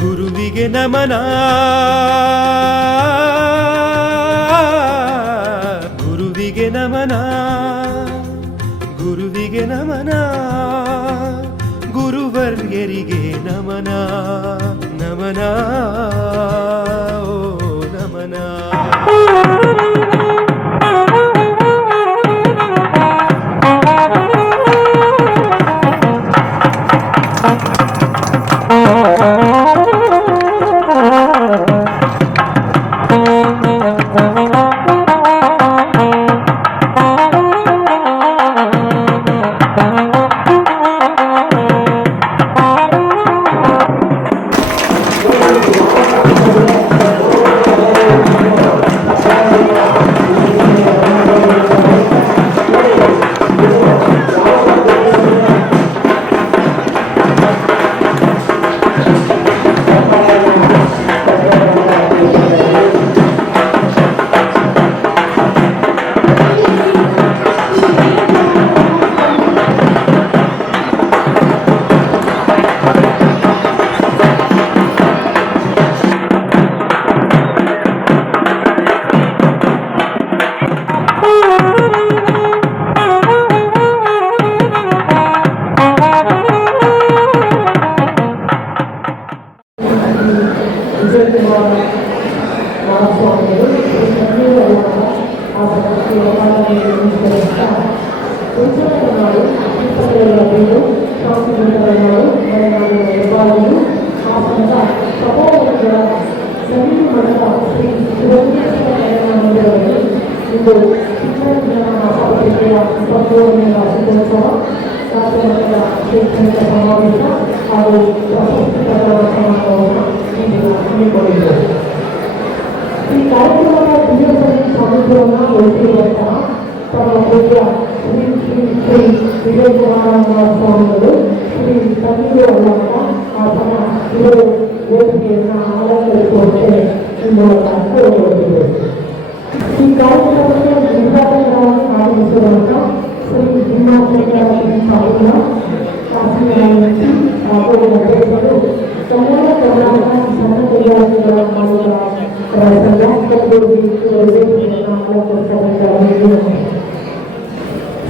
ಗುರುವಿಗೆ ನಮನ, ಗುರುವಿಗೆ ನಮನ, ಗುರುವಿಗೆ ನಮನ, ಗುರುವರ್ಯರಿಗೆ ನಮನ, ನಮನ, ಓ ನಮನ. ಈ ಕಾರ್ಯಕ್ರಮದ ಸಮುದ್ರವನ್ನು ಒಳಗೊಂಡಂತಹ ತಮ್ಮ ಪೂಜ್ಯ ಶ್ರೀ ಶ್ರೀ ಶ್ರೀ ವಿಜಯಕುಮಾರ ಸ್ವಾಮಿಗಳು ಶ್ರೀ ತಂಗಿರು ಅಲ್ಲಮ್ಮ ಆತನ ಇವರು ವೇದಿಕೆಯನ್ನು ಅಲಂಕರಿಸುವಂತೆ ಈ ಮೂಲಕ ಕೋರಿಕೊಂಡಿದೆ. ಈ ಕಾರ್ಯಕ್ರಮಕ್ಕೆ ಉದ್ಘಾಟನೆಗಳನ್ನು ಆಗಮಿಸಿರುವಂಥ ಶ್ರೀ ಭೀಮಾಶಂಕರ ಸ್ವಾಮಿಗಳ ಶಾಸಕರಾಗಿ ಹಾಗೂ ಅಧ್ಯಕ್ಷರು ಕನ್ನಡ ಕರ್ನಾಟಕ ಸಣ್ಣ ಕೈಗಾರಿಕೆಗಳ ಮಾಡಿದ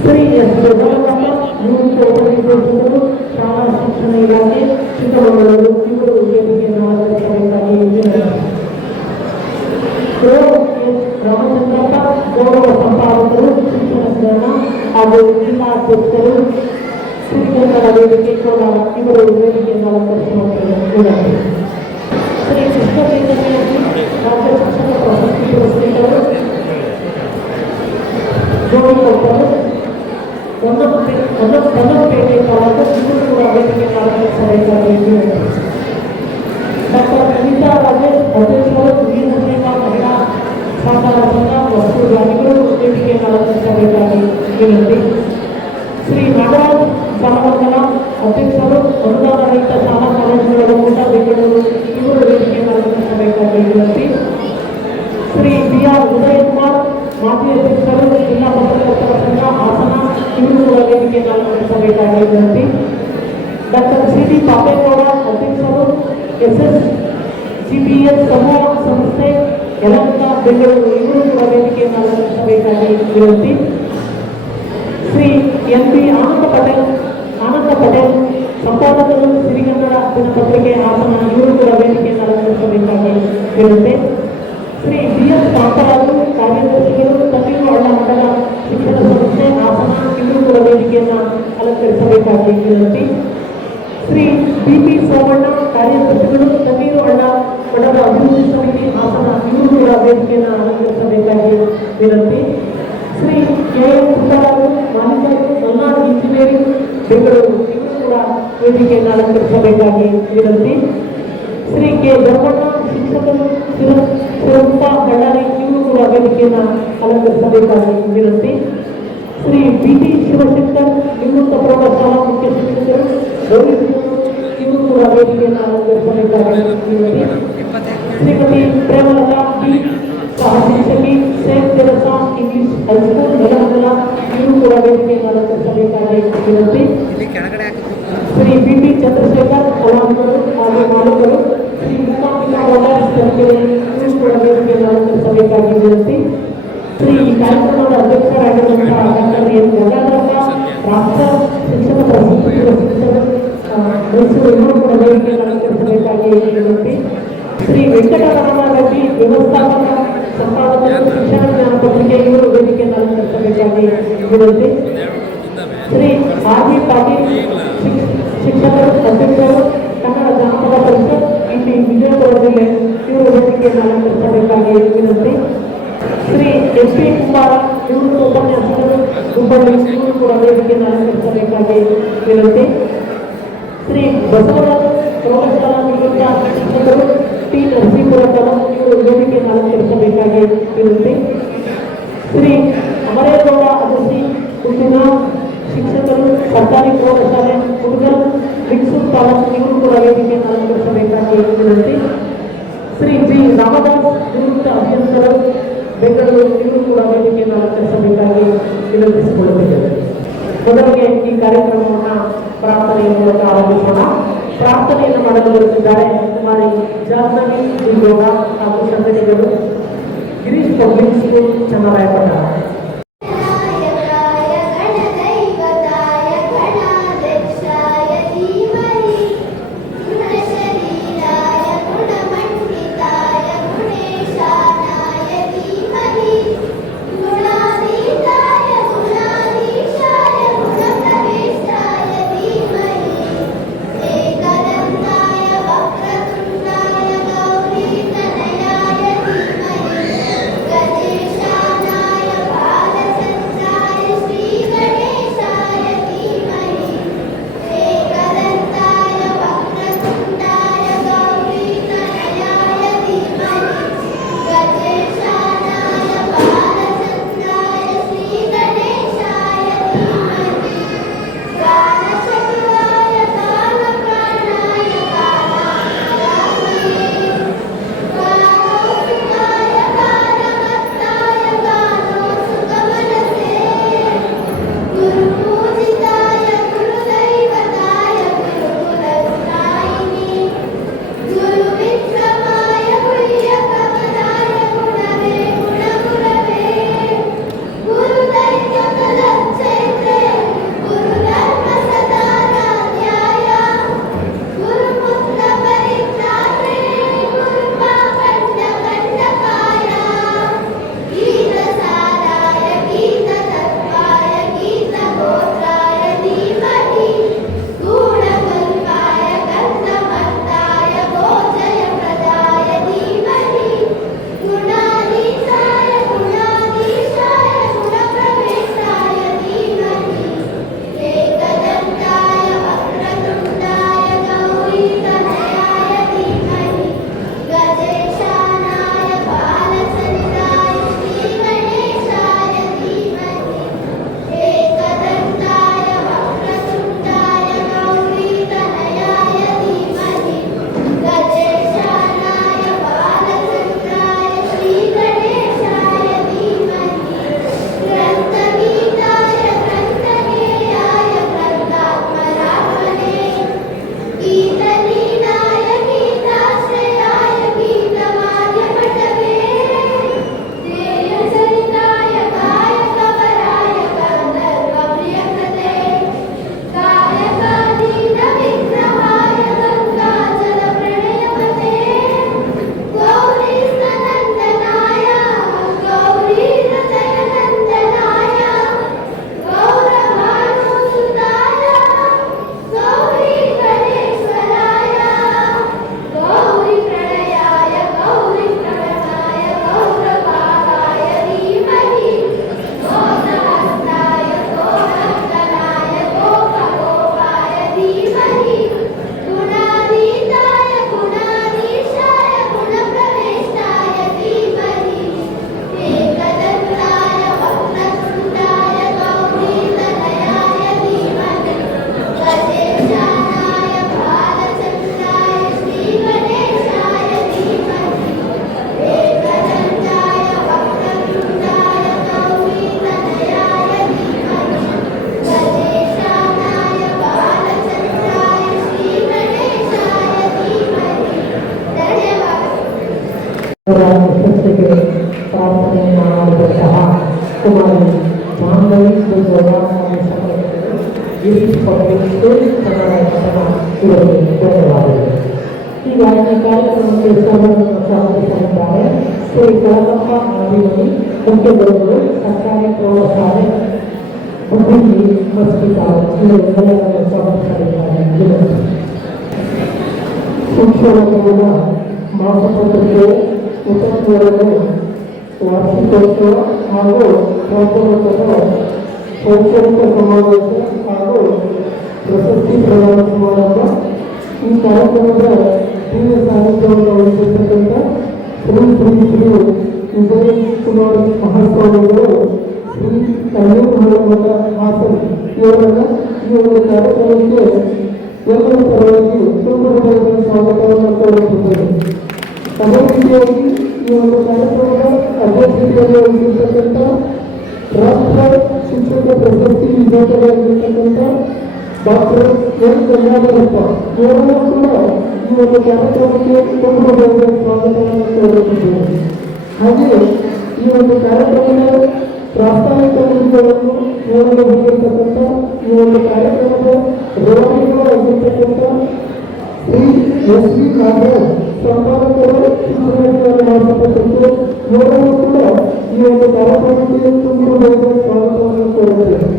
ಶ್ರೀ ಎಸ್ ದೇವರಪ್ಪ ಶಾಲಾ ಶಿಕ್ಷಣ ಇಲಾಖೆ ಚಿಕ್ಕಮಗಳೂರು ಇವರು ವೇದಿಕೆಯನ್ನು ಅಲಂಕರಿಸಬೇಕಾಗಿ ರಾಮಚಂದ್ರಪ್ಪ ಗೌರವ ಸಂಪಾದಕರು ಶಿಕ್ಷಣ ಜ್ಞಾನ ಹಾಗೂ ಜಿಲ್ಲಾಧ್ಯಕ್ಷರು ಶ್ರೀಕಂಠರ ವೇದಿಕೆ ಕೋಲಾರ ಇವರು ವೇದಿಕೆಯನ್ನು ಅಲಂಕರಿಸುವಂತೆ ಶ್ರೀ ಕೃಷ್ಣಚೈತನ್ಯಜಿ ರಾಜ್ಯ ಶಿಕ್ಷಣ ಪ್ರಶಸ್ತಿ ಪುರಸ್ಕೃತರು ಜೋಡಿಕೊಟ್ಟರು ಒಂದೊಂದುಪೇಟೆ ತಾಲೂಕು ಇವರು ಕೂಡ ವೇದಿಕೆಯನ್ನು ಅಲಂಕರಿಸಬೇಕಾಗಿ ಡಾಕ್ಟರ್ ಅನಿತಾ ರಾಜೇಶ್ ಅಧ್ಯಕ್ಷರು ವೀರಶೈವ ಮಹಿಳಾ ಸಹಕಾರ ಸಂಘ ವಸ್ತುಗಳ ಇವರು ವೇದಿಕೆಯನ್ನು ಅಲಂಕರಿಸಬೇಕಾಗಿ ವಿನಂತಿ. ಶ್ರೀ ನಾಗರಾಜ್ ಬಲವಂತನ ಅಧ್ಯಕ್ಷರು ಅನುದಾನ ರಹಿತ ಶಾಲಾ ಕಾಲೇಜುಗಳ ಒಕ್ಕೂಟ ಬೆಂಗಳೂರು ಇವರು ವೇದಿಕೆಯನ್ನು ಅಲಂಕರಿಸಬೇಕಾಗಿ ವಿನಂತಿ. ಶ್ರೀ ಬಿ ಆರ್ ಉದಯಕುಮಾರ್ ಮಾಜಿ ಅಧ್ಯಕ್ಷರು ಜಿಲ್ಲಾ ಪತ್ರಕರ್ತರ ಸಂಘ ಹಾಸನ ಇವರು ಕೂಡ ವೇದಿಕೆಯನ್ನು ಅಲಂಕರಿಸಬೇಕಾಗಿ ವಿನಂತಿ. ಡಾಕ್ಟರ್ ಸಿ ಡಿ ಪಾಪೇಗೌಡ ಅಧ್ಯಕ್ಷರು SSGPS ಸಮೂಹ ಸಂಸ್ಥೆ ಯಲಹಂಕ ಬೆಂಗಳೂರು ಇವರು ಕೂಡ ವೇದಿಕೆಯನ್ನು ಅಲಂಕರಿಸಬೇಕಾಗಿ ವಿನಂತಿ. ಶ್ರೀ ಎನ್ ಬಿ ಆನಂದ ಪಟೇಲ್ ಸಂಪಾದಕರು ಸಿರಿಗನ್ನಡ ದಿನಪತ್ರಿಕೆ ಹಾಸನ ಇವರು ಕೂಡ ವೇದಿಕೆಯನ್ನು ಅಲಂಕರಿಸಬೇಕಾಗಿ ವಿನಂತಿ. ಶ್ರೀ ಬಿ ಎಸ್ ಕಾಂತರಾಜು ಕಾರ್ಯದರ್ಶಿಗಳು ತಮಿಳು ಅಣ್ಣ ಮಂಡಲ ಶಿಕ್ಷಣ ಸಂಸ್ಥೆ ಹಾಸನ ಇವರು ಕೂಡ ವೇದಿಕೆಯನ್ನು ಅಲಂಕರಿಸಬೇಕಾಗಿ ವಿನಂತಿ. ಶ್ರೀ ಬಿ ಪಿ ಸೋಮಣ್ಣ ಕಾರ್ಯದರ್ಶಿಗಳು ತಮಿಳು ಅಣ್ಣ ಮಂಡಲ ಅಭಿವೃದ್ಧಿ ಸಮಿತಿ ಹಾಸನ ಇವರು ಕೂಡ ವೇದಿಕೆಯನ್ನು ಅಲಂಕರಿಸಬೇಕಾಗಿ ವಿನಂತಿ. ಶ್ರೀ ಕೆ ಎಂ ಪುಟ್ಟರಾಜು ಮಾಲೀಕರು ಮಲ್ನಾಡು ಇಂಜಿನಿಯರಿಂಗ್ ಬೆಂಗಳೂರು ಇವರು ಕೂಡ ವೇದಿಕೆಯನ್ನು ಅಲಂಕರಿಸಬೇಕಾಗಿ ವಿನಂತಿ. ಶ್ರೀ ಕೆ ಧರ್ಮಣ್ಣ ಶಿಕ್ಷಕರು ಶಿರಗುಪ್ಪ ಬಳ್ಳಾರಿ ಇವರು ಕೂಡ ವೇದಿಕೆಯನ್ನು ಅಲಂಕರಿಸಬೇಕಾಗಿ ವಿನಂತಿ. ಶ್ರೀ ಬಿ ಟಿ ಶಿವಶಂಕರ್ ನಿವೃತ್ತ ಪ್ರೌಢಶಾಲಾ ಮುಖ್ಯ ಶಿಕ್ಷಕರು ಗೌರಿ ಇವರು ಕೂಡ ವೇದಿಕೆಯನ್ನು ಅಲಂಕರಿಸಬೇಕಾಗಿ ವಿನಂತಿ. ಶ್ರೀಮತಿ ಪ್ರೇಮಲತಾ ಬಿ ಸಹ ಶಿಕ್ಷಕಿ Saint Teresa English high school Nelamangala ಇವರು ಕೂಡ ವೇದಿಕೆಯನ್ನು ಅಲಂಕರಿಸಬೇಕಾಗಿ ವಿನಂತಿ. ಶ್ರೀ ಬಿ ಪಿ ಚಂದ್ರಶೇಖರ್ ಕಲಾವಿದರು ಹಾಗೂ ಮಾಲೀಕರು ವೇದಿಕೆಯನ್ನು ಅಲಂಕರಿಸಬೇಕಾಗಿ ವಿನಂತಿ. ಶ್ರೀ ವೆಂಕಟರಮಣ ರೆಡ್ಡಿ ವ್ಯವಸ್ಥಾಪಕ ಸಂಪಾದಕರು ಶಿಕ್ಷಣ ಜ್ಞಾನ ಪತ್ರಿಕೆ ಇವರು ವೇದಿಕೆಯನ್ನು ಅಲಂಕರಿಸಬೇಕಾಗಿ ವಿನಂತಿ. ಶ್ರೀ ಆರ್ ವಿ ಪಾಟೀಲ್ ಶಿಕ್ಷಕರು ಅಧ್ಯಕ್ಷರು ಕನ್ನಡ ಜಾನಪದ ಪರಿಷತ್ ಇಲ್ಲಿ ವಿಜಯಪುರ ಜಿಲ್ಲೆ ಇವರು ವೇದಿಕೆಯನ್ನು ಅಲಂಕರಿಸಬೇಕಾಗಿ ವಿನಂತಿ. ಶ್ರೀ ಎಸ್ ಪಿ ಕುಮಾರ ನಿವೃತ್ತ ಉಪನ್ಯಾಸಕರು ಹುಬ್ಬಳ್ಳಿ ಇವರು ಕೂಡ ವೇದಿಕೆಯನ್ನು ಅಲಂಕರಿಸಬೇಕಾಗಿ ವಿನಂತಿ. ಶ್ರೀ ಬಸವರಾಜ್ ಪ್ರೌಢಶಾಲಾ ನಿವೃತ್ತ ಶಿಕ್ಷಕರು ಟಿ ನರಸೀಪುರ ಇವರು ವೇದಿಕೆಯನ್ನು ಅಲಂಕರಿಸಬೇಕಾಗಿ ವಿನಂತಿ. ಶ್ರೀ ಅಮರೇಗೌಡ ಅಗಸಿ ಹುಟ್ಟಿನ ಶಿಕ್ಷಕರು ಸರ್ಕಾರಿ ಪ್ರೌಢಶಾಲೆ ಹುಡುಗರು ಭಿಕ್ಷು ತಾಲೂಕು ಇವರು ಕೂಡ ವೇದಿಕೆಯನ್ನು ಅಲಂಕರಿಸಬೇಕಾಗಿ ವಿನಂತಿ. ಶ್ರೀ ಜಿ ರಾಮದಾಸ್ ನಿವೃತ್ತ ಅಭಿಯಂತರರು ಬೆಂಗಳೂರು ಇವರು ಕೂಡ ವೇದಿಕೆಯನ್ನು ಅಲಂಕರಿಸಬೇಕಾಗಿ ವಿನಂತಿಸಿಕೊಳ್ಳುತ್ತಿದ್ದೇವೆ. ಮೊದಲಿಗೆ ಈ ಕಾರ್ಯಕ್ರಮವನ್ನು ಪ್ರಾರ್ಥನೆಯ ಮೂಲಕ ಆರಂಭಿಸೋಣ. ಪ್ರಾರ್ಥನೆಯನ್ನು ಮಾಡಲು ಬರುತ್ತಿದ್ದಾರೆ ಕುಮಾರಿ ಜಾಹ್ನವಿ ಉದ್ಯೋಗ ಹಾಗೂ ಸಂಘಟನೆಗಳು ಗಿರೀಶ್ ಪಬ್ಲಿಕ್ ಸ್ಕೂಲ್ ಚನ್ನರಾಯಪಟ್ಟಣ. ಪ್ರಶಸ್ತಿಗೆ ಪ್ರಾರ್ಥನೆಯನ್ನು ಮಾಡಿದಂತಹ ಕುಮಾರಿ ಜಾಹ್ನವಿ ಉದ್ಯೋಗ ಇರಿಸಿಕೊಂಡು ಧನ್ಯವಾದಗಳು. ಈಗ ಈ ಕಾರ್ಯಕ್ರಮಕ್ಕೆ ಸ್ವಾಗತಿಸಲಿದ್ದಾರೆ ಶ್ರೀ ಕಳಕಪ್ಪ ಆದಿಮನಿ, ಮುಖ್ಯ ಗುರುಗಳು, ಸರ್ಕಾರಿ ಪ್ರೌಢಶಾಲೆ ಹುಬ್ಬಳ್ಳಿ ಮಸ್ಕಿತಾ, ಇವರೆಲ್ಲರನ್ನು ಸ್ವಾಗತಿಸಲಿದ್ದಾರೆ. ಶಿಕ್ಷಣದ ಮಾಸಪತ್ರಿಕೆ ಉಪನ್ಯಾಸಗಳು, ವಾರ್ಷಿಕೋತ್ಸವ ಹಾಗೂ ಪ್ರಾಥಮಿಕದ ಶೈಕ್ಷಣಿಕ ಸಮಾವೇಶ ಹಾಗೂ ಪ್ರಶಸ್ತಿ ಪ್ರದಾನ ಸಮಾರಂಭ. ಈ ಕಾರ್ಯಕ್ರಮದ ಹಿರಿಯ ಸಾಹಿತ್ಯವನ್ನು ವಹಿಸಿರ್ತಕ್ಕಂಥ ಶ್ರೀ ಶ್ರೀ ಶ್ರೀ ವಿಜಯ ಕುಮಾರ್ ಮಹಾಸ್ವಾಮಿಗಳು, ಶ್ರೀ ಕಲ್ಯಾಣ ಹಾಸನ್ ಇವರನ್ನು ಈ ಒಂದು ಕಾರ್ಯಕ್ರಮಕ್ಕೆ ಎಲ್ಲರ ಪರವಾಗಿ ತುಂಬ ಸ್ವಾಗತವನ್ನು ಕೋರುತ್ತಿದ್ದೇನೆ. ಅದೇ ರೀತಿಯಾಗಿ ಈ ಒಂದು ಕಾರ್ಯಕ್ರಮದ ಅಧ್ಯಕ್ಷತೆಯಲ್ಲಿ ವಹಿಸಿರ್ತಕ್ಕಂಥ ರಾಷ್ಟ್ರ ಶಿಕ್ಷಕ ಪ್ರಶಸ್ತಿ ವಿಜೇತರಾಗಿರ್ತಕ್ಕಂಥ ಡಾಕ್ಟರ್ ಎನ್ ಗಂಗಾಧರಪ್ಪ ಇವರನ್ನು ಕೂಡ ಈ ಒಂದು ಕಾರ್ಯಕ್ರಮಕ್ಕೆ ತುಂಬ ಸ್ವಾಗತವನ್ನು ಕೋರುತ್ತಿದ್ದೇನೆ. ಹಾಗೆಯೇ ಈ ಒಂದು ಕಾರ್ಯಕ್ರಮದ ಪ್ರಾಸ್ತಾವಿಕ ನುಡಿಗಳನ್ನು ನೋಡಲು ಹೋಗಿರ್ತಕ್ಕಂಥ ಈ ಒಂದು ಕಾರ್ಯಕ್ರಮದ ರೋಗಿಗಳಾಗಿರ್ತಕ್ಕಂಥ ಶ್ರೀ ಎಸ್ ವಿ ನಾಗರಾಜ್ ಸಂಪಾದಕರು, ಶಿಕ್ಷಣ ಮಾಸಪತ್ರಿಕೆ ಇವರನ್ನು ಕೂಡ ಈ ಒಂದು ಕಾರ್ಯಕ್ರಮಕ್ಕೆ ತುಂಬ ಸ್ವಾಗತವನ್ನು ಕೋರುತ್ತೇವೆ.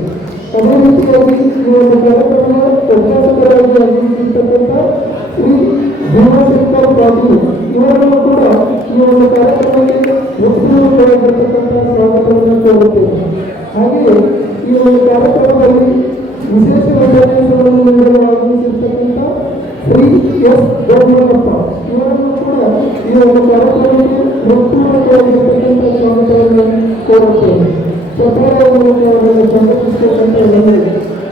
ಅದೇ ರೀತಿಯಾಗಿ ಈ ಒಂದು ಕಾರ್ಯಕ್ರಮದ ಉದ್ಘಾಟಕರಾಗಿ ಆಗಮಿಸಿರ್ತಕ್ಕಂಥ ಶ್ರೀ ಭೀಮಶಂಕರ್ ಪಾಟೀಲ್ ಇವರನ್ನು ಕೂಡ ಈ ಒಂದು ಕಾರ್ಯಕ್ರಮಕ್ಕೆ ಉತ್ತಮವಾಗಿರ್ತಕ್ಕಂಥ ಸ್ವಾಗತವನ್ನು ಕೋರುತ್ತೇವೆ. ಹಾಗೆಯೇ ಈ ಒಂದು ಕಾರ್ಯಕ್ರಮದಲ್ಲಿ ವಿಶೇಷ ಉಪನ್ಯಾಸಗಳನ್ನು ನೀಡಲು ಆಗಮಿಸಿರ್ತಕ್ಕಂಥ ಶ್ರೀ ಎಸ್ ಗೌರವಪ್ಪ ಇವರನ್ನು ಕೂಡ ಈ ಒಂದು ಕಾರ್ಯಕ್ರಮಕ್ಕೆ ಉತ್ತಮವಾಗಿರ್ತಕ್ಕಂಥ ಸ್ವಾಗತವನ್ನು ಕೋರುತ್ತೇವೆ. ಸ್ವತಃ ಸಂಘಟಿಸಬೇಕಂತ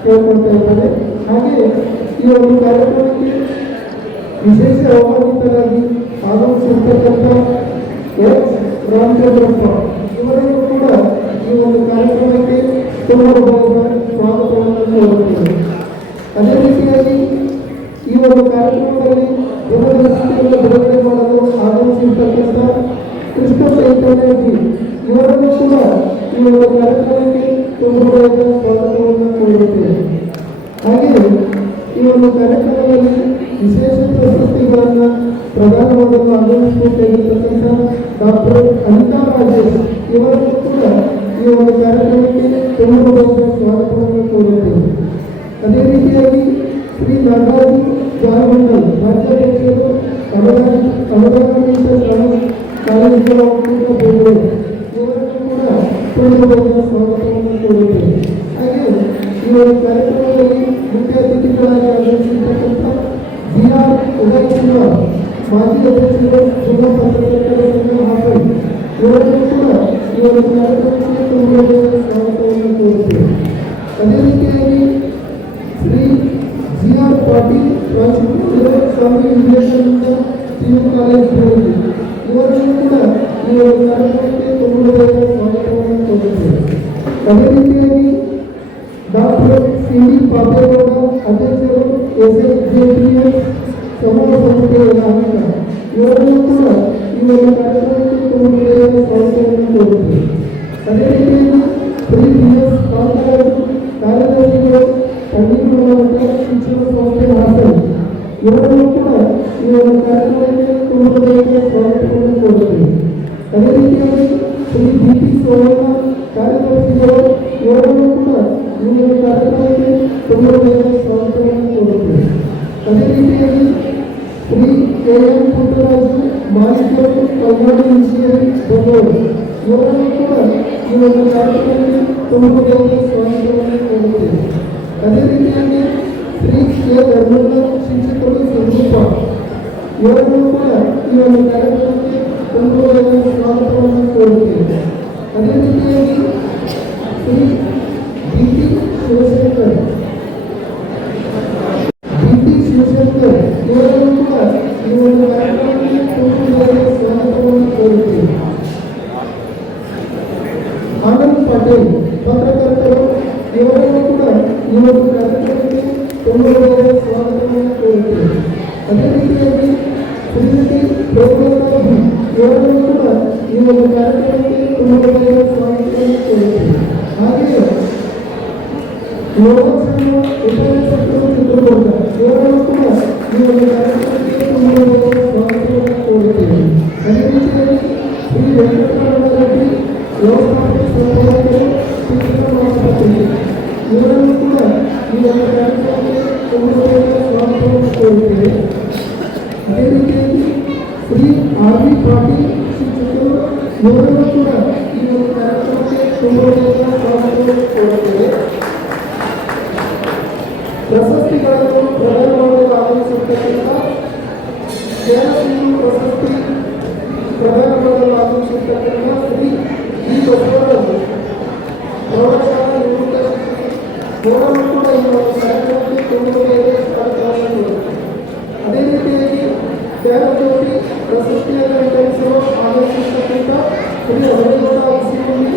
ಕೇಳ್ಕೊಳ್ತಾ ಇದ್ದಾರೆ. ಹಾಗೆಯೇ ಈ ಒಂದು ಕಾರ್ಯಕ್ರಮಕ್ಕೆ ವಿಶೇಷ ಆಹ್ವಾನಿತರಾಗಿ ಆಗಮಿಸಿರ್ತಕ್ಕಂಥ ಎಸ್ ರಾಮಚಂದ್ರಪ್ಪ ಇವರನ್ನು ಕೂಡ ಈ ಒಂದು ಕಾರ್ಯಕ್ರಮಕ್ಕೆ ತುಂಬ ಸ್ವಾಗತವನ್ನು ಕೋರುತ್ತೇವೆ. ಅದೇ ರೀತಿಯಾಗಿ ಈ ಒಂದು ಕಾರ್ಯಕ್ರಮದಲ್ಲಿ ದಿನದರ್ಶಿಕೆಯನ್ನು ಬಿಡುಗಡೆ ಮಾಡಲು ಆಗಮಿಸಿರ್ತಕ್ಕಂಥ ಕೃಷ್ಣ ಚೈತನ್ಯಜಿ ಇವರನ್ನು ಕೂಡ ಈ ಒಂದು ಕಾರ್ಯಕ್ರಮಕ್ಕೆ ತುಂಬ ಸ್ವಾಗತವನ್ನು ಕೋರುತ್ತೇವೆ. ಹಾಗೆಯೇ ಈ ಒಂದು ಕಾರ್ಯಕ್ರಮದಲ್ಲಿ ವಿಶೇಷ ಪ್ರಶಸ್ತಿಗಳನ್ನು ಪ್ರದಾನ ಮಾಡಲು ಆಗಮಿಸಬೇಕಾಗಿರ್ತಕ್ಕಂಥ ಡಾಕ್ಟರ್ ಅನಿತಾ ರಾಜೇಶ್ ಇವರನ್ನು ಕೂಡ ಈ ಒಂದು ಕಾರ್ಯಕ್ರಮಕ್ಕೆ ತುಂಬ ಸ್ವಾಗತವನ್ನು ಕೋರುತ್ತೇವೆ. ಅದೇ ರೀತಿಯಾಗಿ ಶ್ರೀ ನಾಗರಾಜು ಜಾಲಮಂಡಲ್ ರಾಜ್ಯಾಧ್ಯಕ್ಷರು, ಅನುದಾನಿತ ಕಾಲೇಜುಗಳ ಒಕ್ಕೂಟ ಬೆಂಗಳೂರು ಇವರನ್ನು ಕೂಡ ತುಂಬ ಸ್ವಾಗತವನ್ನು ಕೋರುತ್ತೇವೆ. ಹಾಗೆ ಈ ಒಂದು ಕಾರ್ಯಕ್ರಮದಲ್ಲಿ ಮುಖ್ಯ ಅತಿಥಿಗಳಾಗಿ ಆಗಮಿಸಿರ್ತಕ್ಕಂಥ ಬಿ ಆರ್ ಉದಯ್ ಕುಮಾರ್ ಮಾಜಿ ಅಧ್ಯಕ್ಷರು, ಜಿಲ್ಲಾ ಪತ್ರಕರ್ತರ ಸಂಘ ಹಾಸನ್ ಇವರನ್ನು ಕೂಡ ಈ ಒಂದು ಕಾರ್ಯಕ್ರಮಕ್ಕೆ ತುಂಬ ಸ್ವಾಗತವನ್ನು ಕೋರುತ್ತೇವೆ. ಅದೇ ರೀತಿಯಾಗಿ ಶ್ರೀ ಜಿ ಆರ್ ಪಾಟೀಲ್ ಪ್ರಾಂಶುಪಾಲರು, ಸ್ವಾಮಿ ವಿವೇಕಾನಂದ ಪಿಯು ಕಾಲೇಜ್ ಇವರನ್ನು ಕೂಡ ಈ ಒಂದು ಕಾರ್ಯಕ್ರಮಕ್ಕೆ ತುಂಬ ಸ್ವಾಗತವನ್ನು ಕೋರುತ್ತೇವೆ. ಅದೇ ರೀತಿಯಾಗಿ ಡಾಕ್ಟರ್ ಸಿ ಡಿ ಪಾಪೇಗೌಡ ಅಧ್ಯಕ್ಷರು, SIJPS ಸಮೂಹ ಸಂಸ್ಥೆಯ ನಾಯಕ ಇವರನ್ನು ಕೂಡ ಈ ಒಂದು ಕಾರ್ಯಕ್ರಮಕ್ಕೆ ತುಂಬ ಸ್ವಾಗತವನ್ನು ಕೋರುತ್ತೇವೆ. ಅದೇ ರೀತಿಯಾಗಿ ಶ್ರೀ BS ಕಾಂತರಾಜು ಕಾರ್ಯದರ್ಶಿಗಳು, ತಣ್ಣೀರುಮಠ ಶಿಕ್ಷಣ ಸಂಸ್ಥೆ ಹಾಸನ್ ಇವರನ್ನು ಕೂಡ ಈ ಒಂದು ಕಾರ್ಯಕ್ರಮಕ್ಕೆ ತುಂಬ ಸ್ವಾಗತವನ್ನು ಕೋರುತ್ತೇವೆ. ಅದೇ ರೀತಿಯಾಗಿ ಶ್ರೀ BP ಸೋಮಣ್ಣ ಕಾರ್ಯದರ್ಶಿಗಳು ಇವರನ್ನು ಕೂಡ ಈ ಒಂದು ಕಾರ್ಯಕ್ರಮಕ್ಕೆ ತುಂಬ ಸ್ವಾಗತವನ್ನು ಕೋರುತ್ತೇವೆ. ಅದೇ ರೀತಿಯಾಗಿ ಶ್ರೀ KM ಪುಟ್ಟರಾಜು ಮಾಲೀಕರು, ಕಲ್ಯಾಣ ಇಂಜಿನಿಯರಿಂಗ್ ಬೆಂಗಳೂರು ಇವರನ್ನು ಕೂಡ ಈ ಒಂದು ಕಾರ್ಯಕ್ರಮಕ್ಕೆ ತುಂಬ ಸ್ವಾಗತವನ್ನು ಕೋರುತ್ತೇವೆ. ಅದೇ ರೀತಿಯಾಗಿ ಶ್ರೀ ಕೆ ಧರ್ಮಣ್ಣ ಶಿಕ್ಷಕರು ಸಂರೂಪ ಇವರನ್ನು ಕೂಡ ಈ ಒಂದು ಕಾರ್ಯಕ್ರಮಕ್ಕೆ ತುಂಬ ಸ್ವಾಗತವನ್ನು ಕೋರುತ್ತೇವೆ. ಅದೇ ರೀತಿಯಾಗಿ ಶ್ರೀ DP ಶಿವಶಂಕರ್ ಇವರನ್ನು ಕೂಡ ಈ ಒಂದು ಕಾರ್ಯಕ್ರಮಕ್ಕೆ ತುಂಬ ಸ್ವಾಗತವನ್ನು ಕೋರುತ್ತೇವೆ. ಆನಂದ್ ಪಾಟೀಲ್ ಪತ್ರಕರ್ತರು ಇವರನ್ನು ಕೂಡ ಈ ಒಂದು ಕಾರ್ಯಕ್ರಮಕ್ಕೆ ತುಂಬ ಸ್ವಾಗತವನ್ನು ಕೋರುತ್ತೇವೆ. ಅದೇ ರೀತಿಯಾಗಿ ಶ್ರೀಮತಿ ಪ್ರೇಮಲತಾ ಬಿ ಇವರನ್ನು ಕೂಡ ಈ ಒಂದು ಕಾರ್ಯಕ್ರಮಕ್ಕೆ ತುಂಬ ಸ್ವಾಗತವನ್ನು ಕೋರುತ್ತೇವೆ. ಹಾಗೆಯೇ ಯೋಗಾಸನ ಉಪನ್ಯಾಸಕರು ಚಿತ್ರದುರ್ಗ ಇವರನ್ನು ಕೂಡ ಈ ಒಂದು ಕಾರ್ಯಕ್ರಮಕ್ಕೆ ತುಂಬ ಸ್ವಾಗತವನ್ನು ಕೋರುತ್ತೇವೆ. ಅದೇ ರೀತಿಯಲ್ಲಿ ಶ್ರೀ ವೆಂಕಟರಮಣ ರೆಡ್ಡಿ ವ್ಯವಸ್ಥಾಪಕ ಸಂಪಾದಕರು ಶಿಕ್ಷಣ ಆಸ್ಪತ್ರೆ ಇವರನ್ನು ಕೂಡ ಈ ಒಂದು ಕಾರ್ಯಕ್ರಮಕ್ಕೆ ತುಂಬ ಸ್ವಾಗತವನ್ನು ಕೋರುತ್ತೇವೆ. ಅದೇ ರೀತಿಯಾಗಿ ಶ್ರೀ ಆರ್ ವಿ ಪಾಟೀಲ್ ಶಿಕ್ಷಕರು ಇವರನ್ನು ಕೂಡ ಈ ಒಂದು ಕಾರ್ಯಕ್ರಮಕ್ಕೆ ತುಂಬ ಸ್ವಾಗತವನ್ನು ಕೋರುತ್ತೇವೆ. ಪ್ರಶಸ್ತಿಗಳನ್ನು ಪ್ರದಾನ ಮಾಡಲು ಆಗಮಿಸಿರ್ತಕ್ಕಂಥ ಕೇರಳ ಪ್ರಶಸ್ತಿ ಪ್ರದಾನ ಮಾಡಲು ಆಗಮಿಸಿರ್ತಕ್ಕಂಥ ಶ್ರೀ ಜಿ ಬಸವರಾಜ್ ಪ್ರೌಢಶಾಲಾ ನಿವೃತ್ತ ಅವರನ್ನು ಕೂಡ ಈ ಒಂದು ಕಾರ್ಯಕ್ರಮಕ್ಕೆ ತುಂಬುವುದೇ ಸ್ವಾಗತವನ್ನು. ಅದೇ ರೀತಿಯಾಗಿ ಜ್ಞಾನಜ್ಯೋತಿ ಪ್ರಶಸ್ತಿಯನ್ನು ವಿತರಿಸಲು ಆಗಮಿಸಿರ್ತಕ್ಕಂಥ ಶ್ರೀ ಹರಿಗೌಡ ಅರಸಿಮನಿ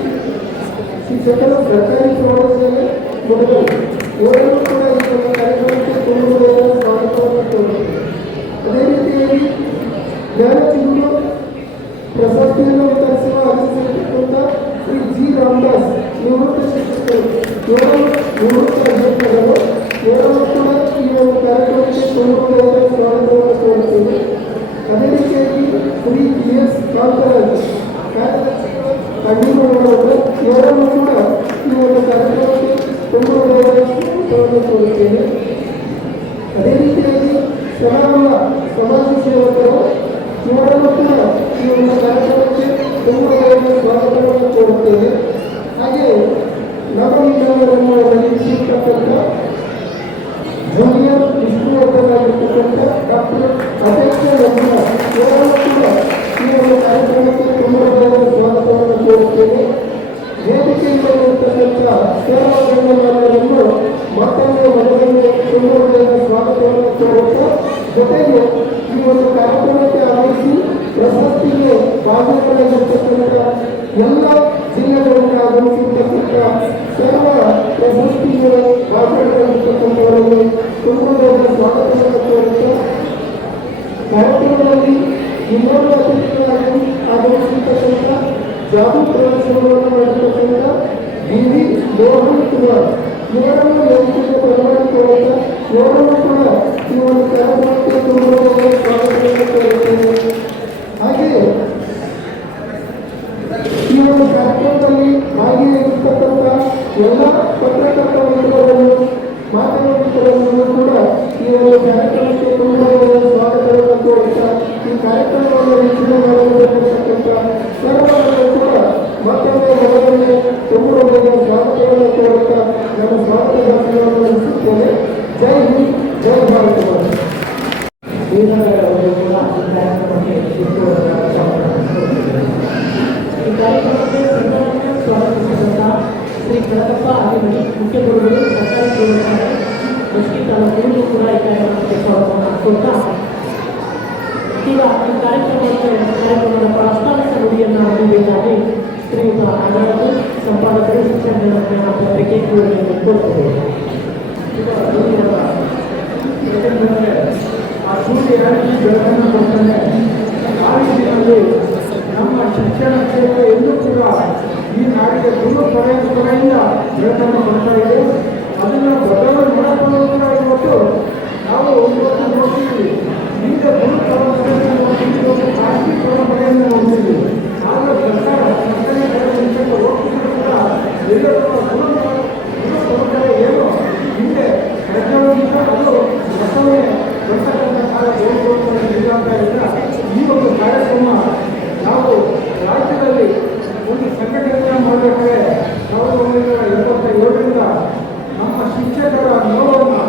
ಶಿಕ್ಷಕರು ಸರ್ಕಾರಿ ಪ್ರೌಢಶಾಲೆ ಮುಡಗಲ್ ಇವರನ್ನು ಕೂಡ ಈ ಒಂದು ಕಾರ್ಯಕ್ರಮಕ್ಕೆ ತುಂಬುವುದರ ಸ್ವಾಗತವನ್ನು ಕೋರುತ್ತೇವೆ. ಅದೇ ರೀತಿಯಾಗಿ ಜ್ಞಾನಚಿಗುರು ಪ್ರಶಸ್ತಿಯನ್ನು ವಿತರಿಸಲು ಆಗಮಿಸಿರ್ತಕ್ಕಂಥ ಶ್ರೀ ಜಿ ರಾಮದಾಸ್ ನಿವೃತ್ತ ಶಿಕ್ಷಕರು ಇವರು ನಿವೃತ್ತ ಅಧ್ಯಕ್ಷರು ಇವರನ್ನು ಕೂಡ ಈ ಒಂದು ಕಾರ್ಯಕ್ರಮಕ್ಕೆ ತುಂಬುವುದರ ಸ್ವಾಗತವನ್ನು ಕೋರುತ್ತೇವೆ. ಅದೇ ರೀತಿಯಾಗಿ ಶ್ರೀ ಜಿ ಎಸ್ ಕಾಂತರಾಜ್ ಅಡ್ಡಿಮೂರವರು ಇವರನ್ನು ಕೂಡ ಈ ಒಂದು ಕಾರ್ಯಕ್ರಮಕ್ಕೆ ತುಂಬುವುದರ ಸ್ವಾಗತವನ್ನು ಕೋರುತ್ತೇವೆ. ಅದೇ ರೀತಿಯಾಗಿ ಸಮಾನ ಸಮಾಜ ಸೇವಕರು ಇವರನ್ನು ಕೂಡ ಈ ಒಂದು ಕಾರ್ಯಕ್ರಮಕ್ಕೆ ತುಂಬುವುದರ ಸ್ವಾಗತವನ್ನು ಕೋರುತ್ತೇವೆ. ಹಾಗೆ ನವನಿಗಮನವನ್ನು ಒದಗಿಸಿರ್ತಕ್ಕಂಥ ಜೂನಿಯರ್ ವಿಷ್ಣುವರ್ಧನಾಗಿರ್ತಕ್ಕಂಥ ಡಾಕ್ಟರ್ ಅಧ್ಯಕ್ಷ ಮಂಜುನಾಥ್ ಇವರನ್ನು ಕೂಡ ಈ ಒಂದು ಕಾರ್ಯಕ್ರಮಕ್ಕೆ ತುಂಬುವುದರ ಸ್ವಾಗತವನ್ನು ಕೋರುತ್ತೇವೆ. ವೇದಿಕೆಯಲ್ಲಿರತಕ್ಕಂಥ ಸೇವಾ ಗಣ್ಯಮಾನ್ಯರನ್ನು ಮತ್ತೊಂದು ಮನವಿಗೆ ತುಂಬುವುದರ ಸ್ವಾಗತವನ್ನು ಕೋರುತ್ತಾ ಜೊತೆಗೆ ಈ ಒಂದು ಕಾರ್ಯಕ್ರಮಕ್ಕೆ ಆಗಮಿಸಿ ಪ್ರಶಸ್ತಿಗೆ ಭಾಗಿಯಾಗಿರ್ತಕ್ಕಂಥ ಎಲ್ಲ ಜಿಲ್ಲೆಗಳಿಂದ ಆಗಮಿಸಿರ್ತಕ್ಕಂಥ ಸೇವಾ ಪ್ರಶಸ್ತಿಗೆ ಭಾಗಿಯಾಗಿರ್ತಕ್ಕಂಥವರಿಗೆ ತುಂಬುವುದರ ಸ್ವಾಗತವನ್ನು ಕೋರುತ್ತಾ ಕಾರ್ಯಕ್ರಮದಲ್ಲಿ ಇನ್ನೊಂದು ಅತಿಥಿಗಳಾಗಿ ಆಗಮಿಸಿರ್ತಕ್ಕಂಥ ಜಾದು ಪ್ರದರ್ಶನವನ್ನು ಮಾಡಿರ್ತಕ್ಕಂಥ ಡಿ ವಿ ಮೋಹನ್ ಕುಮಾರ್ ಇವರನ್ನು ವೇದಿಕೆಗೆ ಬರಮಾಡಿಕೊಳ್ಳುತ್ತಾ ಇವರನ್ನು ಕೂಡ ಈ ಒಂದು ಕಾರ್ಯಕ್ರಮಕ್ಕೆ ತುಂಬುವುದರ ಸ್ವಾಗತವನ್ನು ಕೋರುತ್ತೇವೆ. ಹಾಗೆಯೇ ಈ ಒಂದು ಕಾರ್ಯಕ್ರಮದಲ್ಲಿ ಭಾಗಿಯಾಗಿರ್ತಕ್ಕಂಥ ಎಲ್ಲ ಪತ್ರಕರ್ತ ಮಿತ್ರರನ್ನು ಮಾಧ್ಯಮ ಮಿತ್ರರನ್ನು ಕೂಡ ಈ ಒಂದು ಕಾರ್ಯಕ್ರಮಕ್ಕೆ ತುಂಬುವುದರ ಸ್ವಾಗತವನ್ನು ಕೋರುತ್ತಾ ಈ ಕಾರ್ಯಕ್ರಮವನ್ನು ವೀಕ್ಷಣೆ ಮಾಡಲಿರ್ತಕ್ಕಂಥ ಸರ್ವರನ್ನು ಕೂಡ ಮತ್ತೊಮ್ಮೆ ಮನವಿಗೆ ತುಂಬುವುದರ ಸ್ವಾಗತವನ್ನು ಕೋರುತ್ತಾ ನಮ್ಮ ಸ್ವಾಗತ ಭಾಷಣವನ್ನು ನಡೆಸುತ್ತೇನೆ. ಜೈ ಹಿಂದ್, ಜೈ ಭಾರತ. ಈ ಕಾರ್ಯಕ್ರಮಕ್ಕೆ ಸ್ವಾಗತಿಸಿದಂಥ ಶ್ರೀ ಕಳಕಪ್ಪ ಅಭಿಮನಿ ಮುಖ್ಯ ಗುರುಗಳು ಸರ್ಕಾರಿ ಪ್ರೌಢಶಾಲೆ ಮಸ್ಕಿ ತಾಲೂಕು ಕೂಡ ಈ ಕಾರ್ಯಕ್ರಮಕ್ಕೆ ಸ್ವಾಗತವನ್ನು ಕೊಡ್ತಾ ಈಗ ಈ ಕಾರ್ಯಕ್ರಮದ ಪ್ರಾಸ್ತಾವಿಕ ನುಡಿಯನ್ನು ನೀಡಬೇಕಾಗಿ ಶ್ರೀಯುತ ಅಣ್ಣವರು ಸಂಪಾದಕರು ಶಿಕ್ಷಣ ಜ್ಞಾನ ಪತ್ರಿಕೆ ಇವರಿಗೆ ಕೊಡ್ತೇವೆ. ಆ ಸೂರ್ಯ ಈ ಬೆಳಕನ್ನು ಕೊಡ್ತಾನೆ. ಆ ರೀತಿಯಲ್ಲಿ ನಮ್ಮ ಶಿಕ್ಷಣ ಕ್ಷೇತ್ರ ಎಲ್ಲೂ ಕೂಡ ಈ ನಾಡಿಗೆ ಗುರು ಪರಂಪರೆಯಿಂದ ಬೆಳಕನ್ನು ಕೊಡ್ತಾ ಇದೆ. ಅದನ್ನು ದೊಡ್ಡವರು ನೋಡಿಕೊಳ್ಳಲು ಕೂಡ ಇವತ್ತು ನಾವು ಇವತ್ತು ನೋಡ್ತೀವಿ. ಈಗ ಗುರು ಪರಂಪರೆಯನ್ನು ನೋಡ್ತೀವಿ, ಇವತ್ತು ಖಾಸಗಿ ಪರಂಪರೆಯನ್ನು ನೋಡ್ತೀವಿ. ಆದರೆ ಸರ್ಕಾರಿ ಶಿಕ್ಷಕ ಹೋಗ್ತಿದ್ರು ಕೂಡ ಎಲ್ಲರೂ ಗುರು ಪರಂಪರೆ ಏನು ಹಿಂದೆ ಪ್ರಜ್ಞಾವಂತ ಅದು ಹೊಸವೇ ಬರ್ತಕ್ಕಂಥ ಕಾಲ ಇರೋದ್ರಿಂದ ಈ ಒಂದು ಕಾರ್ಯಕ್ರಮ ನಾವು ರಾಜ್ಯದಲ್ಲಿ ಒಂದು ಸಂಘಟನೆಯನ್ನು ಮಾಡಬೇಕಾದ್ರೆ 1977ರಿಂದ ನಮ್ಮ ಶಿಕ್ಷಕರ ನೋವನ್ನು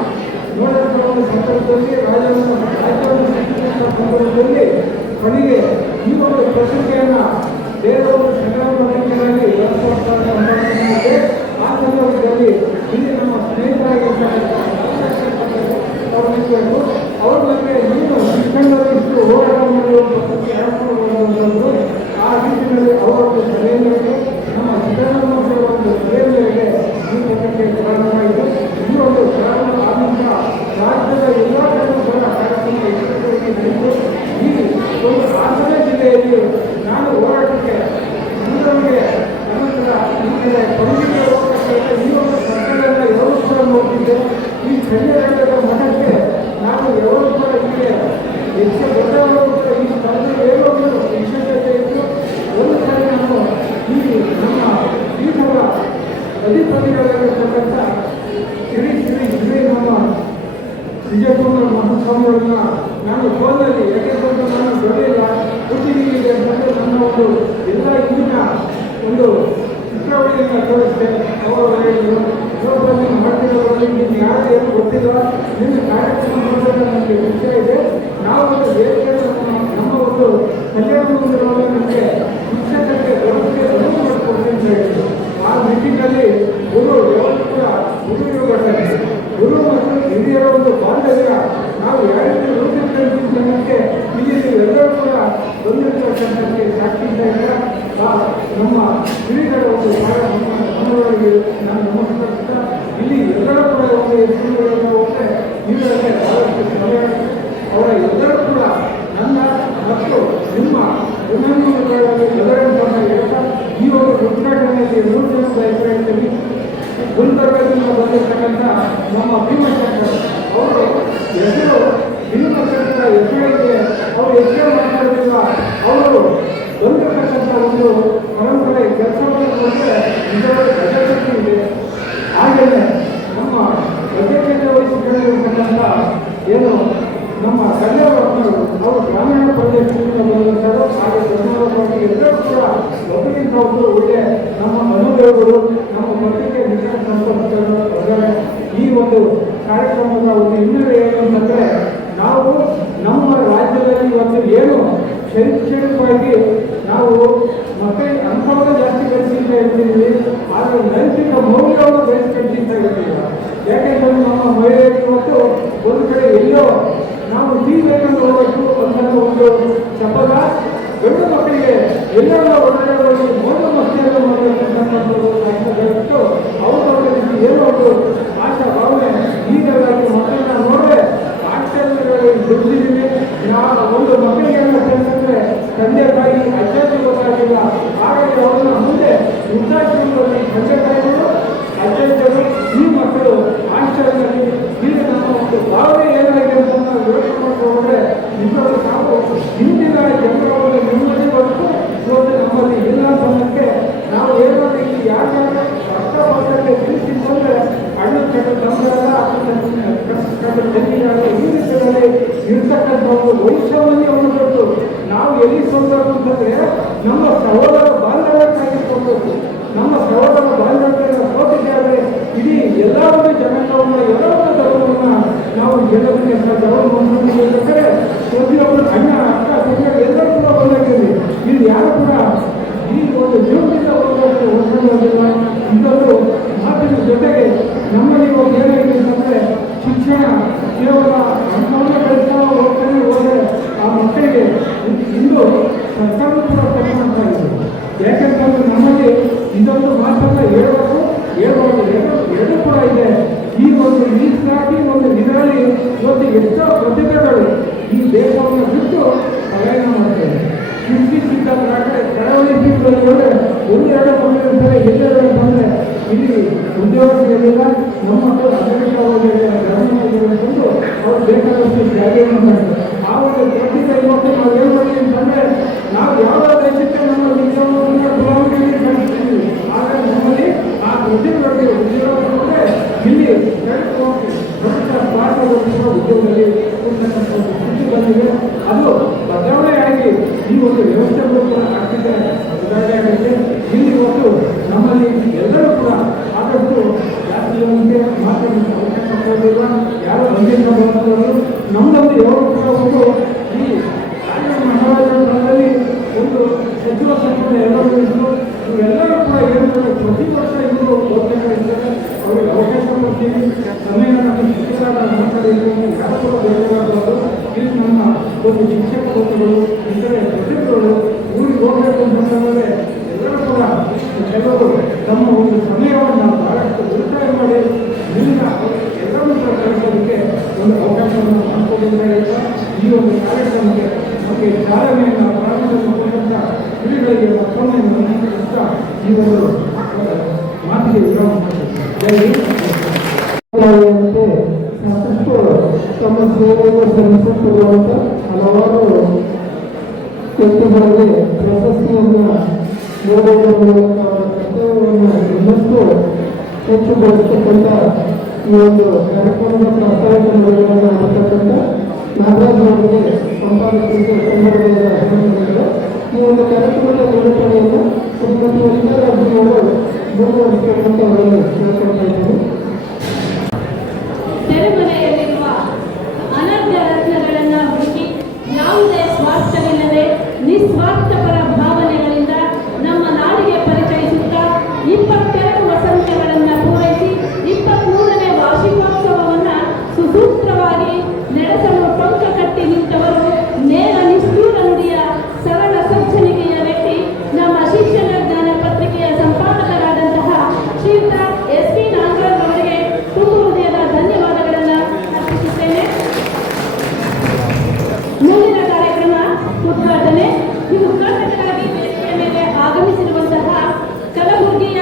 ನೋಡುವಂಥ ಒಂದು ಸಂದರ್ಭದಲ್ಲಿ ರಾಜ್ಯವನ್ನು ಶಿಕ್ಷಿಸುವಂಥ ಸಂದರ್ಭದಲ್ಲಿ ಕೊನೆಗೆ ಈ ಒಂದು ಪತ್ರಿಕೆಯನ್ನು ಬೇರೆ ಒಂದು ಸಂಗ್ರಾಮವಾಗಿ ಬಳಸುವಂತೆ ಆ ಸಂದರ್ಭದಲ್ಲಿ ಇಲ್ಲಿ ನಮ್ಮ ಸ್ನೇಹಿತರಾಗಿರ್ತಕ್ಕಂಥ ಅವ್ರ ಬಗ್ಗೆ ನೀನು ಶಿಕ್ಷಣದಲ್ಲಿ ಇಷ್ಟು ಹೋರಾಟ ಮಾಡುವ ಪತ್ರಿಕೆ ಮಾಡುವಂಥದ್ದು ಆ ರೀತಿಯಲ್ಲಿ ಅವರೊಂದು ಸಲಹೆಗಳಿಗೆ ನಮ್ಮ ಸಿದ್ದರಾಮಯ್ಯ ಒಂದು ಸಲಹೆಗಳಿಗೆ ಈ ಪತ್ರಿಕೆ ಕಾರಣವಾಯಿತು. ಈ ಒಂದು ಕಾರಣ ಆದ ನಂತರ ರಾಜ್ಯದ ಎಲ್ಲ ಕಡೆ ಕೂಡ ಕಾರ್ಯಕ್ರಮ ನಡೆಯಿತು. ಈ ಒಂದು ಹಾಸನ ಜಿಲ್ಲೆಯಲ್ಲಿ ನಾನು ಹೋರಾಟಕ್ಕೆ ಮುಂದಕ್ಕೆ ಅನಂತರ ಈ ಕಡೆ ಪಂಡಿತ ಈ ಒಂದು ಸರ್ಕಾರದಿಂದ 2 ವರ್ಷ ಹೆಚ್ಚು ದೊಡ್ಡವರು ಈ ಸ್ಪರ್ಧೆ ಏನೋ ಒಂದು ವಿಶೇಷತೆ ಇತ್ತು. ಒಂದು ಸಾರಿ ನಾನು ಈ ನಮ್ಮ ಪೀಠದ ಅಧಿಪತಿಗಳಾಗಿರ್ತಕ್ಕಂಥ ಶ್ರೀ ನಮ್ಮ ವಿಜಯಕುಮಾರ್ ಮಹಾಸ್ವಾಮಿಯವರನ್ನ ನಾನು ಫೋನಲ್ಲಿ ಯಾಕೆಂದ್ರೆ ನಾನು ಬರಲಿಲ್ಲ ಹುಟ್ಟಿಗೆ ಅಂತಂದರೆ ನನ್ನ ಒಂದು ಎಲ್ಲ ಇಂದಿನ ಒಂದು ಚಿತ್ರವಳಿಯನ್ನು ತೋರಿಸಿದೆ. ಅವರು ಹೇಳಿದರು ಯೋಗವನ್ನು ಮಾಡ್ತಿರೋದ್ರಲ್ಲಿ ನಿಮ್ಗೆ ಯಾರು ಏನು ಗೊತ್ತಿಲ್ಲ, ನಿಮ್ಮ ಕಾರ್ಯಕ್ರಮ ನೋಡಿದ್ರೆ ನಮಗೆ ವಿಷಯ ಇದೆ. ನಾವು ಒಂದು ವೇದಿಕೆಯನ್ನು ನಮ್ಮ ಒಂದು ಕಲ್ಯಾಣ ಮಂದಿರವಾಗಿ ನಮಗೆ ಶಿಕ್ಷಕರಿಗೆ ಗೌರವಕ್ಕೆ ಅನುವು ಮಾಡಿಕೊಡ್ತೀನಿ ಅಂತ ಹೇಳಿದರು. ಆ ಮೀಟಿಂಗಲ್ಲಿ ಗುರು ಯಾವತ್ತೂ ಕೂಡ ಹುಡುಗರು ಬರ್ತಾರೆ. ಗುರು ಮತ್ತು ಹಿರಿಯರ ಒಂದು ಬಾಂಧವ್ಯ ನಾವು ಯಾವ ರೀತಿ ರೂಪಿಸಿಕೊಳ್ಳೋದಕ್ಕೆ ಇಲ್ಲಿ ಎಲ್ಲರೂ ಕೂಡ ಬಂದಿರತಕ್ಕಂಥಕ್ಕೆ ಸಾಕ್ಷಿ ಇದ್ದಾಗ ನಮ್ಮ ಹಿರಿಯರ ಒಂದು ಮನವೊಳಗೆ ನಾನು ನಮಸ್ಕರಿಸ್ತಾ ಇಲ್ಲಿ ಎಲ್ಲರೂ ಕೂಡ ಒಂದು ಹೆಸರುಗಳನ್ನು ಹೋದರೆ ಇವರಲ್ಲಿ ಬಹಳಷ್ಟು ಸಮಯ ಅವರ ಎಲ್ಲರೂ ಕೂಡ ನನ್ನ ಮತ್ತು ನಿಮ್ಮ ಅಭಿನಂದನೆಗಳನ್ನು ಎಲ್ಲರನ್ನು ಹೇಳ್ತಾ ಈ ಒಂದು ಉದ್ಘಾಟನೆಯಲ್ಲಿ ನೂತನ ಬಯಸಿದ್ದೀವಿ. ಗುಲ್ಬರ್ಗದಿಂದ ಬಂದಿರತಕ್ಕಂಥ ನಮ್ಮ ಭೀಮಶಂಕರ್ ಅವರು ಹೆಸರು ಭೀಮಶಂಕರ ಹೆಸರಿಗೆ ಅವರು ಹೆಸರು ಮಾತಾಡೋದಿಲ್ಲ. ಅವರು ಬಂದಿರತಕ್ಕಂಥ ಒಂದು ಪರಂಪರೆ ಕೆಲಸವನ್ನು ನೋಡಿದ್ರೆ ನಿಜವಾದ ಅಧ್ಯಕ್ಷತೆ ಇದೆ. ಹಾಗೆಯೇ ನಮ್ಮ ಅಧ್ಯಕ್ಷತೆ ವಹಿಸಿಕೊಂಡಿರತಕ್ಕಂಥ ಏನು ನಮ್ಮ ಕಲ್ಯಾಣವರು ಅವರು ಗ್ರಾಮೀಣ ಪ್ರದೇಶದಿಂದ ಬಂದಂಥವರು. ಹಾಗೆ ಕರ್ನಾಟಕವಾಗಿ ಎಲ್ಲರೂ ಕೂಡ ಒಬ್ಬರಿಗಿಂತ ಒಬ್ಬರು ಒಳ್ಳೆ ನಮ್ಮ ಅನುಭವಗಳು ನಮ್ಮ ಪತ್ರಿಕೆ ವಿಚಾರ ಸಂಪರ್ಕಗಳು. ಈ ಒಂದು ಕಾರ್ಯಕ್ರಮದ ಒಂದು ಹಿನ್ನೆಲೆ ಏನು ಅಂತಂದರೆ ನಾವು ನಮ್ಮ ರಾಜ್ಯದಲ್ಲಿ ಇವತ್ತು ಏನು ಶೈಕ್ಷಣಿಕವಾಗಿ ನಾವು ಮಕ್ಕಳಿಗೆ ಅಂಕವನ್ನು ಜಾಸ್ತಿ ಬೆಳೆಸಿತಾ ಇರ್ತೀವಿ, ಆದರೆ ನೈತಿಕ ಮೌಲ್ಯವನ್ನು ಬೆಳೆಸ್ಕೊಳ್ತಾ ಇರ್ತೀವಿ. ಯಾಕೆಂದರೆ ನಮ್ಮ ಮಹಿಳೆಯರಿಗೆ ಇವತ್ತು ಒಂದು ಕಡೆ ಎಲ್ಲೋ ನಾವು ಟಿವಿಯನ್ನು ನೋಡಬೇಕು ಅಂತ ಒಂದು ಶಪಥ, ಗಂಡು ಮಕ್ಕಳಿಗೆ ಎಲ್ಲೆಲ್ಲ ಒಳ್ಳೆಯವಾಗಿ ಮೋದ ಮಸ್ತಿಯನ್ನು ಮಾಡಬೇಕಂತಕ್ಕಂಥದ್ದು ಅವರಲ್ಲಿ ಏನೋ ಒಂದು ಆಶಾ ಭಾವನೆ. ಹೀಗಾಗಿ ಮಕ್ಕಳನ್ನ ನೋಡಿದ್ರೆ ಆಶ್ಚರ್ಯಗಳಲ್ಲಿ ದುಡ್ಡಿದ್ದೀವಿ. ನಾವು ಒಂದು ಮಕ್ಕಳಿಗೆ ಸೇರಿಸಿದ್ರೆ ತಂದೆ ತಾಯಿ ಅಜ್ಜಾತಿ ಗೊತ್ತಾಗಿಲ್ಲ. ಹಾಗಾಗಿ ಅವ್ರನ್ನ ಮುಂದೆ ವೃದ್ಧಾಶ್ರಮದಲ್ಲಿ ತಂದೆ ತಾಯಿಗಳು ಅಜ್ಜರು ಈ ಮಕ್ಕಳು ಆಶ್ಚರ್ಯದಲ್ಲಿ ಈಗ ನಮ್ಮ ಒಂದು ಭಾವನೆ ಏನಾಗಿದೆ ಅಂತ ನಾವು ಯೋಚನೆ ಮಾಡಿಕೊಂಡ್ರೆ ನಿಜವಾದ ನಾವು ಹಿಂದಿನ ಜನರ ಒಂದು ನೆಮ್ಮದಿ ಬಂತು ಇವತ್ತು ನಮ್ಮಲ್ಲಿ ಇಲ್ಲ ಅನ್ನೋದಕ್ಕೆ ನಾವು ಏನಾದರೂ ಇಲ್ಲಿ ಯಾಕೆ ಅರ್ಥಪಾತ್ರಕ್ಕೆ ತಿಳಿಸಿಕೊಂಡ್ರೆ ಹಣ್ಣು ಕಟ್ಟು ತಮ್ಮಲ್ಲ ಕಟ್ಟು ತೆಂಗಿನಾಗ ಈ ರೀತಿಯಲ್ಲಿ ಇರ್ತಕ್ಕಂಥ ಒಂದು ವೈಷಮ್ಯವನ್ನು ಕೊಟ್ಟು ನಾವು ಎಲ್ಲಿ ಸೋದಬೇಕು ಅಂತಂದರೆ ನಮ್ಮ ಸಹೋದರ ಬಾಂಧವ್ಯಕ್ಕಾಗಿರ್ಬೇಕು. ನಮ್ಮ ಸಹೋದರ ಬಾಂಧವ್ಯವನ್ನು ಸೋತಿದ್ದಾರೆ ಇಡೀ ಎಲ್ಲ ಒಂದು ಜನಾಂಗವನ್ನು ಎಲ್ಲ ಒಂದು ಧರ್ಮವನ್ನು ನಾವು ಗೆಲ್ಲೋದಕ್ಕೆ ಧರ್ಮಕ್ಕೆ ಪ್ರತಿಯೊಬ್ಬರು ಅಣ್ಣ ಅಕ್ಕ ತಂಗಿಯರು ಎಲ್ಲರೂ ಕೂಡ ಬಂದಿದ್ದೀವಿ. ಇಲ್ಲಿ ಯಾರು ಕೂಡ ಈ ಒಂದು ಜೀವನದಿಂದ ಹೊರಡುವುದಿಲ್ಲ. ಇದೊಂದು ಮಾತಿನ ಜೊತೆಗೆ ನಮ್ಮಲ್ಲಿ ಇವಾಗ ಏನಾಗಿದೆ ಅಂತಂದರೆ ಶಿಕ್ಷಣ ಕೇವಲ ಅಂಕವನ್ನು ಬೆಳೆಸ್ತಾ ಹೋದರೆ ಆ ಮಕ್ಕಳಿಗೆ ಇಂದು ಸರ್ಕಾರ ಕೂಡ ತಗೊಂತ ಇದೆ. ಯಾಕೆಂತಂದ್ರೆ ನಮ್ಮಲ್ಲಿ ಇದೊಂದು ಮಾತನ್ನ ಹೇಳಬೇಕು ಎರಡು ಕೂಡ ಇದೆ. ಈ ಒಂದು ಮೀಸಲಾತಿ ಒಂದು ಇದರಲ್ಲಿ ಇವತ್ತು ಎಷ್ಟೋ ಪ್ರತಿಭೆಗಳು ಈ ದೇಶವನ್ನು ಬಿಟ್ಟು ಪಲಾಯನ ಮಾಡ್ತೇವೆ. ಶಿಕ್ಷಿಸಿದ್ದ ಕರಾವಳಿ ಸೀಟ್ಗಳಲ್ಲಿ ಒಂದೆರಡು ಬಂದಿರ್ತಾರೆ, ಎಲ್ಲೆರಡು ಬಂದರೆ ಇಲ್ಲಿ ಉದ್ಯೋಗ ಸಿಗಲಿಲ್ಲ. ನಮ್ಮ ಮಕ್ಕಳು ಅಮೆರಿಕ ಹೋಗಿದ್ದಾರೆ, ಜರ್ಮನಿ ಬಂದು ಅವ್ರು ಬೇಕಾದಷ್ಟು ಜಾರಿಯನ್ನು ಮಾಡ್ತಾರೆ. ಆ ಒಂದು ಪ್ರತಿಭೆ ಇವತ್ತು ನಾವು ಹೇಳ್ಬೋದು ಅಂತಂದರೆ ನಾವು ಯಾವ ದೇಶಕ್ಕೆ ನಮ್ಮ ವಿದ್ಯಾಭ್ಯಾಸವನ್ನು ಗುಲಾಮಗಿರಿ ಕಳಿಸ್ತೀವಿ. ಆದರೆ ನಮ್ಮಲ್ಲಿ ಆ ಪ್ರತಿಭೆಗಳಿಗೆ ಉದ್ಯೋಗ ಕೊಟ್ಟರೆ ಇಲ್ಲಿ ಉದ್ಯೋಗದಲ್ಲಿ ಬಂದಿದೆ. ಅದು ಬದಲಾವಣೆ ಆಗಿ ಈ ಒಂದು ವ್ಯವಸ್ಥೆಗಳು ಕೂಡ ಆಗ್ತಿದೆ, ಬದಲಾವಣೆ ಆಗುತ್ತೆ. ಇಲ್ಲಿ ಇವತ್ತು ನಮ್ಮಲ್ಲಿ ಎಲ್ಲರೂ ಕೂಡ ಆದಷ್ಟು ಜಾಸ್ತಿ ಜನಕ್ಕೆ ಮಾತಾಡಲಿಕ್ಕೆ ಅವಕಾಶ ಕೊಡೋದಿಲ್ಲ. ಯಾರೋ ಬಂದಿದ್ದ ಬಂದವರು ನಮ್ಮಲ್ಲಿ ಯಾರು ಕೂಡ ಒಂದು ಈ ಮಹಾರಾಜರಲ್ಲಿ ಒಂದು ಸಚಿವ ಸಂಪುಟ ಎಲ್ಲರೂ ಇದ್ರು. ಇವೆಲ್ಲರೂ ಕೂಡ ಏನು ಪ್ರತಿ ವರ್ಷ ಇವರು ಓದಬೇಕಾಗಿದ್ದಾರೆ. ಅವರಿಗೆ ಅವಕಾಶ ಕೊಡ್ತೀವಿ. ಸಮಯ ನಮ್ಮ ಶಿಕ್ಷಕರ ಮಾತಾಡಿದ್ರು ಯಾರು ಕೂಡ ಬೇಕಾಗಬಾರದು. ಇಲ್ಲಿ ನಮ್ಮ ಒಂದು ಶಿಕ್ಷಕ ಬಂಧುಗಳು ಇತರೆ ಪ್ರತಿಭೆಗಳು ಊರಿಗೆ ಹೋಗಬೇಕು ಅಂತಂದರೆ ಎಲ್ಲರೂ ಕೂಡ ಕೆಲವರು ತಮ್ಮ ಒಂದು ಸಮಯವನ್ನು ಬಹಳಷ್ಟು ಉಳಿತಾಯ ಮಾಡಿ ಇಲ್ಲಿನ ಎಲ್ಲರೂ ಕೂಡ ಕಲಿಸೋದಕ್ಕೆ ಒಂದು ಅವಕಾಶವನ್ನು ಮಾಡಿಕೊಂಡಿದ್ದಾರೆ. ಈ ಒಂದು ಕಾರ್ಯಕ್ರಮಕ್ಕೆ ನಮಗೆ ಚಾಲನೆಯನ್ನು ಪ್ರಾರಂಭವನ್ನು ಕೊಟ್ಟಂಥ ಹಿರಿಗಳಿಗೆ ಮತ್ತೊಮ್ಮೆ ನಮಸ್ಕರಿಸ್ತಾ ಈ ಒಂದು ಮಾತಿಗೆ ವಿರಾಮ ಮಾಡ್ತೀವಿ. ಸಾಕಷ್ಟು ತಮ್ಮ ಸೇವೆಯನ್ನು ಸಲ್ಲಿಸುತ್ತಿರುವಂಥ ಹಲವಾರು ವ್ಯಕ್ತಿಗಳಿಗೆ ಪ್ರಶಸ್ತಿಯನ್ನು ನೀಡುವುದರ ಮೂಲಕ ಅವರ ಕರ್ತವ್ಯವನ್ನು ಇನ್ನಷ್ಟು ಹೆಚ್ಚುಗೊಳಿಸತಕ್ಕಂಥ ಈ ಒಂದು ಕಾರ್ಯಕ್ರಮದ ಪ್ರಾಸ್ತಾವಿಕ ನಿರ್ವಹಣೆ ಮಾಡತಕ್ಕಂಥ ನಾಗರಾಜ್ ಅವರಿಗೆ ಸಂಪಾದಕರಿಗೆ ಸಂದರ್ಭದ ಅಭಿನಂದನೆಗಳು. ಈ ಒಂದು ಕಾರ್ಯಕ್ರಮದ ನಿರೂಪಣೆಯನ್ನು ಶ್ರೀಮತಿ ವನಿತಾರಾಜಿಯವರು ಮುಂದುವರಿಸಬೇಕಂತ ಅವರಲ್ಲಿ ಕೇಳ್ಕೊಳ್ತಾ ಇದ್ದೀನಿ. ಸೆರೆಮನೆಯಲ್ಲಿರುವ ಅನರ್ಘ್ಯ ರತ್ನಗಳನ್ನು ಹುಡುಕಿ ಯಾವುದೇ ಸ್ವಾರ್ಥವಿಲ್ಲದೆ ನಿಸ್ವಾರ್ಥಪರ ಭಾವನೆಗಳಿಂದ ನಮ್ಮ ನಾಡಿಗೆ ಪರಿಚಯಿಸುತ್ತಾ 22 ವಸಂತಗಳನ್ನು ಪೂರೈಸಿ 23ನೇ ವಾರ್ಷಿಕೋತ್ಸವವನ್ನು ಸುಸೂತ್ರವಾಗಿ ನಡೆಸಲು ಟೊಂಕ ಕಟ್ಟಿ ನಿಂತವರು ನೇರ ನಿಷ್ಠೂರ ನುಡಿಯ ಸರಳ ಸಜ್ಜನಿಕೆಯ ವ್ಯಕ್ತಿ ನಮ್ಮ ಶಿಕ್ಷಣ ಜ್ಞಾನ ಪತ್ರಿಕೆಯ ಸಂಪಾದಕರಾದಂತಹ ಶ್ರೀಯುತ SP ನಾಗರಾಜ್ ಅವರಿಗೆ ತುಂಬ ಹೃದಯದ ಧನ್ಯವಾದಗಳನ್ನು ಅರ್ಪಿಸುತ್ತೇನೆ. ಮುಂದಿನ ಕಾರ್ಯಕ್ರಮ ಉದ್ಘಾಟನೆ. ಈ ಉದ್ಘಾಟನೆಗಾಗಿ ವೇದಿಕೆಯ ಮೇಲೆ ಆಗಮಿಸಿರುವಂತಹ ಕಲಬುರಗಿಯ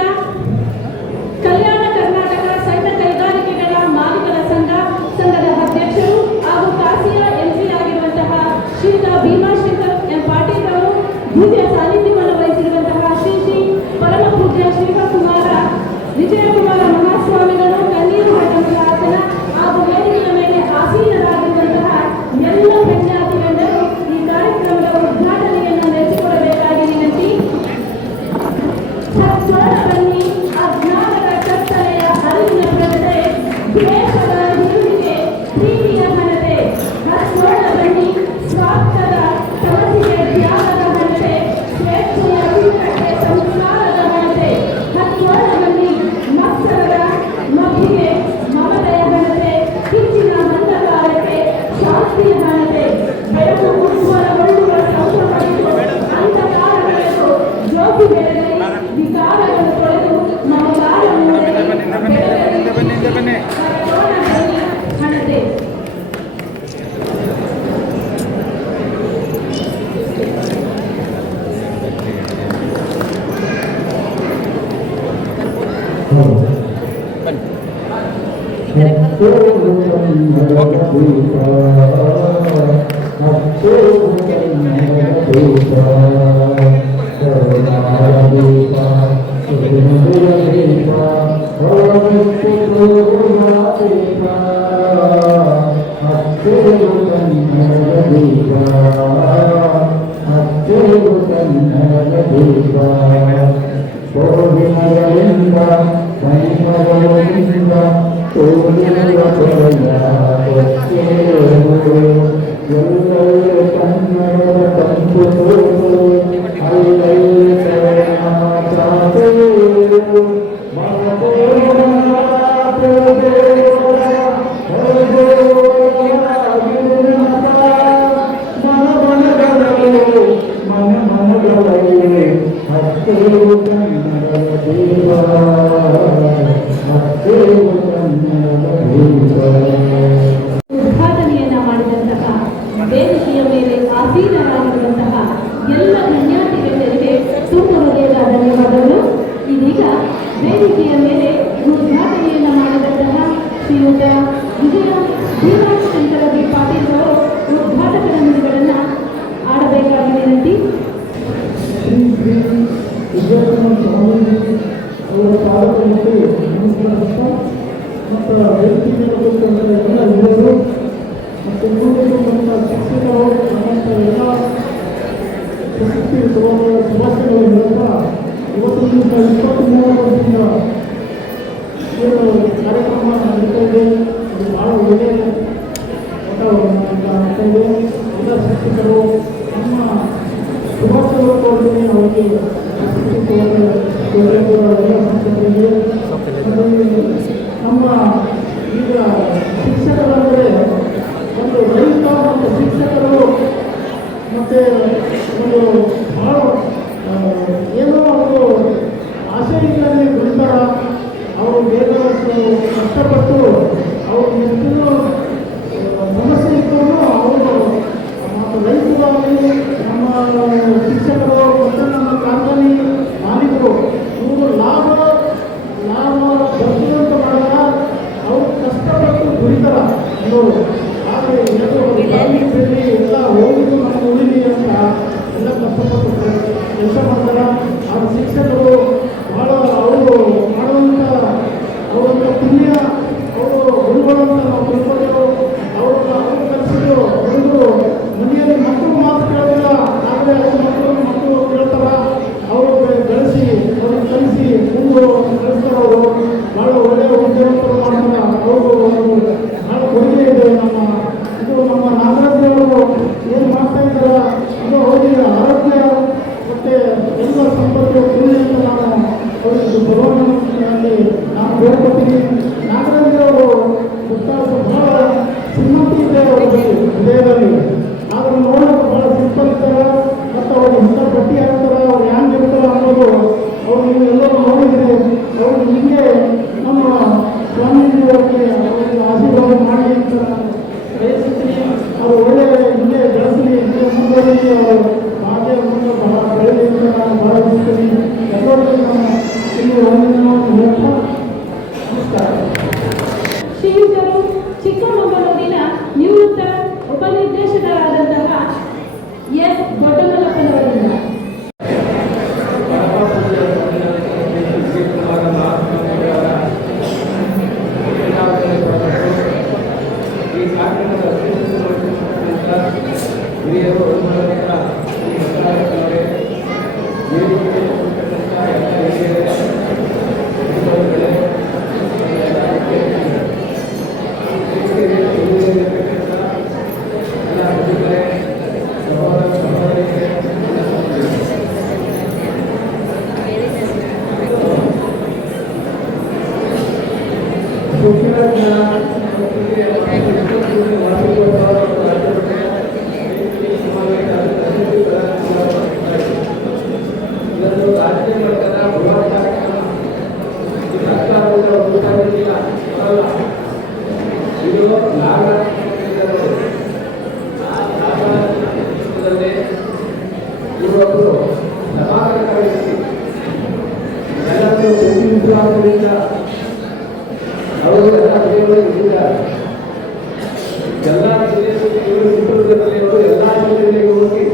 ಕಲ್ಯಾಣ ಕರ್ನಾಟಕ ಸಣ್ಣ ಕೈಗಾರಿಕೆಗಳ ಮಾಲೀಕರ ಸಂಘದ ಅಧ್ಯಕ್ಷರು ಹಾಗೂ ಕಾಸಿಯ MC ಆಗಿರುವಂತಹ ಶ್ರೀಯುತ ಭೀಮಾಶಂಕರ್ ಎಂ ಪಾಟೀಲ್ ಅವರು, ದಿವ್ಯ ಸಾನ್ನಿಧ್ಯವನ್ನು ವಹಿಸಿರುವಂತಹ ಶ್ರೀ ಪರಮ ಪೂಜ್ಯ ಶಿವಕುಮಾರ ವಿಜಯಕುಮಾರ ಮಹಾಸ್ವಾಮಿಗಳು ಕಣ್ಣೀರು ಹಟ್ಟಂಗಳ ಆಸನ ಹಾಗೂ ವೇದಿಕೆಯ ಮೇಲೆ ಆಸೀನರಾಗಿರುವಂತಹ ಎಲ್ಲ ಪುಣ್ಯಾತಿಗಣ್ಯರು ಈ ಕಾರ್ಯಕ್ರಮದ ಉದ್ಘಾಟನೆಯನ್ನು ನಡೆಸಿಕೊಡಬೇಕಾಗಿ ವಿನಂತಿ. ಸತ್ವರ ಬನ್ನಿ ಅಜ್ಞಾನದ ಕತ್ತಲೆಯ ಅರಿವಿನ ಪ್ರಗತೆ, ದೇಶದ ಹಿಂದಿಗೆ ಪ್ರೀತಿಯ ಘನತೆ. ಸತ್ವರ ಬನ್ನಿ ಸ್ವಾರ್ಥದ ಸಮಸ್ಯೆಗೆ ತ್ಯಾಗದ ಘನತೆ, ಸ್ವೇಚ್ಛೆಯ ಪೀಠಕ್ಕೆ ಸಂಸ್ಕಾರದ ಘನತೆ. ಸತ್ವರ ಬನ್ನಿ ಮತ್ಸರದ ಮಬ್ಬಿಗೆ ಮಮತೆಯ ಘನತೆ, ಕಿಚ್ಚಿನ ಮಂದಕಾರಕ್ಕೆ ಶಾಂತಿಯ ಘನತೆ. ಬೆಳಕು ಉಜ್ವಲಗೊಳ್ಳುವ ಸಂಭ್ರಮವಿದು ಅಂಧಕಾರ ಬೆಳೆದು ಜ್ಯೋತಿ ಬೆಳಗಲಿ, ವಿಕಾರಗಳು ತೊಳೆದು ಮಮಕಾರ ಮೂಡಲಿ, ಬೆಳಗಲಿ ಕರಗೋಣ ಬನ್ನಿ ಘನತೆ. ಉದ್ಘಾಟನೆಯನ್ನ ಮಾಡಿದಂತಹ ವೇದಿಕೆಯ ಮೇಲೆ ಆಸೀನರಾಗಿರುವಂತಹ ಎಲ್ಲ ವಿದ್ಯಾರ್ಥಿಗಳಿಗೆ ತುಂಬ ಹೃದಯದ ಧನ್ಯವಾದಗಳು. ಇದೀಗ ವೇದಿಕೆಯ ಮೇಲೆ ಉದ್ಘಾಟನೆಯನ್ನ ಮಾಡಿದಂತಹ ಶ್ರೀಯುತ ಭೀಮಾಶಂಕರ ಬಿ ಪಾಟೀಲ್ ಅವರು ಉದ್ಘಾಟಕರ ನುಡಿಗಳನ್ನು ಆಡಬೇಕಾಗಿ ವಿನಂತಿ. ಶ್ರೀ ವಿಜಯಕುಮಾರ ಸ್ವಾಮೀಜಿ ಅವರ ಪಾದಕ್ಕೆ ನಮಸ್ಕರಿಸುತ್ತಾ ಮತ್ತು ವೇದಿಕೆಯಲ್ಲಿ ಎಲ್ಲ ಹಿರಿಯರು ಮತ್ತು ಮುಂದೆ ನಮ್ಮ ಶಿಕ್ಷಕರು ನಮ್ಮಂಥ ಎಲ್ಲ ಪ್ರಶಸ್ತಿ ತಗೊಂಡ ಶುಭಾಶಯಗಳು ಹೇಳ್ತಾ ಇವತ್ತಿನಿಂದ 23 ವರ್ಷದಿಂದ ಏನು ಕಾರ್ಯಕ್ರಮ ನಡೀತಾ ಇದೆ ಅದು ಭಾಳ ಒಳ್ಳೆಯ ವಾತಾವರಣ ಆಗ್ತಾ ಇದೆ. ಎಲ್ಲ ಶಿಕ್ಷಕರು ನಮ್ಮ ಶುಭಾಶಯಗಳು ಕೊಡ್ತೀನಿ ಅವರಿಗೆ ನಮ್ಮ ಈಗ ಶಿಕ್ಷಕರಂದರೆ ಒಂದು ರೈತ ಮತ್ತು ಶಿಕ್ಷಕರು ಮತ್ತು ಒಂದು ಭಾಳ ಏನೋ ಅವರು ಆಶಯಗಳಲ್ಲಿ ಬೆಳಿತಾರ. ಅವರು ಬೇಕಾದಷ್ಟು ಕಷ್ಟಪಟ್ಟು ಅವರು ಎಷ್ಟು ಸಮಸ್ಯೆ ಇದ್ದರೂ ಅವರು ಮತ್ತು ರೈತರಾಗಲಿ ನಮ್ಮ ಶಿಕ್ಷಕರು ಮತ್ತು ನಮ್ಮ ಕಾರ್ಖಾನೆ ಮಾಲೀಕರು ಇವರು ಲಾಭ ಬರ್ತಿದಂತ ಮಾಡಿದ ಅವರು ಕಷ್ಟಪಟ್ಟು ದುಡಿತಾರ ಎಲ್ಲರೂ. ಆದರೆ ಎಲ್ಲ ಹೋಗಿದ್ದು ನಮ್ಮ ಉಳಿಲಿ ಅಂತ ಎಲ್ಲ ಅವರು ಎಲ್ಲ ಇದ್ದಾರೆ. ಎಲ್ಲ ಚಿತ್ರದುರ್ಗದಲ್ಲಿ ಅವರು ಎಲ್ಲ ಜಿಲ್ಲೆಗಳಿಗೆ ಹೋಗಿ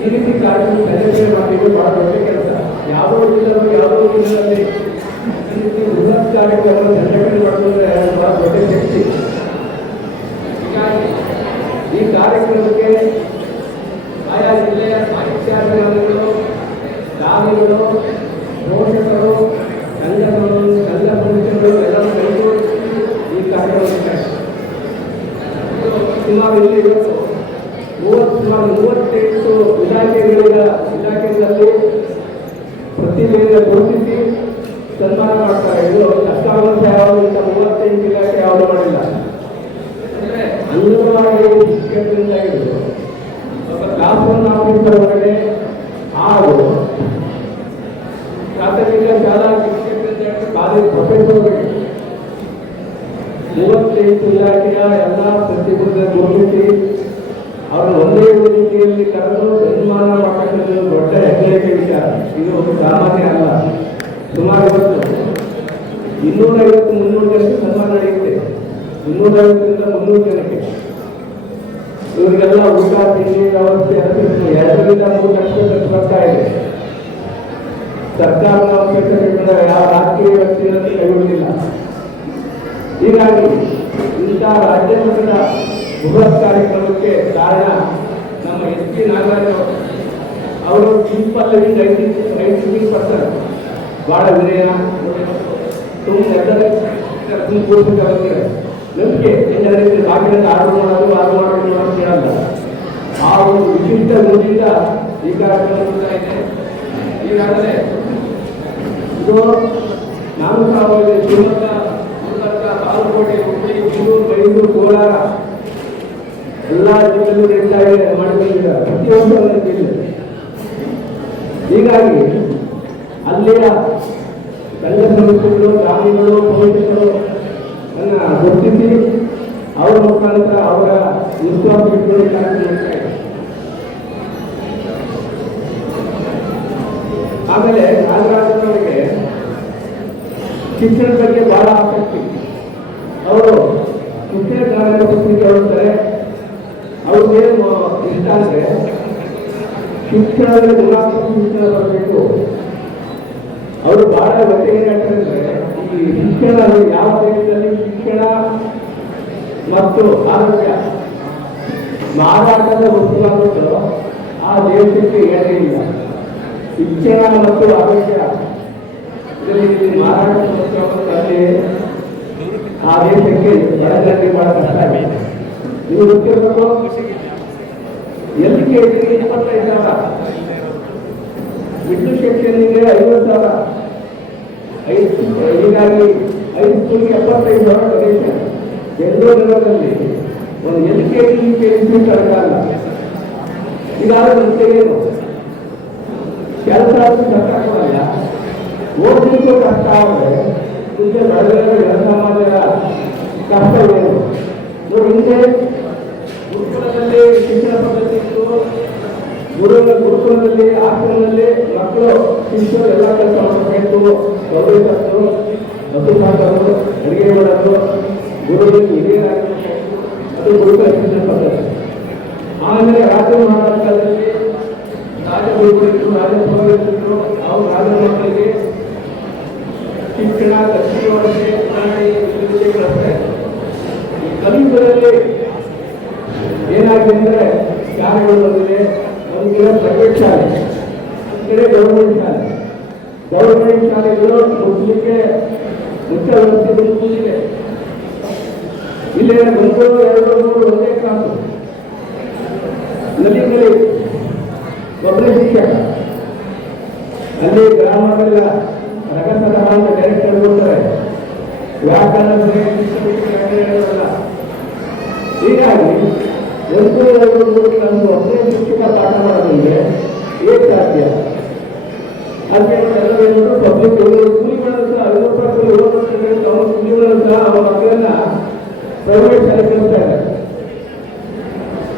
ಈ ರೀತಿ ಕಾರ್ಯಕ್ರಮ ಸಂಘಟನೆ ಮಾಡಿದ್ದು ಬಹಳ ದೊಡ್ಡ ಕೆಲಸ. ಯಾವುದೋ ಜಿಲ್ಲೆಯಲ್ಲಿ ಈ ರೀತಿ ಬೃಹತ್ ಕಾರ್ಯಕ್ರಮ ಸಂಘಟನೆ ಮಾಡೋದ್ರೆ ಬಹಳ ದೊಡ್ಡ ಶಕ್ತಿ. ಹೀಗಾಗಿ ಈ ಕಾರ್ಯಕ್ರಮಕ್ಕೆ ಆಯಾ ಜಿಲ್ಲೆಯ ಸಾಹಿತ್ಯಾಭಿಮಾನಿಗಳು, ದಾನಿಗಳು, ಪೋಷಕರು, ಸಂಘಟನೆಗಳು, ಸಂಘ ಸಂಸ್ಥೆಗಳು ಎಲ್ಲರೂ ಕೈಗೂಡಿಸಿ ಈ ಕಾರ್ಯಕ್ರಮಕ್ಕೆ ಸುಮಾರು ಇಲ್ಲಿ ಇವತ್ತು 38 ಇಲಾಖೆಗಳಲ್ಲಿ ಪ್ರತಿಭೆಯನ್ನು ಗುರುತಿಸಿ ಸನ್ಮಾನ ಮಾಡ್ತಾರೆ. ಇದು ಅಷ್ಟಾಂಶ ಯಾವುದು ಇಂಥ 38 ಇಲಾಖೆ ಯಾವುದು ಮಾಡಿಲ್ಲ. ಅಂದರೆ ಅಂಗನವಾಡಿ ಶಿಕ್ಷಕರಿಂದ ಹಿಡಿದು ಒಬ್ಬ ಕ್ಲಾಸ್ ಒನ್ ಆಫೀಸರ್ ಹೊರಗಡೆ ಹಾಗೂ ಪ್ರಾಥಮಿಕ ಶಾಲಾ ಶಿಕ್ಷಕರಿಂದ ಕಾಲೇಜ್ ಪ್ರೊಫೆಸರ್ಗಳಿಗೆ 38 ಇಲಾಖೆಯ ಎಲ್ಲ ಪ್ರತಿಭೆಗಳನ್ನು ಗುರುತಿಸಿ ಅವರು ಒಂದೇ ವೇದಿಕೆಯಲ್ಲಿ ಕರೆದು ಸನ್ಮಾನ ಮಾಡತಕ್ಕಂಥ ದೊಡ್ಡ ಹೆಗ್ಗಳಿಕೆ ವಿಚಾರ. ಇದು ಒಂದು ಸಾಮಾನ್ಯ ಅಲ್ಲ. ಸುಮಾರು ಇವತ್ತು 250-300 ಜನಕ್ಕೆ ಸನ್ಮಾನ ನಡೆಯುತ್ತೆ. 250ರಿಂದ 300 ಜನಕ್ಕೆ ಇವರಿಗೆಲ್ಲ ಊಟ ತಿಂಡಿ ವ್ಯವಸ್ಥೆ 2-3 ಲಕ್ಷ ಖರ್ಚು ಬರ್ತಾ ಇದೆ. ಸರ್ಕಾರದ ಅವಶ್ಯಕತೆಗಳ ಯಾವ ರಾಜಕೀಯ ವ್ಯಕ್ತಿಗಳನ್ನು ಕೈಗೊಳ್ಳಿಲ್ಲ. ಹೀಗಾಗಿ ಇಂಥ ರಾಜ್ಯ ಮಟ್ಟದ ಬೃಹತ್ ಕಾರ್ಯಕ್ರಮಕ್ಕೆ ಕಾರಣ ನಮ್ಮ SP ನಾಗರಾಜ್ ಅವರು ಸಿಂಪಲ್ 90% ಬಹಳ ವಿನಯ ಕೂಡಿಸಬೇಕಾಗುತ್ತೆ. ನಂಬಿಕೆ ಎಲ್ಲರಿಗೆ ಕಾಗಿನಲ್ಲಿ ಆರ್ಡರ್ ಮಾಡೋದು ಅಂತ ಹೇಳಲ್ಲ. ಆ ಒಂದು ವಿಶಿಷ್ಟ ಗುಣದಿಂದ ಈ ಕಾರ್ಯಕ್ರಮ ಇದೆ. ಈಗಾಗಲೇ ಇದು ನಾನು ಶಿವಮೊಗ್ಗ, ಬಾಗಲಕೋಟೆ, ಹುಬ್ಬಳ್ಳಿ, ಬೆಂಗಳೂರು, ಮೈಸೂರು, ಕೋಲಾರ ಎಲ್ಲ ಜಿಲ್ಲೆಯಲ್ಲೂ ನಡೀತಾ ಮಾಡಿಕೊಂಡಿದ್ದಾರೆ. ಪ್ರತಿಯೊಂದು ಜಿಲ್ಲೆ. ಹೀಗಾಗಿ ಅಲ್ಲಿಯ ಸಂಘ ಸಂಸ್ಥೆಗಳು, ಗ್ರಾಮೀಣಗಳು, ಪೋಷಕರು ಗುರುತಿಸಿ ಅವರ ಮುಖಾಂತರ ಅವರ ವಿಶ್ವಾಸ ಇಟ್ಕೊಂಡು ಕಾರ್ಯಕ್ರಮ ಮಾಡ್ತಾ ಇದ್ದಾರೆ. ಆಮೇಲೆ ನಾಗರಾಜನವರಿಗೆ ಶಿಕ್ಷಣದ ಬಗ್ಗೆ ಬಹಳ ಆಸಕ್ತಿ. ಅವರು ಶಿಕ್ಷಣ ಕಾರ್ಯ ಪತ್ರಿಕೆ ಓದ್ತಾರೆ. ಅವ್ರಿಗೆ ಇಷ್ಟ ಅಂದರೆ ಶಿಕ್ಷಣದಲ್ಲಿ ಗುಣಾತ್ಮಕ ಶಿಕ್ಷಣ ಬರಬೇಕು. ಅವರು ಬಹಳ ಒಟ್ಟಿಗೆ ಹೇಳ್ತಾರೆ. ಈ ಶಿಕ್ಷಣ ಯಾವ ದೇಶದಲ್ಲಿ ಶಿಕ್ಷಣ ಮತ್ತು ಆರೋಗ್ಯ ಮಾರಾಟದ ವಸ್ತುವಾಗುತ್ತೋ ಆ ದೇಶಕ್ಕೆ ಏನೇ ಇಲ್ಲ. ಶಿಕ್ಷಣ ಮತ್ತು ಆರೋಗ್ಯ ಇದರಲ್ಲಿ ಮಾರಾಟದ ವಸ್ತುವಾಗುತ್ತದೆ. ಆ ದೇಶಕ್ಕೆ ಬಡತನಕ್ಕೆ ಬಹಳ ಕಷ್ಟ ಆಗಿದೆ. ನೀವು ಗೊತ್ತಿರಬೇಕು. LKG 25,000, ಮಿಡ್ಲ್ ಸೆಕ್ಷನ್ನಿಗೆ 50,000, ಹೀಗಾಗಿ ಹೈಸ್ಕೂಲ್ಗೆ 75,000 ಡೊನೇಷನ್. ಬೆಂಗಳೂರು ನಗರದಲ್ಲಿ ಒಂದು LKG ಫೀಸ್ ಅಡಗಲ್ಲ. ಈಗಾಗಲೇ ಮುಂಚೆ ಏನು ಕೆಲಸ ಕಷ್ಟವಲ್ಲ, ಓದಲಿಕ್ಕೂ ಕಷ್ಟ ಆದರೆ ಮುಂಚೆ ಬೆಳೆದ ಜನಸಮಾಜದ ಕಷ್ಟ ಏನು ನೋಡಿ. ಹಿಂದೆ ಗುರುಕುಲದಲ್ಲಿ ಶಿಕ್ಷಣ ಪದ್ಧತಿ ಇತ್ತು. ಗುರುಕುಲದಲ್ಲಿ ಆಶ್ರಮದಲ್ಲಿ ಮಕ್ಕಳು ಶಿಕ್ಷಕರು ಎಲ್ಲ ಕೆಲಸ ಮಾಡಬೇಕು. ಸೌಲಭ್ಯಗಳು, ಹಸು ಸಾಕೋದು, ಅಡುಗೆ ಮಾಡೋದು, ಗುರುಗಳಿಗೆ ಹಿರಿಯರಾಗಬೇಕಾಗಿತ್ತು. ಅದು ಗುರುಕುಲ ಶಿಕ್ಷಣ ಪದ್ಧತಿ. ಆಮೇಲೆ ರಾಜ್ಯ ಮಹಾರಾಷ್ಟ್ರದಲ್ಲಿ ರಾಜಗುರುಗಳಿದ್ರು, ರಾಜಪುರೋಹಿತರು, ಅವರು ರಾಜರ ಮಕ್ಕಳಿಗೆ ಶಿಕ್ಷಣ, ದಕ್ಷಿಣವರ್ಷೆ, ವಿಷಯಗಳಷ್ಟೇ. ಈ ಕಲಿಯುಗದಲ್ಲಿ ಏನಾಗಿದೆ ಅಂದರೆ ಶಾಲೆಗಳು ಬಂದಿದೆ. ಒಂದು ಕಡೆ ಪ್ರೈವೇಟ್ ಶಾಲೆ, ಒಂದು ಕಡೆ ಗೌರ್ಮೆಂಟ್ ಶಾಲೆ. ಗೌರ್ಮೆಂಟ್ ಶಾಲೆಗಳು ಮುಚ್ಚಲಿಕ್ಕೆ ಮುಚ್ಚ ವ್ಯವಸ್ಥೆ ಕೂತಿದೆ. ಇಲ್ಲೇ ಒಂದು 2 3 ಒಂದೇ ಕ್ಲಾಸು, ನದಿಗಳಲ್ಲಿ ಒಬ್ಬರೇ ಶಿಕ್ಷಕ. ಅಲ್ಲಿ ಗ್ರಾಮಗಳ ರಗಸರ ಅಂತ ಡೈರೆಕ್ಟ್ ಹೇಳ್ಕೊಡ್ತಾರೆ. ವ್ಯಾಕರಣ ಹೇಳೋಲ್ಲ. ಹೀಗಾಗಿ 1 2 3 ಕ್ಲಾಸು ಒಬ್ಬರೇ ಶಿಕ್ಷಕ ಪಾಠ ಮಾಡೋದಂದ್ರೆ ಏನ್ ಸಾಧ್ಯ? ಅದಕ್ಕೆ ಎಲ್ಲರೂ ಪಬ್ಲಿಕ್ ಕೂಲಿಗಳನ್ನು ಸಹ 5 ರೂಪಾಯಿ ಕೂಲಿಗಳನ್ನು ಸಹ ಅವರ ಮಕ್ಕಳನ್ನ ಪ್ರೈವೇಟ್ ಶಾಲೆ ಕಲಿಸ್ತಾರೆ.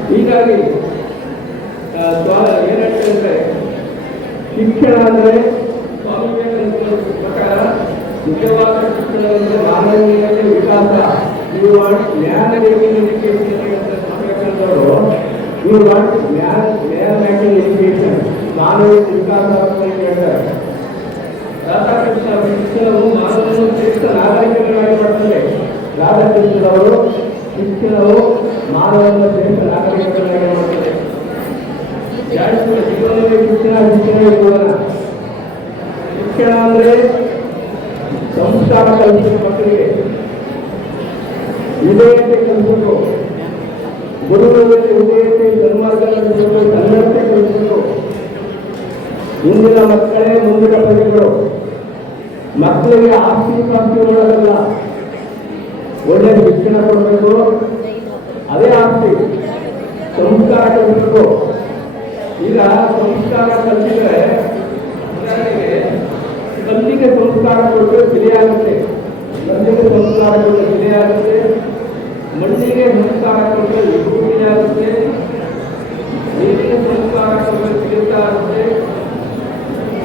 ಹೀಗಾಗಿ ಏನ್ ಹೇಳ್ತಾರೆ, ಶಿಕ್ಷಣ ಅಂದ್ರೆ ಸ್ವಾಮಿ ವಿವೇಕಾನಂದ ಪ್ರಕಾರ ನಿಜವಾದ ಶಿಕ್ಷಣ ಅಂದ್ರೆ ಮಾನವೀಯತೆ ವಿಕಾಸ. You want Jnanavedike education, you want Jnanavedike education, ಮಾನವೀಯ ವಿಕಾಸ ಅಂತ ಹೇಳ್ತಾರೆ. ರಾಧಾಕೃಷ್ಣ ಶಿಕ್ಷಣವು ಮಾನವನನ್ನು ಶ್ರೇಷ್ಠ ನಾಗರಿಕಗಳಾಗಿ ಮಾಡ್ತಾರೆ. ರಾಧಾಕೃಷ್ಣರವರು ಶಿಕ್ಷಣವು ಮಾನವನ ಶ್ರೇಷ್ಠ ನಾಗರಿಕಗಳಾಗಿ ಮಾಡುತ್ತದೆ. ಜೀವನವೇ ಶಿಕ್ಷಣ, ಶಿಕ್ಷಣವೇ ಜೀವನ. ಶಿಕ್ಷಣ ಅಂದ್ರೆ ಸಂಸ್ಕಾರ ಕಲಿಸಿದ ಮಕ್ಕಳಿಗೆ ವಿಧೇಯತೆ ಕಲಿಸಬೇಕು, ಗುರುಗಳಲ್ಲಿ ವಿಧೇಯತೆ, ಸನ್ಮಾರ್ಗ ಕಲಿಸಬೇಕು, ಸನ್ನಡತೆ ಕಲಿಸಬೇಕು. ಇಂದಿನ ಮಕ್ಕಳೇ ಮುಂದಿನ ಪ್ರಜೆಗಳು. ಮಕ್ಕಳಿಗೆ ಆಸ್ತಿ ಪಾಸ್ತಿ ಮಾಡೋದಲ್ಲ, ಒಳ್ಳೆ ಶಿಕ್ಷಣ ಕೊಡಬೇಕು, ಅದೇ ಆಸ್ತಿ. ಸಂಸ್ಕಾರ ಕಲಿಸಬೇಕು. ಈಗ ಸಂಸ್ಕಾರ ಕಲಿಸಿದ್ರೆ ಕಲ್ಲಿಗೆ ಸಂಸ್ಕಾರ ಕೊಟ್ಟರೆ ಸಿರಿಯಾಗುತ್ತೆ, ಕಲ್ಲಿಗೆ ಸಂಸ್ಕಾರ ಕೊಟ್ಟರೆ ಸಿರಿಯಾಗುತ್ತೆ, ಮಣ್ಣಿಗೆ ಸಂಸ್ಕಾರ ಕೊಟ್ಟರೆ ವಿಭೂತಿಯಾಗುತ್ತೆ, ನೀರಿಗೆ ಸಂಸ್ಕಾರ ಕೊಟ್ಟರೆ ಸಿರಿತ ಆಗುತ್ತೆ,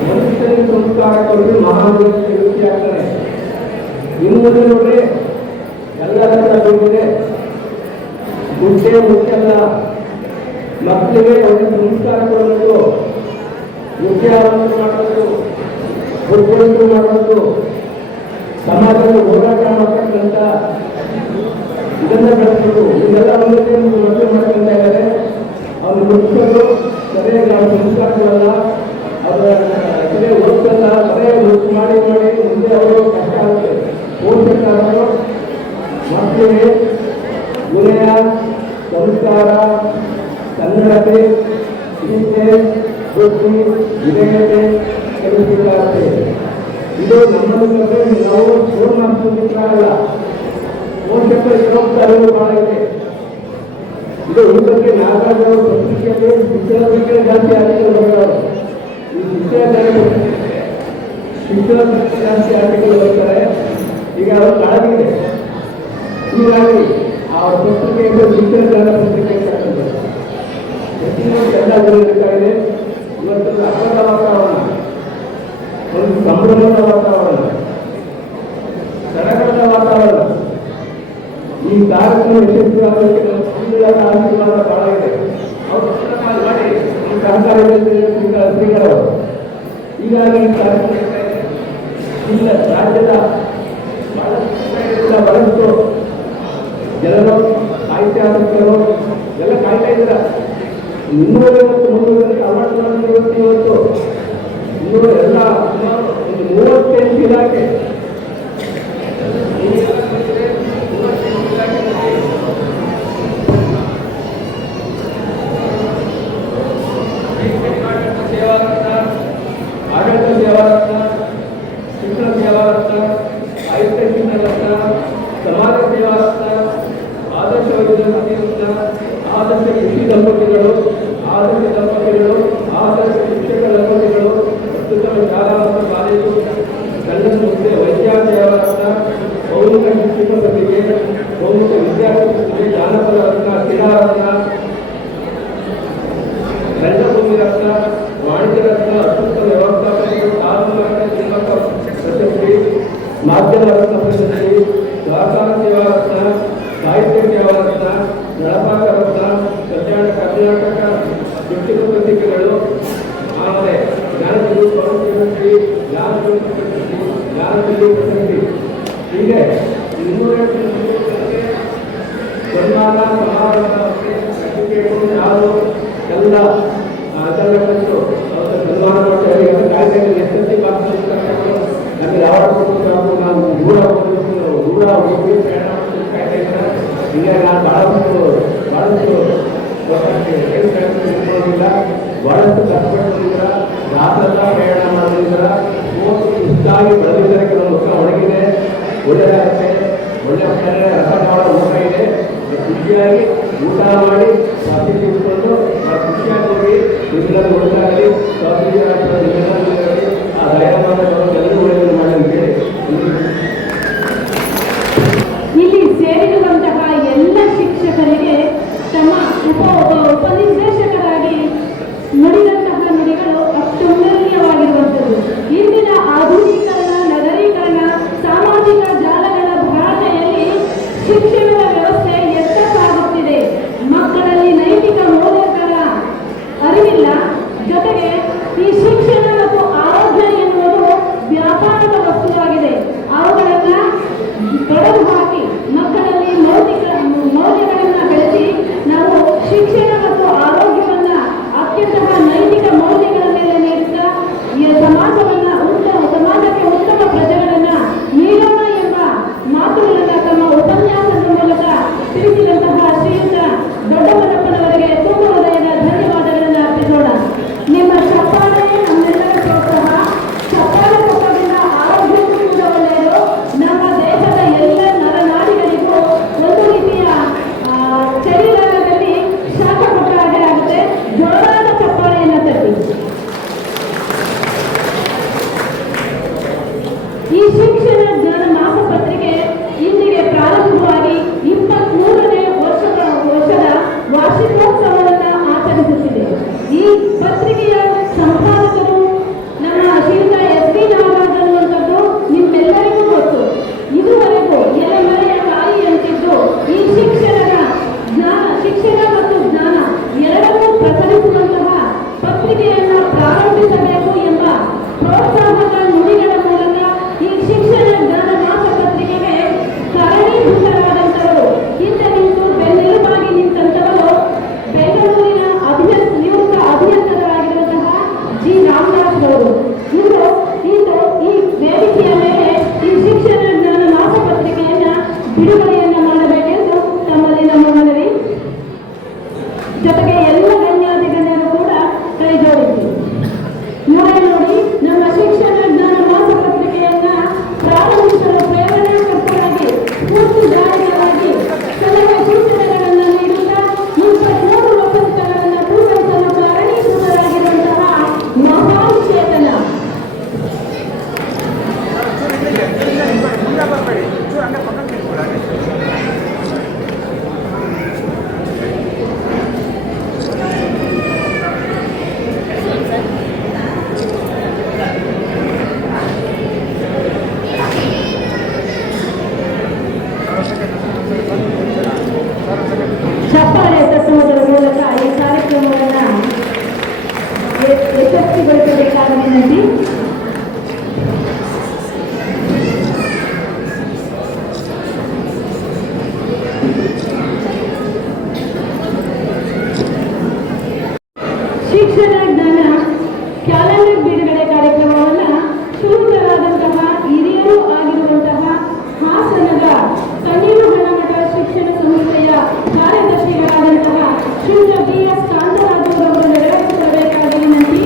ಮನುಷ್ಯನಿಗೆ ಸಂಸ್ಕಾರ ಕೊಟ್ಟರೆ ಮಹಾವೀರಕ್ಕೆ ವೃತ್ತಿ ಆಗ್ತಾರೆ. ಇನ್ನೊಂದು ನೋಡಿ, ಎಲ್ಲರ ಬೇಕಿದೆ, ದುಡ್ಡೇ ಮುಖ್ಯಲ್ಲ. ಮಕ್ಕಳಿಗೆ ಒಳ್ಳೆ ಸಂಸ್ಕಾರ ಕೊಡಬೇಕು, ವಿದ್ಯಾಭ್ಯಾಸ ಮಾಡಬೇಕು, ಬುದ್ಧಿವಂತ ಮಾಡಬೇಕು, ಸಮಾಜದಲ್ಲಿ ಹೋರಾಟ ಮಾಡತಕ್ಕಂಥ ಇದನ್ನ ಬೆಳೆಸಬೇಕು. ಇದೆಲ್ಲ ಒಂದೇ ಮದುವೆ ಮಾಡ್ಕೊಂತ ಇದ್ದಾರೆ. ಅವ್ರು ಮುಖ್ಯರು ಸರಿಯಾಗಿ ಅವ್ರ ಸಂಸ್ಕಾರಗಳಲ್ಲ, ಅವರ ಸರಿಯಾಗಿ ಓದ್ತಲ್ಲ, ಸರಿಯಾಗಿ ಮಾಡಿ ಮುಂದೆ ಅವರು ಕಷ್ಟ ಆಗುತ್ತೆ. ಪೋಷಕರು ಮಕ್ಕಳಿಗೆ ವಿನಯ, ಸಂಸ್ಕಾರ, ಕನ್ನಡತೆ, ಚಿಂತೆ, ಬುದ್ಧಿ, ವಿಧೇಯತೆ ಕಲಿಸಬೇಕಾಗುತ್ತೆ. ಇದು ನಮ್ಮಲ್ಲಿ ನಾವು ಫೋನ್ ಮಾಡ್ಕೊಳ್ಳಿಕ್ಕಾಗಲ್ಲ. ಪೋಷಕರು ಇರೋಂಥ ಅರಿವು ಬಹಳ ಇದೆ. ಇದು ಈ ಬಗ್ಗೆ ನಾಗರಾಜರು ಪತ್ರಿಕೆಯಲ್ಲಿ ಶಿಕ್ಷಣ ಬಗ್ಗೆ ಜಾಸ್ತಿ ಆರ್ಟಿಕಲ್ ಬರೆಯೋರು. ಈ ಶಿಕ್ಷಣ ಬಗ್ಗೆ ಜಾಸ್ತಿ ಆರ್ಟಿಕಲ್ ಬರ್ತಾರೆ. ಈಗ ಅವರು ಕಾಳಗಿದೆ. ಹೀಗಾಗಿ ಆ ಪತ್ರಿಕೆಯಿಂದ ಶಿಕ್ಷಣ ಪತ್ರಿಕೆ ಎಲ್ಲ ಬೇಕಾಗಿದೆ. ಇವತ್ತು ಹಬ್ಬದ ವಾತಾವರಣ, ಒಂದು ಸಂಭ್ರಮದ ವಾತಾವರಣ, ಸಡಗರದ ವಾತಾವರಣ. ಈ ಕಾರ್ಯಕ್ರಮ ಯಶಸ್ವಿಯಾಗಲಿಕ್ಕೆ ಆಶೀರ್ವಾದ ಬಹಳ ಇದೆ. ಅವರು ಮಾಡಿ ಈ ಸಹಕಾರ ಶ್ರೀಗಳವರು ಹೀಗಾಗಿ ಈ ಕಾರ್ಯಕ್ರಮ ಇಲ್ಲ ರಾಜ್ಯದ ಬಹಳಷ್ಟು ಜನರು, ಸಾಹಿತ್ಯಾಸಕ್ತರು ಎಲ್ಲ ಕಾಯ್ತಾ ಇದ್ದೀರ. 250 ಇವತ್ತು ಇವರು ಎಲ್ಲ ಒಂದು 35 ಇಲಾಖೆ ಆಡಳಿತ ಸೇವಾರತ್ನ, ಶಿಕ್ಷಣ ಸೇವಾರತ್ನ, ಸಾಹಿತ್ಯ ಶಿಕ್ಷಣರತ್ನ, ಸಮಾಜ ಸೇವಾರತ್ನ, ಆದರ್ಶ ವಿದ್ಯಾರ್ಥಿ ರತ್ನ, ಆದರ್ಶ ಕೃಷಿ ದಂಪತಿಗಳು, ಆದರ್ಶ ದಂಪತಿಗಳು, ಆದರ್ಶ ಶಿಕ್ಷಕ ದಂಪತಿಗಳು, ಅತ್ಯುತ್ತಮ ಶಾಲಾ ಮತ್ತು ಕಾಲೇಜು, ಕನ್ನಡ ಮುದ್ದೆ ವೈದ್ಯ ಸೇವಾರತ್ನ, ಬಹುಮುಖ ಶಿಕ್ಷಕ ಪ್ರತಿಭೆ, ಬಹುಮುಖ ವಿದ್ಯಾರ್ಥಿ ಪ್ರತಿಭೆ, ಜಾನಪದ ರತ್ನ, ಕ್ರೀಡಾ ರತ್ನ, ರಂಗಭೂಮಿ ರತ್ನ, ವಾಣಿಜ್ಯ ರತ್ನ, ಅತ್ಯುತ್ತಮ ವ್ಯವಸ್ಥಾಪಕರು, ಕಾನೂನು ರತ್ನ, ಪ್ರಶಸ್ತಿ, ಮಾಧ್ಯಮ ರತ್ನ ಪ್ರಶಸ್ತಿ, ಸಹಕಾರ ಸೇವಾ ರತ್ನ, ಸಾಹಿತ್ಯ ಸೇವಾ ರತ್ನ, ನಳಪಾಕ ರತ್ನ, ಕಲ್ಯಾಣ ಕರ್ನಾಟಕ ಶಿಕ್ಷಕ ಪತ್ರಿಕೆಗಳು, ಆಮೇಲೆ ಜ್ಞಾನದಲ್ಲಿ ಪ್ರಶಸ್ತಿ, ಜ್ಞಾನದಲ್ಲಿ ಪ್ರಶಸ್ತಿ, ಜ್ಞಾನದಲ್ಲಿ ಪ್ರಶಸ್ತಿ, ಹೀಗೆ 200 ಸನ್ಮಾನ ಸಮಾರಂಭ ಯಾರು ಎಲ್ಲ ಅದೆಲ್ಲಕ್ಕಂತೂ ಕಾಯ್ದೆ ಎಷ್ಟೊತ್ತಿ ನಮಗೆ ಯಾವಾಗ ನಾವು ದೂರ ಹೋಗಿ ಪ್ರಯಾಣ ಕಾಯ್ದೆ ಈಗ ನಾನು ಬಹಳಷ್ಟು ಹೇಳ್ಕೊಳ್ಳೋದಿಲ್ಲ, ಬಹಳಷ್ಟು ಕಷ್ಟಪಟ್ಟಿದ್ದೀರ, ರಾತ್ರೆಲ್ಲ ಪ್ರಯಾಣ ಮಾಡಿದ್ದೀರ, ಸುಸ್ತಾಗಿ ಬೆಳೆದಿದ್ದಾರೆ, ಕೆಲವು ಮುಖ ಒಣಗಿದೆ, ಒಳ್ಳೆಯದಾಗುತ್ತೆ, ಒಳ್ಳೆ ಮನೆಯಲ್ಲೇ ರಸಕಾಳ ಊಟ ಇದೆ, ಖುಷಿಯಾಗಿ ಊಟ ಮಾಡಿ ಕಾಫಿ ತಿಳ್ಕೊಂಡು ಖುಷಿಯಾಗಿ ಹೋಗಿ ನಿಮ್ಮಲ್ಲಿ ಒಳ್ಳೆಯಾಗಲಿ, ಕಾಫಿ ಆ ದಯಾನಂದ ಎಲ್ಲರೂ ಒಳ್ಳೆಯದು ಮಾಡಿ ಅಂತ ಹೇಳಿ ಇಲ್ಲಿ ಸೇರಿರುವಂತಹ ಎಲ್ಲ ಶಿಕ್ಷಕರಿಗೆ ತಮ್ಮ ಉಪನಿರ್ದೇಶಕರಾಗಿ ನುಡಿದಂತಹ ನುಡಿಗಳು ಅತ್ಯುನ್ನತೀಯವಾಗಿರುವಂಥದ್ದು. ಇಂದಿನ ಆಧುನೀಕರಣ, ನಗರೀಕರಣ, ಸಾಮಾಜಿಕ ಜಾಲಗಳ ಭರಾಟೆಯಲ್ಲಿ ಶಿಕ್ಷಣದ ವ್ಯವಸ್ಥೆ ಎತ್ತಕ್ಕಾಗುತ್ತಿದೆ. ಮಕ್ಕಳಲ್ಲಿ ನೈತಿಕ ಮೌಲ್ಯಗಳ ಅರಿವಿಲ್ಲ. ಜೊತೆಗೆ ಈ ಶಿಕ್ಷಣ ಮತ್ತು ಆರೋಗ್ಯ ಎನ್ನುವುದು ವ್ಯಾಪಾರದ ವಸ್ತುವಾಗಿದೆ. ಅವುಗಳನ್ನ ತೊಡೆದು ಹಾಕಿ ಮಕ್ಕಳಲ್ಲಿ ಮೌಲ್ಯಗಳನ್ನ ಬೆಳೆಸಿ ನಾವು ಶಿಕ್ಷಣ ಮತ್ತು ಆರೋಗ್ಯವನ್ನ ಅತ್ಯುತ್ತಮ ನೈತಿಕ ಮೌಲ್ಯಗಳ ಮೇಲೆ ನೀಡುತ್ತಾ ಈ ಸಮಾಜಕ್ಕೆ ಉತ್ತಮ ಪ್ರಜೆಗಳನ್ನ ನೀಡೋಣ ಎಂಬ ಮಾತುಗಳನ್ನ ತಮ್ಮ ಉಪನ್ಯಾಸದ ಮೂಲಕ ತಿಳಿಸಿದಂತಹ ಶ್ರೀಯುತ ದೊಡ್ಡಮನಪ್ಪನವರಿಗೆ ತುಂಬ ಹೃದಯದ ಧನ್ಯವಾದಗಳನ್ನು ಅರ್ಪಿಸೋಣ. ನಿಮ್ಮ ಚಪ್ಪಾಳೆ ನಮ್ಮೆಲ್ಲರ ಪ್ರೋತ್ಸಾಹ. ಚಪ್ಪಾಳೆ ಕೊಟ್ಟೋದ್ರಿಂದ ಆರೋಗ್ಯಕ್ಕೂ ಕೂಡ ಒಳ್ಳೆಯದು. ನಮ್ಮ ದೇಶದ ಎಲ್ಲ ನರನಾಡಿಗಳಿಗೂ ಒಂದು ರೀತಿಯ ಚಳಿಗಾಲದಲ್ಲಿ ಶಾಖ ಕೊಟ್ಟ ಹಾಗೆ ಆಗುತ್ತೆ. ಜೋರಾದ ಚಪ್ಪಾಳೆಯನ್ನು ತಟ್ಟಿ. ಈ ಶಿಕ್ಷಣ ಜ್ಞಾನ ಮಾಸಪತ್ರಿಕೆ ಇಂದಿಗೆ ಪ್ರಾರಂಭವಾಗಿ 23ನೇ ವರ್ಷದ ವಾರ್ಷಿಕೋತ್ಸವವನ್ನು ಆಚರಿಸುತ್ತಿದೆ. ಈ ಪತ್ರಿಕೆಯ ಸಂಪಾದಕರು ನಮ್ಮ ಶ್ರೀಯುತ ಎಸ್ ಬಿ ನಾಗರಾಜ್ ಅನ್ನುವಂಥದ್ದು ನಿಮ್ಮೆಲ್ಲರಿಗೂ ಗೊತ್ತು. ಇದುವರೆಗೂ ಎಲೆಮರೆಯ ಕಾಯಿ ಅಂತಿದ್ದು ಈ ಶಿಕ್ಷಣ ಮತ್ತು ಜ್ಞಾನ ಎರಡನ್ನೂ ಪ್ರಸರಿಸುವಂತಹ ಪತ್ರಿಕೆಯನ್ನು ಪ್ರಾರಂಭಿಸಬೇಕು ಎಂಬ ಪ್ರೋತ್ಸಾಹದ ನುಡಿಗಳ ಮೂಲಕ ಈ ಶಿಕ್ಷಣ ಜ್ಞಾನ ಮಾಸ ಪತ್ರಿಕೆಗೆ ಕಾರಣೀಭೂತರಾದಂಥವರು, ಹಿಂದೆ ನಿಂತು ಬೆನ್ನೆಲುಬಾಗಿ ನಿಂತಂಥವರು ಬೆಂಗಳೂರಿನ ನಿವೃತ್ತ ಅಭಿಯಂತರರಾಗಿರುವಂತಹ ಜಿ ರಾಮದಾಸ್ ಅವರು. ಈ ವೇದಿಕೆಯ ಮೇಲೆ ಈ ಶಿಕ್ಷಣ ಜ್ಞಾನ ಮಾಸ ಪತ್ರಿಕೆಯನ್ನ ಬಿಡುಗಡೆಯನ್ನ ಮಾಡಬೇಕೆಂದು ತಮ್ಮಲ್ಲಿ ನಮ್ಮ ಮನವಿ. ಜೊತೆಗೆ ಎಲ್ಲ ಗಣ್ಯಾತಿ ಗಣ್ಯರು ಕೂಡ ಕೈ ಜೋಡಿಸಿ ನೋಡಿ ನಮ್ಮ ಶಿಕ್ಷಣ ಜ್ಞಾನ ಮಾಸ ಪತ್ರಿಕೆಯನ್ನ ಪ್ರಾರಂಭಿಸಲು ಪ್ರೇರಣಾಕರ್ತರಾಗಿ ಸ್ಫೂರ್ತಿದಾಯಕವಾಗಿ ಸಲಹೆ ಸೂಚನೆಗಳನ್ನು ನೀಡುತ್ತಾ 23 ವಸಂತಗಳನ್ನು ಪೂರೈಸಲು ಕಾರಣೀಭೂತರಾಗಿರುವಂತಹ ಮಹಾನ್ ಚೇತನ ಚಪ್ಪಾಳೆ ತಟ್ಟುವುದರ ಮೂಲಕ ಈ ಕಾರ್ಯಕ್ರಮವನ್ನು ಯಶಸ್ವಿಗೊಳಿಸಬೇಕಾದ ವಿನಂತಿ. ಶಿಕ್ಷಣ ಜ್ಞಾನ ಕ್ಯಾಲೆಂಡರ್ ಬಿಡುಗಡೆ ಕಾರ್ಯಕ್ರಮವನ್ನು ಶ್ರೀಯುತರಾದಂತಹ ಹಿರಿಯರೂ ಆಗಿರುವಂತಹ ಹಾಸನದ ತಣ್ಣೀರು ಹಣಮಠ ಶಿಕ್ಷಣ ಸಂಸ್ಥೆಯ ಕಾರ್ಯದರ್ಶಿಗಳಾದಂತಹ ಶ್ರೀಯುತ BS ಕಾಂತರಾಜು ಅವರು ನೆರವೇರಿಸಬೇಕಾದ ವಿನಂತಿ.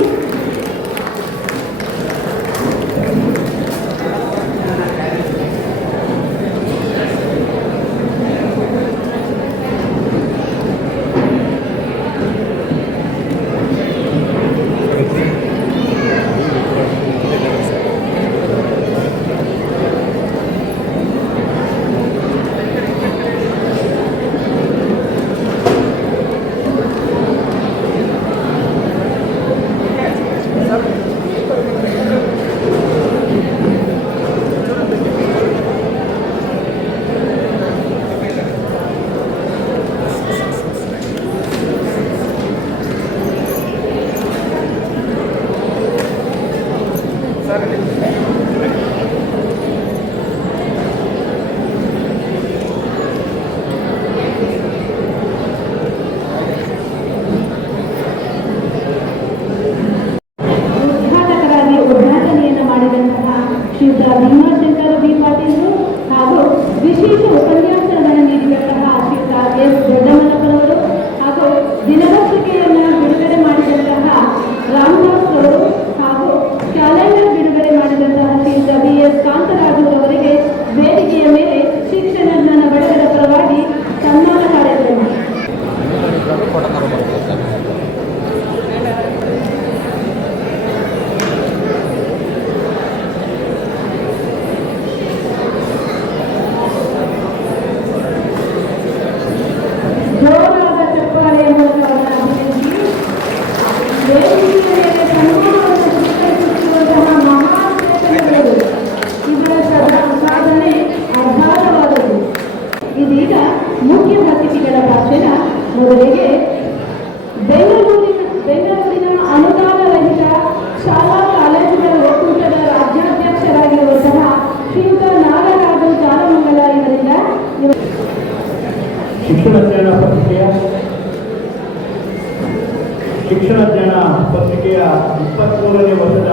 ಜ್ಞಾನ ಪತ್ರಿಕೆಯ 23ನೇ ವರ್ಷದ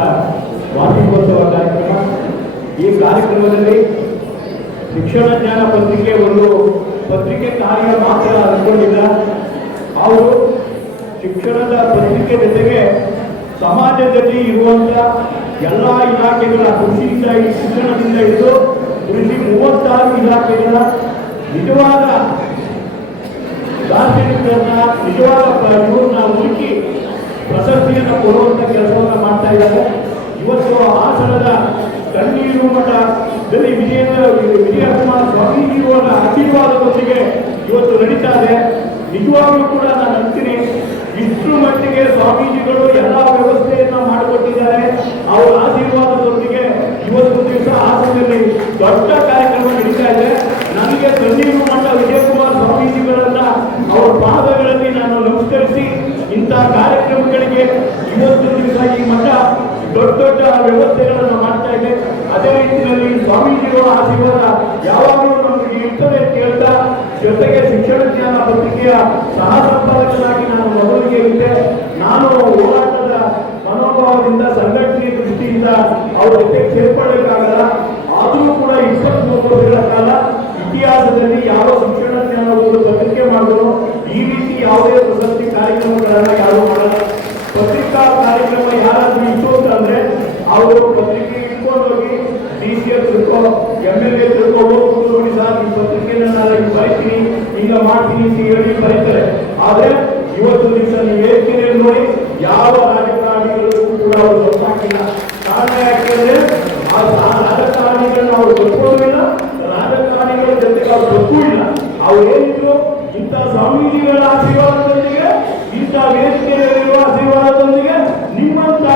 ವಾರ್ಷಿಕೋತ್ಸವ ಕಾರ್ಯಕ್ರಮ. ಈ ಕಾರ್ಯಕ್ರಮದಲ್ಲಿ ಶಿಕ್ಷಣ ಜ್ಞಾನ ಪತ್ರಿಕೆ ಒಂದು ಪತ್ರಿಕೆ ಕಾರ್ಯ ಮಾತ್ರ ಅಂದ್ಕೊಂಡಿಲ್ಲ. ಅವರು ಶಿಕ್ಷಣದ ಪತ್ರಿಕೆ ಜೊತೆಗೆ ಸಮಾಜದಲ್ಲಿ ಇರುವಂತ ಎಲ್ಲ ಇಲಾಖೆಗಳ ಕೃಷಿಯಿಂದ ಶಿಕ್ಷಣದಿಂದ ಹಿಡಿದು ಕೃಷಿ 36 ಇಲಾಖೆಗಳ ನಿಜವಾದ ದಾರ್ಶನಿಕರನ್ನ ನಿಜವಾದ ಇವ್ರನ್ನ ಹುಡುಕಿ ಪ್ರಶಸ್ತಿಯನ್ನು ಕೊಡುವಂತ ಕೆಲಸವನ್ನ ಮಾಡ್ತಾ ಇದ್ದಾರೆ. ಇವತ್ತು ಹಾಸನದ ಕಣ್ಣೀರು ಮಠದಲ್ಲಿ ವಿಜಯಕುಮಾರ ಸ್ವಾಮೀಜಿಯವರ ಆಶೀರ್ವಾದದೊಂದಿಗೆ ಇವತ್ತು ನಡೀತಾ ಇದೆ. ನಿಜವಾಗ್ಲೂ ಕೂಡ ನಾನು ಅಂತೀನಿ, ಇಷ್ಟು ಮಟ್ಟಿಗೆ ಸ್ವಾಮೀಜಿಗಳು ಎಲ್ಲ ವ್ಯವಸ್ಥೆಯನ್ನ ಮಾಡಿಕೊಟ್ಟಿದ್ದಾರೆ. ಅವರ ಆಶೀರ್ವಾದದೊಂದಿಗೆ ಇವತ್ತು ದಿವಸ ಹಾಸನದಲ್ಲಿ ದೊಡ್ಡ ಕಾರ್ಯಕ್ರಮ ನಡೀತಾ ಇದೆ. ನನಗೆ ಕಣ್ಣೀರು ಮಠ ವಿಜಯಕುಮಾರ ಸ್ವಾಮೀಜಿಗಳನ್ನ ಅವರ ಪಾದಗಳಲ್ಲಿ ನಾನು ನಮಸ್ಕರಿಸಿ ಇಂಥ ಕಾರ್ಯಕ್ರಮಗಳಿಗೆ ಇವತ್ತು ದಿವಸ ಈ ಮಠ ದೊಡ್ಡ ದೊಡ್ಡ ವ್ಯವಸ್ಥೆಗಳನ್ನು ಮಾಡ್ತಾ ಇದೆ. ಅದೇ ರೀತಿಯಲ್ಲಿ ಸ್ವಾಮೀಜಿಗಳ ಆಶೀರ್ವಾದ ಯಾವಾಗಲೂ ನಮಗೆ ಇರ್ತದೆ ಕೇಳ್ತಾ, ಜೊತೆಗೆ ಶಿಕ್ಷಣ ಜ್ಞಾನ ಪತ್ರಿಕೆಯ ಸಹ ಸಂಪಾದಕನಾಗಿ ನಾನು ಮೊದಲಿಗೆ ಇದ್ದೆ. ನಾನು ಹೋರಾಟದ ಮನೋಭಾವದಿಂದ ಸಂಘಟನೆಯ ದೃಷ್ಟಿಯಿಂದ ಅವರ ಜೊತೆ ಸೇರ್ಪಡೆಯಾಗಲ್ಲ. ಆದರೂ ಕೂಡ 23 ವರ್ಷಗಳ ಕಾಲ ಇತಿಹಾಸದಲ್ಲಿ ಯಾವ ಶಿಕ್ಷಣ ಜ್ಞಾನ ಒಂದು ಪತ್ರಿಕೆ ಮಾಡಿದ್ರು ಈ ರೀತಿ ಯಾವುದೇ ಪ್ರಶಸ್ತಿ ಕಾರ್ಯಕ್ರಮಗಳನ್ನ ಯಾರು ಮಾಡಲ್ಲ. ಪತ್ರಿಕಾ ಕಾರ್ಯಕ್ರಮ ಯಾರಾದ್ರೂ ಇತ್ತು ಅಂತಂದ್ರೆ ಅವರು ಪತ್ರಿಕೆ ಇಟ್ಕೊಂಡು ಹೋಗಿ DCS ತಿಳ್ಕೊ, MLA ತಿಳ್ಕೊ, ನೋಡಿ ಸರ್ ಈ ಪತ್ರಿಕೆನ ನಾನು ಬರೀತೀನಿ, ಹಿಂಗ ಮಾಡ್ತೀನಿ ಅಂತ ಹೇಳಿ ಬರೀತಾರೆ. ಆದ್ರೆ ಇವತ್ತು ದಿವಸ ನೀವು ಹೇಳ್ತೀನಿ ನೋಡಿ ಯಾವ ರಾಜಕಾರಣಿಗಳಿಗೂ ಕೂಡ ಅವರು ಗೊತ್ತಾಗಿಲ್ಲ. ಕಾರಣ ಯಾಕೆಂದ್ರೆ ಆ ರಾಜಕಾರಣಿಗಳನ್ನ ಅವರು ಗೊತ್ತೋದಿಲ್ಲ, ರಾಜಕಾರಣಿಗಳ ಜೊತೆಗೆ ಅವ್ರು ಗೊತ್ತೂ ಇಲ್ಲ. ಅವ್ರು ಏನಿದ್ರು ಇಂಥ ಸ್ವಾಮೀಜಿಗಳ ಆಶೀರ್ವಾದದೊಂದಿಗೆ, ಇಂಥ ವೇದಿಕೆಯಲ್ಲಿರುವ ಆಶೀರ್ವಾದದೊಂದಿಗೆ, ನಿಮ್ಮಂತ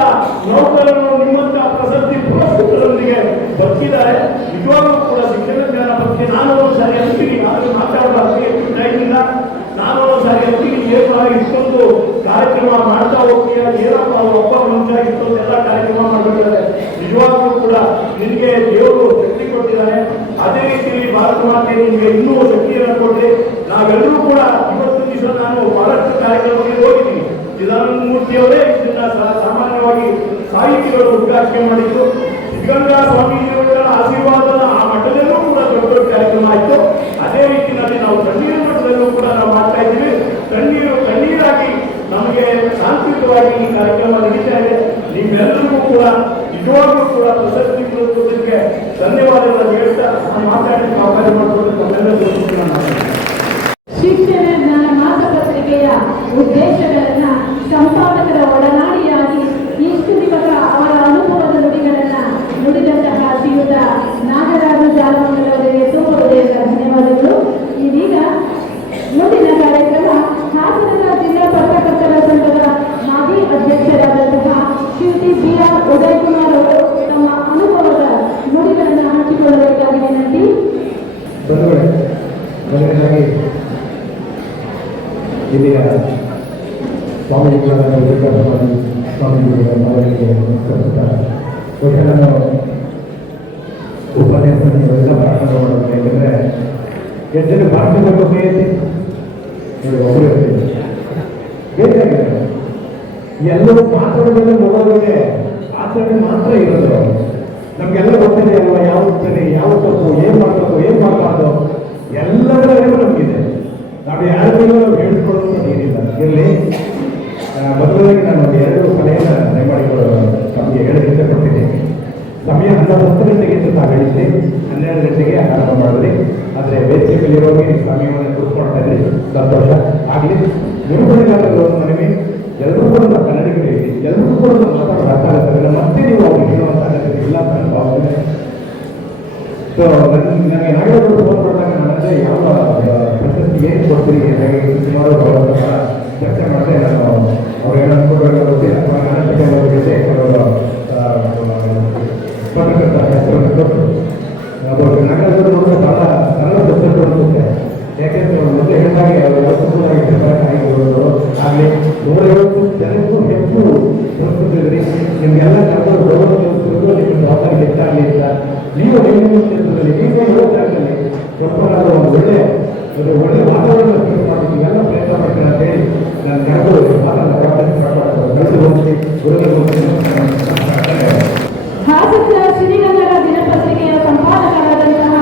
ನೌಕರರು, ನಿಮ್ಮಂತ ಪ್ರಶಸ್ತಿ ಪುರಸ್ಕೃತರೊಂದಿಗೆ ಬದುಕಿದ್ದಾರೆ. ನಿಜವಾಗ್ಲೂ ಕೂಡ ಶಿಕ್ಷಣ ಜ್ಞಾನ ಬಗ್ಗೆ ನಾನು ಒಂದ್ಸಾರಿ ಅಂತೀನಿ, ಆದ್ರೆ ಮಾತಾಡೋದಕ್ಕೆ ಟೈಮ್ ಇಲ್ಲ. ನಾನು ಒಂದ್ಸಾರಿ ಅಂತೀನಿ, ಏನು ಇಷ್ಟೊಂದು ಕಾರ್ಯಕ್ರಮ ಮಾಡ್ತಾ ಹೋಗ್ತೀಯ, ಏನಪ್ಪ ಒಬ್ಬ ಮನುಷ್ಯ ಇಷ್ಟೊಂದು ಎಲ್ಲ ಕಾರ್ಯಕ್ರಮ ಮಾಡಿಬಿಟ್ಟಿದ್ದಾರೆ. ನಿಜವಾಗ್ಲೂ ಕೂಡ ನಿನಗೆ ದೇವರು ಶಕ್ತಿ ಕೊಟ್ಟಿದ್ದಾರೆ. ಅದೇ ರೀತಿಯಲ್ಲಿ ಭಾರತ ಮಾತೆ ನಿಮಗೆ ಇನ್ನೂ ಶಕ್ತಿಯನ್ನು ಕೊಟ್ಟರೆ ನಾವೆಲ್ಲರೂ ಕೂಡ ಇವತ್ತು ದಿವಸ ನಾನು ಬಹಳಷ್ಟು ಕಾರ್ಯಕ್ರಮಗಳಿಗೆ ಹೋಗಿದ್ದೀನಿ. ಚಿದಾನಂದ ಮೂರ್ತಿಯವರೇ ಇದನ್ನ ಸಾಮಾನ್ಯವಾಗಿ ಸಾಹಿತಿಗಳು ಉದ್ಘಾಟನೆ ಮಾಡಿದ್ದು. ಸಿದ್ಧಗಂಗಾ ಸ್ವಾಮೀಜಿಯವರ ಆಶೀರ್ವಾದದ ಆ ಮಠದಲ್ಲೂ ಕೂಡ ದೊಡ್ಡ ದೊಡ್ಡ ಕಾರ್ಯಕ್ರಮ ಆಯಿತು. ಅದೇ ರೀತಿಯಲ್ಲಿ ನಾವು ಕಣ್ಣೀರು ಮಠದಲ್ಲೂ ಕೂಡ ನಾವು ಮಾಡ್ತಾ ಇದ್ದೀವಿ. ಕಣ್ಣೀರಾಗಿ ನಮಗೆ ಶಾಂತಿಯುತವಾಗಿ ಈ ಕಾರ್ಯಕ್ರಮ ನಡೀತಾ ಇದೆ. ನಿಮ್ಮೆಲ್ಲರಿಗೂ ಕೂಡ ನಿಜವಾಗ್ಲೂ ಕೂಡ ಪ್ರಶಸ್ತಿ ಪುರಸ್ಕೃತರಿಗೆ ಧನ್ಯವಾದಗಳನ್ನು ಹೇಳ್ತಾ ನಾನು ಮಾತಾಡಲಿಕ್ಕೆ ಅವಕಾಶ ಮಾಡಿಕೊಂಡು ತಮ್ಮೆಲ್ಲರಿಗೂ ಶಿಕ್ಷಣ ಜ್ಞಾನ ಮಾಸಪತ್ರಿಕೆಯ ಉದ್ದೇಶಗಳನ್ನ ಸಂಪಾದಕರ ಒಡನಾಡಿಯಾಗಿ ಇಷ್ಟು ದಿವಸ ಅವರ ಅನುಭವದ ನುಡಿಗಳನ್ನ ನುಡಿದಂತಹ ಶ್ರೀಯುತ ನಾಗರಾಜು ಜಾಲಮಂಗಲವರಿಗೆ ತುಂಬ ಹೃದಯದ ಧನ್ಯವಾದಗಳು. ಇದೀಗ ಮುಂದಿನ ಕಾರ್ಯಕ್ರಮ ಹಾಸನದ ಜಿಲ್ಲಾ ಪತ್ರಕರ್ತರ ಸಂಘದ ಮಾಜಿ ಅಧ್ಯಕ್ಷರಾದಂತಹ ಶ್ರೀಯುತಿ BR ಉದಯಕುಮಾರ್ ಅವರು ತಮ್ಮ ಅನುಭವದ ನುಡಿಗಳನ್ನು ಹಂಚಿಕೊಳ್ಳಬೇಕಾಗಿ ವಿನಂತಿ. ಇಲ್ಲಿಯ ಸ್ವಾಮೀಜಿಗಳಾದ ಸ್ವಾಮೀಜಿಗಳ ಮಗಳಿಗೆ ನಮಸ್ಕರಿಸುತ್ತಾ ನಾನು ಉಪನ್ಯಾಸನೆಲ್ಲ ಭಾಷಣ ಮಾಡೋದು. ಯಾಕೆಂದರೆ ಎಷ್ಟು ಜನ ಭಾಷಣದ ಬಗ್ಗೆ ಒಬ್ಬರು ಬೇಕಾಗಿದೆ. ಎಲ್ಲರೂ ಮಾತಾಡೋದೆಲ್ಲ ನೋಡೋದಕ್ಕೆ ಆಚರಣೆ ಮಾತ್ರ ಇರೋದು. ನಮಗೆಲ್ಲ ಗೊತ್ತಿದೆ ಅಲ್ವಾ, ಯಾವುದು ಸರಿ, ಯಾವ ತಪ್ಪು, ಏನು ಮಾಡಬೇಕು, ಏನು ಮಾಡಬಾರ್ದು, ಎಲ್ಲದರ ಅರಿವು ನಮಗಿದೆ. ನಾವು ಯಾರಿಗೂ ನಾವು ಹೇಳಿಕೊಳ್ಳುವಂಥದ್ದು ಏನಿಲ್ಲ. ಇರಲಿ, ಮೊದಲಾಗಿ ನಾನು ಒಂದು 2 ಸಲಹೆಯನ್ನು ದಯಮಾಡಿ ನಮಗೆ ಹೇಳಲು ಇಷ್ಟಪಡ್ತಿದ್ದೀನಿ. ಸಮಯ 10 ಗಂಟೆಗೆ ನಾವು ಹೇಳಿದ್ರಿ, 12 ಗಂಟೆಗೆ ಆರಂಭ ಮಾಡಿದ್ರಿ. ಆದರೆ ವೇದಿಕೆಯಲ್ಲಿರೋಗಿ ಸಮಯವನ್ನು ಕೂತ್ಕೊಳ್ತಾ ಇದ್ರಿ, ಸಂತೋಷ ಆಗಲಿ. ನಿರೂಪಣೆಗಾರರು ಒಂದು ಮನವಿ, ಎಲ್ಲರೂ ಕೂಡ ನಾವು ಕನ್ನಡಿಗರಿಗೆ ಎಲ್ಲರೂ ಕೂಡ ಮಾತಾಡೋದಾಗಲ್ಲ, ಮತ್ತೆ ನೀವು ಅವ್ರಿಗೆ ಹೇಳುವಂತ ಅಗತ್ಯ ಇಲ್ಲ ಅಂತ ನಾನು ಭಾವನೆ. ಸೊ ನನಗೆ ನಾಗರಾಜರು ಫೋನ್ ಮಾಡಿದಾಗ ನನ್ನದೇ ಯಾವ ಪ್ರಶಸ್ತಿ ಏನು ಕೊಡ್ತೀರಿ ಸುಮಾರು ಚರ್ಚೆ ಮಾಡಿದೆ. ನಾನು ಅವ್ರು ಏನು ಅನ್ಕೋಬೇಕು ಗೊತ್ತಿಲ್ಲ, ನಾಟಕ ಜೊತೆ ಪತ್ರಕರ್ತರ ಹೆಸರನ್ನು ಕೊಟ್ಟು ಅವರು ನಾಗರಾಜರು ನೋಡಿದ್ರೆ ಬಹಳ ಸರಳ ಪ್ರಶ್ನೆ ಅನಿಸುತ್ತೆ. ಯಾಕೆಂದ್ರೆ ಅವ್ರು ಮೊದಲೇ ಹೇಳಿದಾಗೆ ಅವರು ಆಗಿರೋದು ಆಗಲಿ 150 ಜನಕ್ಕೂ ಹೆಚ್ಚು ಸಂಸ್ಕೃತಿದ್ರಿ. ನಿಮಗೆಲ್ಲ ಕರ್ಕೊಂಡು ಗೌರವ ತೋರಿಸಿರೋದು ನಿಮ್ಮ ಜವಾಬ್ದಾರಿ ಹೆಚ್ಚಾಗಲಿ ಅಂತ ನೀವು ನಿಮ್ಮ ಕ್ಷೇತ್ರದಲ್ಲಿ ನೀವು ಯುವಕರಲ್ಲಿ ಕೊಟ್ಟರಾದ ಒಂದು ಒಳ್ಳೆ ವಾತಾವರಣ ಸೃಷ್ಟಿ ಮಾಡಿ ನೀವೆಲ್ಲ ಪ್ರಯತ್ನ ಮಾಡ್ತೀರಾ ಅಂತ ಹೇಳಿ ನಾನು ಕರೆದು ಮಾತನ್ನು ಆಶೀರ್ವದಿಸಿ ಹಾಸನದ ಸಿರಿಗನ್ನಡ ದಿನಪತ್ರಿಕೆಯ ಸಂಪಾದಕರಾದಂತಹ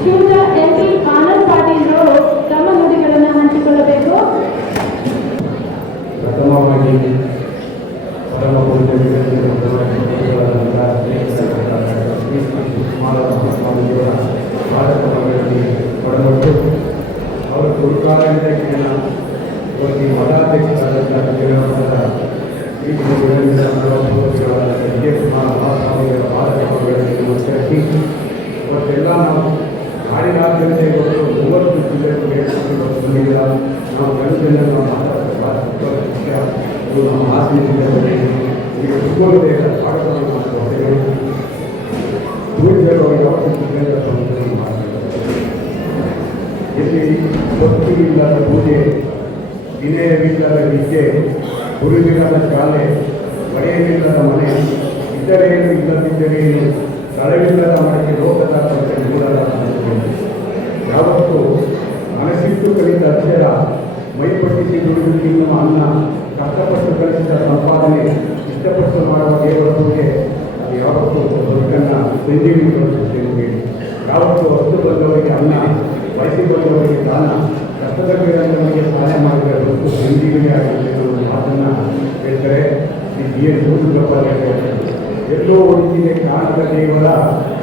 ಶ್ರೀಯುತ MP ಆನಂದ್ ಪಾಟೀಲ್ ಅವರು ತಮ್ಮ ನುಡಿಗಳನ್ನು ಹಂಚಿಕೊಳ್ಳಬೇಕು. ಪ್ರಥಮವಾಗಿ ಪರಮ ಭಾರತದಲ್ಲಿ ಒಡಮಟ್ಟು ಅವರ ಗುರುಕಾರ್ಯದಿಂದ ಅವರಿಗೆ ಮಠಾಧ್ಯಕ್ಷರಾದಂತಹ ಇವತ್ತೆಲ್ಲ ನಾವು ನಾಡಿನಾದ್ಯಂತ ಇವತ್ತು 30 ಜಿಲ್ಲೆಗಳಿಗೆ ನಾವು ಜನತೆಯನ್ನು ನಾವು ಮಾತಾಡ್ತೀವಿ. ನಮ್ಮ ಹಾಸನ ಜಿಲ್ಲೆಯಲ್ಲಿ ಈಗ ಸುಗೋಲದೇ ಸ್ವಾಗತವನ್ನು ಮಾಡ್ತಾರೆ. ದೂರಿದರು ಯಾವತ್ತೂ ಜಿಲ್ಲೆಯ ಸಂಸ್ಥೆಯನ್ನು ಮಾಡ್ತಾರೆ. ಇಲ್ಲಿ ಭಕ್ತಿಯಿಲ್ಲದ ಪೂಜೆ, ವಿನಯವಿಲ್ಲದ ವಿದ್ಯೆ, ಗುರುವಿಲ್ಲದ ಶಾಲೆ, ಮಳೆಯಿಲ್ಲದ ಮನೆ, ಇದ್ದರೇನು ಇಲ್ಲದಿದ್ದರೇನು, ಸ್ಥಳವಿಲ್ಲದ ಮನೆಗೆ ಲೋಕದ ಮೂಲದ ಯಾವತ್ತು ಮನಸ್ಸಿಟ್ಟು ಕಲಿತ ಅಕ್ಷರ, ಮೈಪಟ್ಟಿಸಿ ದುಡಿದು ತಿನ್ನುವ ಅನ್ನ, ಕಷ್ಟಪಟ್ಟು ಕಲಿಸಿದ ಸಂಪಾದನೆ, ಇಷ್ಟಪಟ್ಟು ಮಾಡುವ ದೇವರ ಪೂಜೆ, ಅದು ಯಾವತ್ತೂ ಬದುಕನ್ನು ಸಂಜೀವಿಗೊಳಿಸುತ್ತೇವೆ. ಯಾವತ್ತು ಹೊತ್ತು ಬಂದವರಿಗೆ ಅನ್ನ, ಬಯಸಿ ಬಂದವರಿಗೆ ದಾನ, ಕಷ್ಟದ ನಮಗೆ ಸಹಾಯ ಮಾಡಿದರೆ ಹೊತ್ತು ಸಂಜೀವಿನಿ ಆಗಿದೆ ಅನ್ನೋ ಮಾತನ್ನು ಹೇಳ್ತಾರೆ. BN ಜೋಸಫಪ್ಪ ಹೇಳ್ತಾರೆ, ಎಲ್ಲೋ ಒಳಗಿದೆ ಕಾಣದ ದೇವರ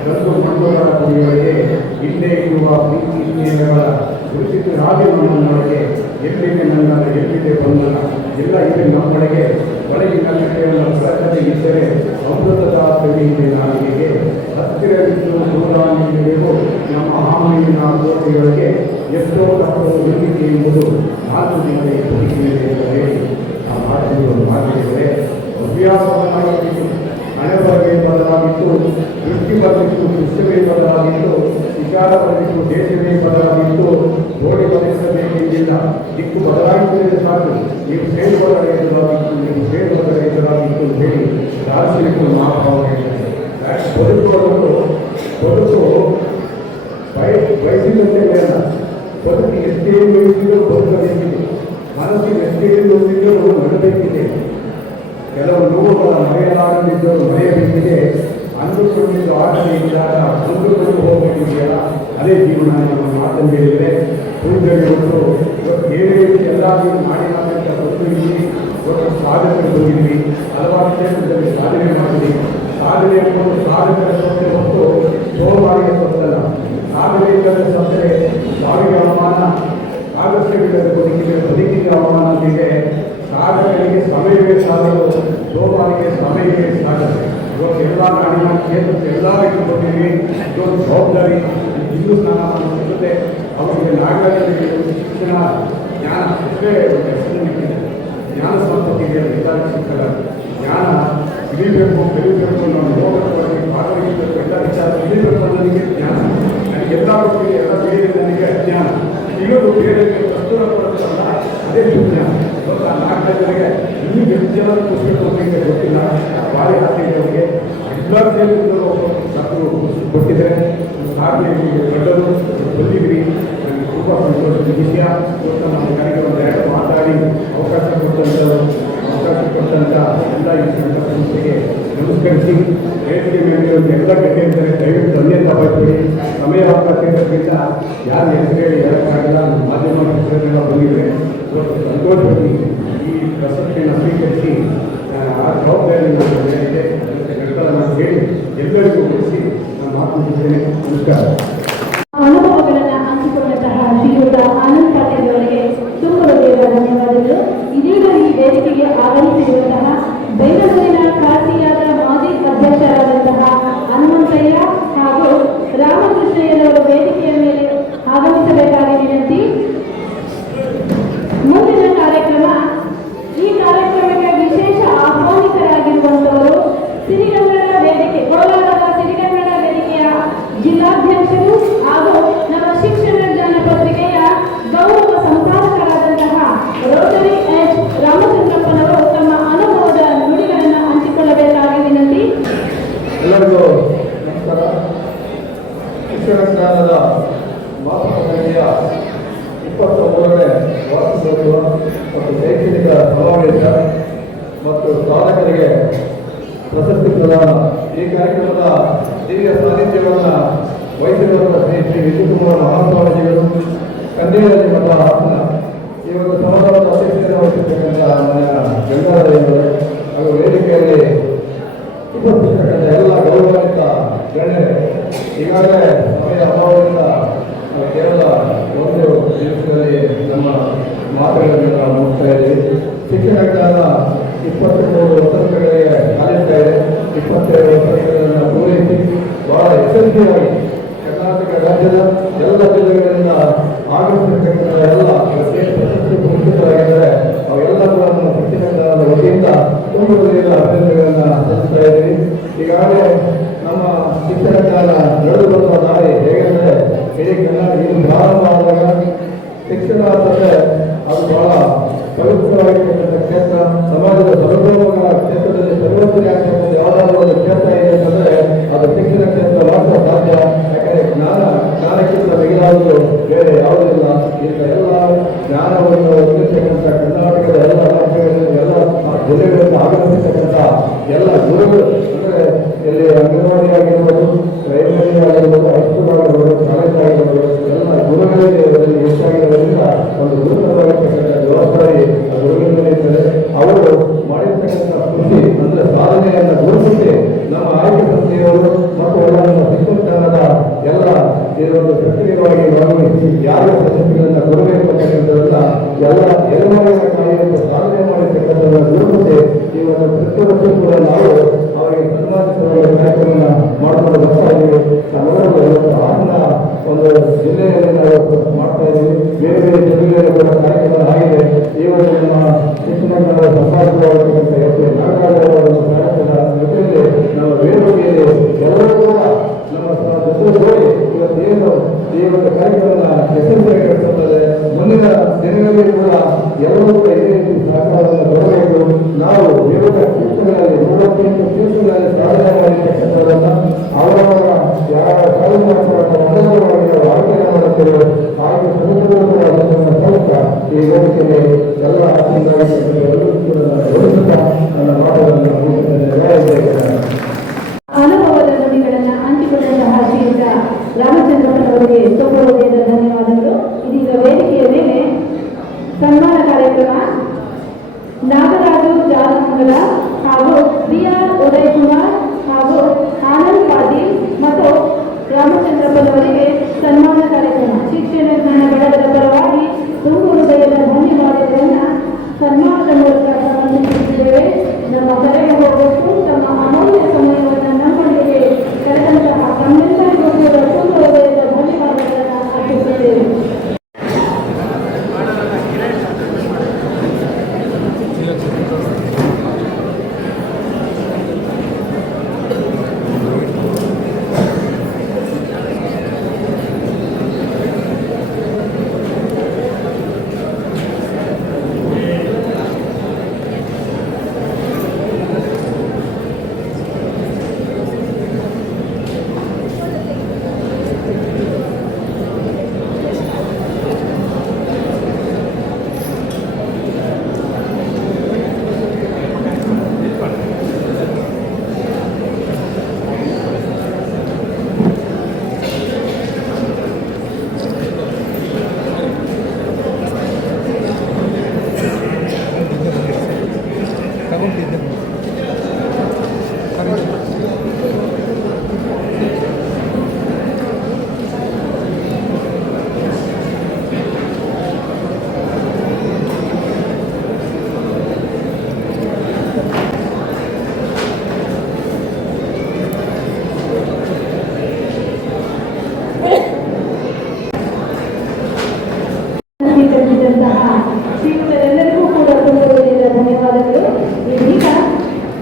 ಒಂದು ಮಣ್ಣುಗಳ ಕುಡಿಯವರಿಗೆ ಇಲ್ಲೇ ಇರುವ ಪ್ರೀತಿ ಸ್ನೇಹಗಳ ಗುರುತಿತು ರಾಜನೊಳಗೆ ಎಲ್ಲಿದೆ ನನ್ನ ಎಲ್ಲಿದೆ ಬಂಧನ ಎಲ್ಲ ಇದೆ ನಮ್ಮೊಳಗೆ ಒಳಗಿನ ಕಥೆಯನ್ನು ಹೊರಕತೆ ಇದ್ದರೆ ಅಮೃತದ ತಿಳಿಯಿದೆ ನಾಲಿಗೆಗೆ ಹತ್ತಿರವಿದ್ದು ದೂರಾನಿಗೆಯೂ ನಮ್ಮ ಹಾಮಿನ ಕೋಟೆಯೊಳಗೆ ಎಷ್ಟೋ ಕಪ್ಪು ನಿಂತಿದೆ ಎಂಬುದು 4 ದಿನದ ಬದುಕಿನಿದೆ ಎಂದು ಹೇಳಿ ಆ ಮಾತನ್ನು ಮಾತಾಡಿದರೆ ಅಭ್ಯಾಸವನ್ನಾಗಿತ್ತು. ಹಣೆ ಬರವೇ ಬದಲಾಗಿತ್ತು, ದೃಷ್ಟಿ ಬರಲಿತ್ತು, ಪುಸ್ತಕವೇ ಬದಲಾಗಿತ್ತು, ವಿಚಾರ ಬರಲಿತ್ತು, ದೇಶವೇ ಬದಲಾಗಿತ್ತು. ಓಡಿ ಬದಲಿಸಬೇಕೆಂದಿಲ್ಲ, ದಿಕ್ಕು ಬದಲಾಯಿಸಿದರೆ ಸಾಕು, ನೀವು ಸೇರುವವರ ಎದುರಾಗಿತ್ತು, ನೀವು ಸೇರುವವರ ಎದುರಾಗಿತ್ತು ಅಂತ ಹೇಳಿ ದಾರ್ಶನಿಕರು ಮಹಾಭಾವ ಹೇಳಿದ್ದಾರೆ. ಬದುಕು ಬಯಸಿದಂತೆ ಬೇಡ, ಬದುಕು ಎಷ್ಟೇ ಬಯಸಿದರೂ ಬದುಕಬೇಕಿದೆ, ಮನಸ್ಸಿಗೆ ಎಷ್ಟೇ ನೋಡಿದರೂ ನಡಬೇಕಿದೆ. ಕೆಲವು ನೋವುಗಳ ಮರೆಯಲಾಗದಿದ್ದರೂ ಮರೆಯಬೇಕಿದೆ. ಅಂದುಕೊಂಡಿದ್ದು ಆಗಲಿದ್ದಾಗ ಅಂದುಕೊಂಡು ಹೋಗಬೇಕಿದೆಯಲ್ಲ, ಅದೇ ಜೀವನ. ನಮ್ಮ ಮಾತನ್ನು ಹೇಳಿದರೆ ಪೂಜೆಗೆ ಹೊರಟು ಇವತ್ತು ಏನೇ ರೀತಿ ಎಲ್ಲರೂ ಮಾಡಿದಂಥ ಗೊತ್ತಿದ್ವಿ. ಇವತ್ತು ಸಾಧಕರು ಬಂದಿದ್ವಿ, ಹಲವಾರು ಕ್ಷೇತ್ರದಲ್ಲಿ ಸಾಧನೆ ಮಾಡಿದ್ವಿ. ಸಾಧನೆ ಎಂಬುದು ಸಾಧಕರ ಸೊತ್ತೆ ಹೊತ್ತು ಸೋಮಾರಿಗೆ ಸೊತ್ತಲ್ಲ. ಸಾಧನೆ ಇಲ್ಲದ ಸತ್ತರೆ ಸಾವಿಗೆ ಅವಮಾನ, ಸಾಧಕರಿಲ್ಲದ ಬದುಕಿಗೆ ಅವಮಾನ ಅಂತಿದೆ. ಸಾಧಕರಿಗೆ ಸಮಯವೇ ಸಾಧಲು, ಸೋಮಾರಿಗೆ ಸಮಯವೇ ಸಾಧನೆ. ಇವತ್ತು ಎಲ್ಲ ನಾಡಿನ ಕ್ಷೇತ್ರಕ್ಕೆ ಎಲ್ಲ ಇಟ್ಕೊಂಡಿದ್ದೀವಿ. ಇದೊಂದು ಜವಾಬ್ದಾರಿ. ಹಿಂದೂ ಸ್ನಾನ ಜೊತೆ ಅವರಿಗೆ ನಾಗರಿಕರಿಗೆ ಶಿಕ್ಷಣ ಜ್ಞಾನ ಅಷ್ಟೇ ಹೆಸರಿನಿಟ್ಟಿದೆ. ಜ್ಞಾನ ಸಂಪತ್ತಿಗೆ ಎಲ್ಲರೂ ಸಿಕ್ಕಲ್ಲ. ಜ್ಞಾನ ಇಳಿಬೇಕು, ಬೆಳಿಬೇಕು, ನಾವು ಲೋಕವಾಗಿ ಭಾಗವಹಿಸಬೇಕು, ಎಲ್ಲ ವಿಚಾರ ಇಳಿಬೇಕು ಅನ್ನೋದಕ್ಕೆ ಜ್ಞಾನ. ನನಗೆ ಎಲ್ಲ ಗೊತ್ತಿದೆ, ಎಲ್ಲ ಬೇರೆ ನನಗೆ ಅಜ್ಞಾನ. ಇರೋದು ಬೇರೆ ಪ್ರಸ್ತುತ ಕೊಡುತ್ತಲ್ಲ, ಅದೇ ಸುಜ್ಞಾನ. ಇವತ್ತು ಆ 4 ಜನರಿಗೆ ಇನ್ನೂ ಎಷ್ಟು ಜನ ಪುಸ್ತಕ ಗೊತ್ತಿಲ್ಲ. ಬಾರಿ ಹಾಕಿದ್ದವರಿಗೆ ಎಲ್ಲ ಸೇರಿದ್ರು ಕೊಟ್ಟಿದ್ದಾರೆ. ಸಾಧನೆ ದೊಡ್ಡದು ಬಂದಿದ್ರಿ. ನನಗೆ ತುಂಬ ಸಂತೋಷದ ವಿಷಯ. ಇವತ್ತು ನಮ್ಮ ಕಡೆಗೆ ಒಂದು 2 ಮಾತಾಡಿ ಅವಕಾಶ ಕೊಟ್ಟಂಥ ಎಲ್ಲ ಈ ಸಂಸ್ಥೆಗೆ ನಮಸ್ಕರಿಸಿ, ವೇದಿಕೆ ಮೇಲೆ ಒಂದು ಎಲ್ಲ ಗಡ್ಡೆ ಇರ್ತಾರೆ, ದಯವಿಟ್ಟು ಅನ್ಯತಾ ಬಯಸ್ಬೇಡಿ. ಸಮಯ ಅವಕಾಶ ಇರೋದ್ರಿಂದ ಯಾರು ಹೆಸರು ಹೇಳಿ ಹೇಳೋಕ್ಕಾಗಲ್ಲ. ಮಾಧ್ಯಮ ಹೆಸರೆಲ್ಲ ಬಂದಿದೆ. ಇವತ್ತು ಸಂತೋಷವಾಗಿ ಈ ಪ್ರಶಸ್ತಿಯನ್ನು ಸ್ವೀಕರಿಸಿ ಆ ಜವಾಬ್ದಾರಿ ಮೇಲಿದೆ ನಾನು ಹೇಳಿ ಎಲ್ಲರಿಗೂ ಉಳಿಸಿ ನಾನು ಮಾತನಾಡುತ್ತೇನೆ. ನಮಸ್ಕಾರ. ಅನುಭವಗಳನ್ನು ಹಂಚಿಕೊಂಡಂತಹ ಶ್ರೀಯುತ ಆನಂದ್ ಪಾಟೀಲ್ ಅವರಿಗೆ ತುಂಬ ಹೃದಯದ ಧನ್ಯವಾದಗಳು. ಇದೀಗ ಈ ವೇದಿಕೆಗೆ ಆಗಮಿಸಿರುವಂತಹ ಬೆಂಗಳೂರಿನ ಖಾಸಗಿಯಾದ ಮಾಜಿ ಅಧ್ಯಕ್ಷರಾದಂತಹ ಹನುಮಂತಯ್ಯ ಹಾಗೂ ರಾಮಕೃಷ್ಣಯ್ಯನವರು ವೇದಿಕೆಯ ಮೇಲೆ ಆಗಮಿಸಬೇಕಾಗಿ ವಿನಂತಿ. ಮುಂದಿನ ಕಾರ್ಯಕ್ರಮ. ಈ ಕಾರ್ಯಕ್ರಮಕ್ಕೆ ವಿಶೇಷ ಆಹ್ವಾನಿತರಾಗಿರುವಂತವರು ಸಿರಿಗನ್ನಡ ವೇದಿಕೆ, ಕೋಲಾರದ ಸಿರಿಗನ್ನಡ ವೇದಿಕೆಯ ಜಿಲ್ಲಾಧ್ಯಕ್ಷರು ಹಾಗೂ ನಮ್ಮ ಶಿಕ್ಷಣ ಜ್ಞಾನ ಪತ್ರಿಕೆಯ ಗೌರವ ಸಂಪಾದಕರಾದಂತಹ ರೋಟರಿ H ರಾಮಚಂದ್ರಪ್ಪನವರು ತಮ್ಮ ಅನುಭವದ ನುಡಿಗಳನ್ನು ಹಂಚಿಕೊಳ್ಳಬೇಕಾಗಿ ವಿನಂತಿ. ಎಲ್ಲರಿಗೂ ಬಾಲಕರಿಗೆ ಪ್ರಶಸ್ತಿ ಪ್ರದಾನ. ಈ ಕಾರ್ಯಕ್ರಮದ ದಿವ್ಯ ಸಾನ್ನಿಧ್ಯವನ್ನು ವಹಿಸಿರುವಂತಹ ಶ್ರೀ ಶ್ರೀ ವಿಜಯಕುಮಾರ ಮಹಾಸ್ವಾಮೀಜಿಗಳು ಕನ್ನೇರಲ್ಲಿ ಮಠ ಹಾಸನ ಈ ಒಂದು ಸಮಾರಂಭದ ಅಧ್ಯಕ್ಷತೆಯನ್ನು ವಹಿಸಿರ್ತಕ್ಕಂಥ ಗಂಗಾಧರವರು ಹಾಗೂ ವೇದಿಕೆಯಲ್ಲಿ ಉಪಸ್ಥಿತಕ್ಕಂಥ ಎಲ್ಲ ಗೌರವಾನ್ವಿತ ಗಣ್ಯರೇ, ಈಗಾಗಲೇ ಸಮಯ ಅಭಾವದಿಂದ ಕೇವಲ ಒಂದು ದಿವಸದಲ್ಲಿ ನಮ್ಮ ಮಾತುಗಳನ್ನು ನಾವು ಮುಗಿಸ್ತಾ ಇದ್ದೀವಿ. ಶಿಕ್ಷಣ ಜ್ಞಾನ 23 ವಸಂತಗಳಿಗೆ ಕಾಲಿಡ್ತಾ ಇದೆ. 22 ವಸಂತಗಳನ್ನು ಪೂರೈಸಿ ಬಹಳ ಯಶಸ್ವಿಯಾಗಿ ಕರ್ನಾಟಕ ರಾಜ್ಯದ ಎಲ್ಲ ಜಿಲ್ಲೆಗಳಿಂದ ಆಗಮಿಸಿರ್ತಕ್ಕಂಥ ಎಲ್ಲ ಪ್ರಶಸ್ತಿ ಪುರಸ್ಕೃತರಾಗಿದ್ದಾರೆ. ಅವೆಲ್ಲ ಕೂಡ ನಮ್ಮ ಶಿಕ್ಷಣ ಜ್ಞಾನದ ವತಿಯಿಂದ ತುಂಬ ಅಭಿನಂದನೆಗಳನ್ನು ಸಲ್ಲಿಸ್ತಾ ಇದ್ದೀವಿ. ಈಗಾಗಲೇ ನಮ್ಮ ಶಿಕ್ಷಣ ಜ್ಞಾನ ನಡೆದು ಬರುವ ದಾರಿ ಹೇಗೆಂದರೆ ಇಡೀ ಕರ್ನಾಟಕ ಇದು ಪ್ರಾರಂಭ ಆದಾಗ ಶಿಕ್ಷಣ ಅಂತಂದರೆ ಅದು ಬಹಳ ಪವಿತ್ರವಾಗಿರ್ತಕ್ಕಂಥ ಕ್ಷೇತ್ರ. ಸಮಾಜದ ಸರ್ವತೋಮುಖ ಕ್ಷೇತ್ರದಲ್ಲಿ ಪರಿವರ್ತನೆ ಆಗ್ತಕ್ಕಂಥ ಯಾವುದಾದ್ರೂ ಒಂದು ಕ್ಷೇತ್ರ ಇದೆ ಅಂತಂದರೆ ಅದು ಶಿಕ್ಷಣ ಕ್ಷೇತ್ರ ಮಾತ್ರ ಸಾಧ್ಯ. ಯಾಕಂದರೆ ಜ್ಞಾನಕ್ಕಿಂತ ಮಿಗಿಲಾದುದು ಬೇರೆ ಯಾವುದಿಲ್ಲ. ಇಂಥ ಎಲ್ಲ ಜ್ಞಾನವನ್ನು ಹೊಂದಿರ್ತಕ್ಕಂಥ ಕರ್ನಾಟಕದ ಎಲ್ಲ ರಾಜ್ಯಗಳಲ್ಲಿ ಎಲ್ಲ ಜಿಲ್ಲೆಗಳಿಂದ ಆಗಮಿಸಿರ್ತಕ್ಕಂಥ ಎಲ್ಲ ಗುರುಗಳು ಅಂದರೆ ಇಲ್ಲಿ ಅಂಗನವಾಡಿ ಆಗಿರ್ಬೋದು, ಪ್ರೈಮರಿ ಆಗಿರ್ಬೋದು, ಹೈಸ್ಕೂಲ್ ಆಗಿರ್ಬೋದು, ಕಾಲೇಜ್ ಆಗಿರ್ಬೋದು, ಎಲ್ಲ ಗುರುಗಳಿಗೆ ಇದರಲ್ಲಿ ಹೆಚ್ಚಾಗಿರೋದ್ರಿಂದ ಒಂದು ಗುರುತರವಾಗಿರ್ತಕ್ಕಂಥ ಜವಾಬ್ದಾರಿ ಗುರುಗಳಿಂದಲೇ ಇರ್ತದೆ. ಅವರು ಮಾಡಿರ್ತಕ್ಕಂಥ ಕೃಷಿ ಅಂದರೆ ಸಾಧನೆಯನ್ನು ಗುರುತಿಸಿ ನಮ್ಮ ಆಯ್ಕೆ ಸಂಸ್ಥೆಯವರು ಮತ್ತು ಎಲ್ಲ ನಮ್ಮ ಶಿಕ್ಷಣ ಜ್ಞಾನದ ಎಲ್ಲ ಇದೊಂದು ಸಕ್ರಿಯವಾಗಿ ಭಾಗವಹಿಸಿ ಯಾರು ಪ್ರಶಸ್ತಿಗಳನ್ನು ಕೊಡಬೇಕು ಅಂತಕ್ಕಂಥದ್ದೆಲ್ಲ ಎಲ್ಲ ಎಲೆಮರೆಗಳ ಕಾರ್ಯವನ್ನು ಸಾಧನೆ ಮಾಡಿರ್ತಕ್ಕಂಥದ್ದನ್ನು ಗುರುತಿಸಿ ಈ ಒಂದು ಪ್ರತಿ ವರ್ಷ ಕೂಡ ನಾವು ಅವರಿಗೆ ಸನ್ಮಾನಿಸುವ ಕಾರ್ಯಕ್ರಮವನ್ನು ಮಾಡಿಕೊಂಡು ಬರ್ತಾ ಇದ್ದೀವಿ. ಹಾಸನ ಒಂದು ಜಿಲ್ಲೆಯಲ್ಲಿ ನಾವು ಮಾಡ್ತಾ ಇದ್ದೀವಿ. ಬೇರೆ ಬೇರೆ ಜಿಲ್ಲೆಯಲ್ಲಿ ಕೂಡ ಕಾರ್ಯಕ್ರಮ ಆಗಿದೆ. ಈ ಒಂದು ನಮ್ಮ ಶಿಕ್ಷಣ ಜ್ಞಾನದ ಸಂಪಾದಕವಾಗಿರ್ತಕ್ಕಂಥ ನಾಗರಾಜ ಕಾರ್ಯಕ್ರಮದ ಜೊತೆಯಲ್ಲಿ ನಮ್ಮ ವೇದಿಕೆಯಲ್ಲಿ ಎಲ್ಲರೂ ಕೂಡ ನಮ್ಮ ಜೊತೆ ನೋಡಿ ಇವತ್ತು ಏನು ಈ ಒಂದು ಕಾರ್ಯಕ್ರಮದ ಯಶಸ್ವಿಯಾಗಿರುತ್ತದೆ. ಮುಂದಿನ ದಿನಗಳಲ್ಲಿ ಕೂಡ ಎಲ್ಲರೂ ಕೂಡ ಇದೇ ರೀತಿ ಸಹಕಾರವನ್ನು ಕೊಡಬೇಕು. ನಾವು ವಿವಿಧ ಕ್ಷೇತ್ರಗಳಲ್ಲಿ 38 ಕ್ಷೇತ್ರಗಳಲ್ಲಿ ಸಾಧನೆ ಮಾಡಿರ್ತಕ್ಕಂಥದ್ದನ್ನು ಅವರವರ ಯಾವ ಸಾಧನೆ ಮಾಡ್ತಾರೆ ಮೊದಲವಾಗಿ ನಾವು ಆಯ್ಕೆ ಮಾಡುತ್ತೇವೆ. ಹಾಗೆ ಸಮುದ್ರದ ಸೌಕ ಈ ವೇದಿಕೆಯಲ್ಲಿ ಎಲ್ಲ ನನ್ನ ಮಾತುಗಳನ್ನು ಅನುಭವದ ನುಡಿಗಳನ್ನು ಹಂಚಿಕೊಂಡಂತಹ ಶ್ರೀಯುತ ರಾಮಚಂದ್ರಪ್ಪನವರಿಗೆ ತುಂಬ ಹೃದಯದ ಧನ್ಯವಾದಗಳು. ಇದೀಗ ವೇದಿಕೆಯ ಮೇಲೆ ಸನ್ಮಾನ ಕಾರ್ಯಕ್ರಮ ನಾಗರಾಜು ಜಾಲಮಂಗಲ ಹಾಗೂ BR ಉದಯ್ ಕುಮಾರ್ ಹಾಗೂ ಆನಂದ್ ಪಾಟೀಲ್ ಮತ್ತು ರಾಮಚಂದ್ರಪ್ಪನವರಿಗೆ ಸನ್ಮಾನ ಕಾರ್ಯಕ್ರಮ ಶಿಕ್ಷಣ ಜ್ಞಾನ ಘಟಕದ ಪರವಾಗಿ ತುಂಬ ಹೃದಯದ ಧನ್ಯವಾದಗಳನ್ನು ಸನ್ಮಾನದ ಮೂಲಕ ಸಮರ್ಪಿಸುತ್ತಿದ್ದೇವೆ. ನಮ್ಮ ಕರೆಗೆ ಹೋಗಬೇಕು ತಮ್ಮ ಅಮೂಲ್ಯ ಸಮಯವನ್ನು ನಮ್ಮೊಂದಿಗೆ ಕರೆದಂತಹ ತಮ್ಮೆಲ್ಲರಿಗೂ ಕೂಡ ತುಂಬ ಹೃದಯದ ಧನ್ಯವಾದಗಳನ್ನು ಅರ್ಪಿಸುತ್ತೇವೆ. ಶ್ರೀಯುತರೆಲ್ಲರಿಗೂ ಕೂಡ ತುಂಬ ಹೃದಯದ ಧನ್ಯವಾದಗಳು. ಇದೀಗ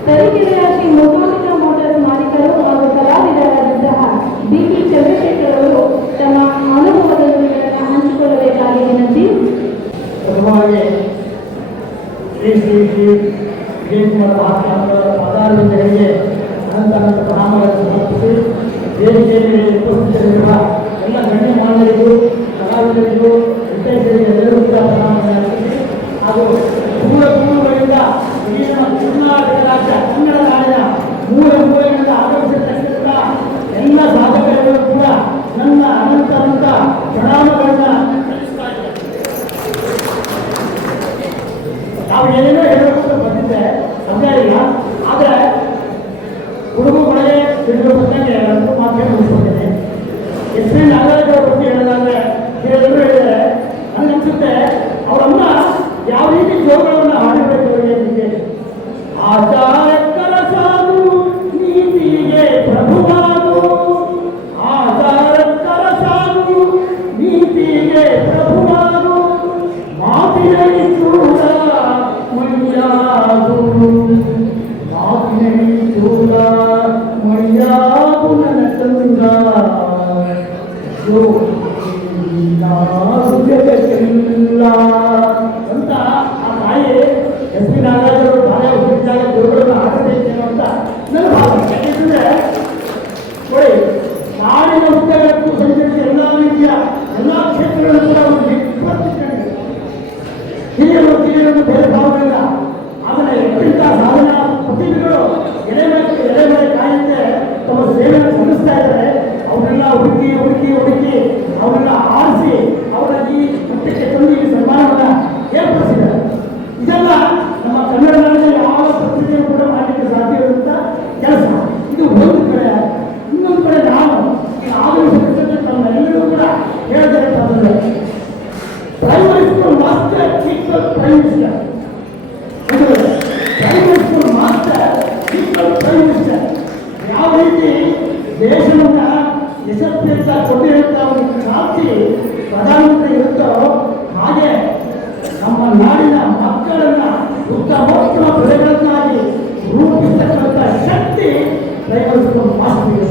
ತರೀಕೆರೆಯ ಶ್ರೀ ಮೂಕಾಂಬಿಕಾ ಮೋಟಾರ್ಸ್ ಮಾಲೀಕರು ಹಾಗೂ ಕಲಾವಿದರಾದಂತಹ BP ಚಂದ್ರಶೇಖರ್ ಅವರು ತಮ್ಮ ಅನುಭವದ ನುಡಿಗಳನ್ನು ಹಂಚಿಕೊಳ್ಳಬೇಕಾಗಿ ವಿನಂತಿ. ಪ್ರಥಮವಾಗಿ ಶ್ರೀ ವಿಜಯಕುಮಾರ ಮಹಾಸ್ವಾಮಿಗಳ ಪದಾಧಿಕಾರಿಗೆ ಅನಂತ ಪ್ರಣಾಮಗಳನ್ನು ಸಮರ್ಪಿಸಿ ವೇದಿಕೆಯಲ್ಲಿ ಉಪಸ್ಥಿತರಿರುವ ಎಲ್ಲ ಗಣ್ಯಮಾನ್ಯರಿಗೂ ಕಲಾವಿದರಿಗೂ ವಿದ್ಯಾರ್ಥಿಗಳಿಗೆ ಎಲ್ಲರೂ ಕೂಡ ಪ್ರಣಾಮಗಳನ್ನು ಅರ್ಪಿಸಿ ಹಾಗೂ ಗುರುಗಳಿಂದ ಇಡೀ ನಮ್ಮ ಕರ್ನಾಟಕ ರಾಜ್ಯ ಕನ್ನಡ ನಾಡಿನ ಮೂಲೆ ಮೂಲೆಯಿಂದ ಆಗಮಿಸಿರ್ತಕ್ಕಂಥ ಎಲ್ಲ ಸಾಧಕರು ಕೂಡ ನನ್ನ ಅನಂತ ಅನಂತ ಪ್ರಣಾಮಗಳನ್ನ ಸಲ್ಲಿಸ್ತಾ ಇದ್ದಾರೆ. ನಾವು ಏನೇನೋ ಹೇಳೋದು ಬಂದಿದ್ದೆ ಅದೇ ಇಲ್ಲ, ಆದರೆ ಹುಡುಗರುಗಳೇ ತಿಳಿದು ಬಂದಂಗೆ ಒಂದು ಮಾತನ್ನು ಮುಗಿಸ್ಕೊಂಡಿದೆ. ಎಸ್ ಪಿ ನಾಗರಾಜ್ ಅವರ ಬಗ್ಗೆ ಹೇಳೋದಾದ್ರೆ ಎಲ್ಲರೂ ಹೇಳಿದ್ದಾರೆ. ನನಗನ್ಸುತ್ತೆ ಅವರಮ್ಮ ಯಾವ ರೀತಿ ಜೋಗಗಳನ್ನು ಹಾಡಬೇಕು ಅವರಿಗೆ. ಆಚಾರಕ್ಕರ ಸಾಧು ನೀತಿಗೆ ಪ್ರಭುವಾದು, ಆಚಾರಕ್ಕರ ಸಾಧು ನೀತಿಗೆ ಪ್ರಭುವಾದು, ಮಾತಿನಲ್ಲಿ ಚೂಡ ಮೈಯಾದು, ಮಾತಿನಲ್ಲಿ ಚೂಡ ಮೈಯಾದು ನನ್ನ ತಂದ ಅಂತ ಆ ತಾಯಿ ಎಸ್ ಪಿ ನಾಗರಾಜರು ಬಾಳೆ ಹುಟ್ಟಿದಾಗ ದೇವರನ್ನು ಆಡಬೇಕು ಅಂತ ನನ್ನ ಭಾವನೆ. ಯಾಕೆಂದ್ರೆ ನೋಡಿ, ನಾಡಿನ ಉದ್ಯೋಗಕ್ಕೂ ಸಂಚರಿಸಿ ಎಲ್ಲ ರೀತಿಯ ಎಲ್ಲ ಕ್ಷೇತ್ರಗಳನ್ನು ಕೂಡ ಅವರು ನಿರ್ವಹಿಸಿಕೊಂಡಿದ್ದಾರೆ. ಹಿರಿಯರನ್ನು ಬೇರೆ ಭಾವಗಳಿಲ್ಲ. ಆದರೆ ಎಂಥ ಸಾಧನಾ ಪ್ರತಿಭೆಗಳು ಎಲೆ ಕಾಯಂತೆ ತಮ್ಮ ಸೇವೆಯನ್ನು ಸಲ್ಲಿಸ್ತಾ ಇದ್ದಾರೆ. ಅವರೆಲ್ಲ ಹುಡುಕಿ ಅವರೆಲ್ಲ ಆರಿಸಿ ಅವರ ಈ ಮಟ್ಟಕ್ಕೆ ತಂದು ಈ ಸನ್ಮಾನವನ್ನು ಏರ್ಪಡಿಸಿದ್ದಾರೆ. ಇದೆಲ್ಲ ನಮ್ಮ ಕನ್ನಡ ನಾಡಿನ ಯಾವ ಪತ್ರಿಕೆಯೂ ಕೂಡ ಮಾಡಲಿಕ್ಕೆ ಸಾಧ್ಯವಿರುವಂಥ ಕೆಲಸ. ಇದು ಒಂದು ಕಡೆ. ಇನ್ನೊಂದು ಕಡೆ ನಾವು ಈಗ ಆಗಮಿಸಿರ್ತಕ್ಕಂಥ ನಮ್ಮೆಲ್ಲರೂ ಕೂಡ ಹೇಳಬೇಕಾದ್ರೆ primary school master equal prime minister, primary school master equal prime minister. ಯಾವ ರೀತಿ ದೇಶವನ್ನ ಯಶಸ್ವಿಯಂತ ಕೊಟ್ಟಿರುವಂಥ ಒಂದು ಕ್ರಾಂತಿ ಪ್ರಧಾನಮಂತ್ರಿ ಇರುತ್ತೋ ಹಾಗೆ ನಮ್ಮ ನಾಡಿನ ಮಕ್ಕಳನ್ನ ಉತ್ತಮೋತ್ತಮ ಬೆಳೆಗಳನ್ನಾಗಿ ರೂಪಿಸತಕ್ಕಂಥ ಶಕ್ತಿ ಪ್ರೈಮರಿ ಸ್ಕೂಲ್ ಮಾಸ್ಟರ್.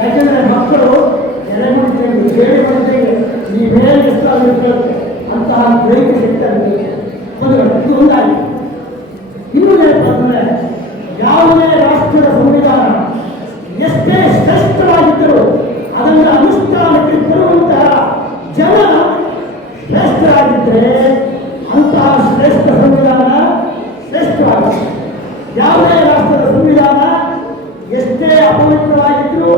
ಯಾಕೆಂದ್ರೆ ಮಕ್ಕಳು ಎಲೆಮಣಿದ್ದೇವೆ ಬೇಳೆ ಮಾಡಿದ್ದೇವೆ ನೀವೇ ಎಷ್ಟಾಗಿರ್ತದೆ ಅಂತಹ ಗ್ರಹಿಕೆ ಶಕ್ತಿ ಇದು ಒಂದಾಗಿ. ಇನ್ನೊಂದೇನಂದ್ರೆ ಯಾವುದೇ ರಾಷ್ಟ್ರದ ಸಂವಿಧಾನ ಎಷ್ಟೇ ಶ್ರೇಷ್ಠವಾಗಿದ್ದರೂ ಅದನ್ನು ಅನುಷ್ಠಾನಕ್ಕೆ ತರುವಂತಹ ಜನ ಶ್ರೇಷ್ಠರಾಗಿದ್ದರೆ ಅಂತಹ ಶ್ರೇಷ್ಠ ಸಂವಿಧಾನ ಶ್ರೇಷ್ಠವಾಗಿದೆ. ಯಾವುದೇ ರಾಷ್ಟ್ರದ ಸಂವಿಧಾನ ಎಷ್ಟೇ ಅಪವಿತ್ರವಾಗಿದ್ರು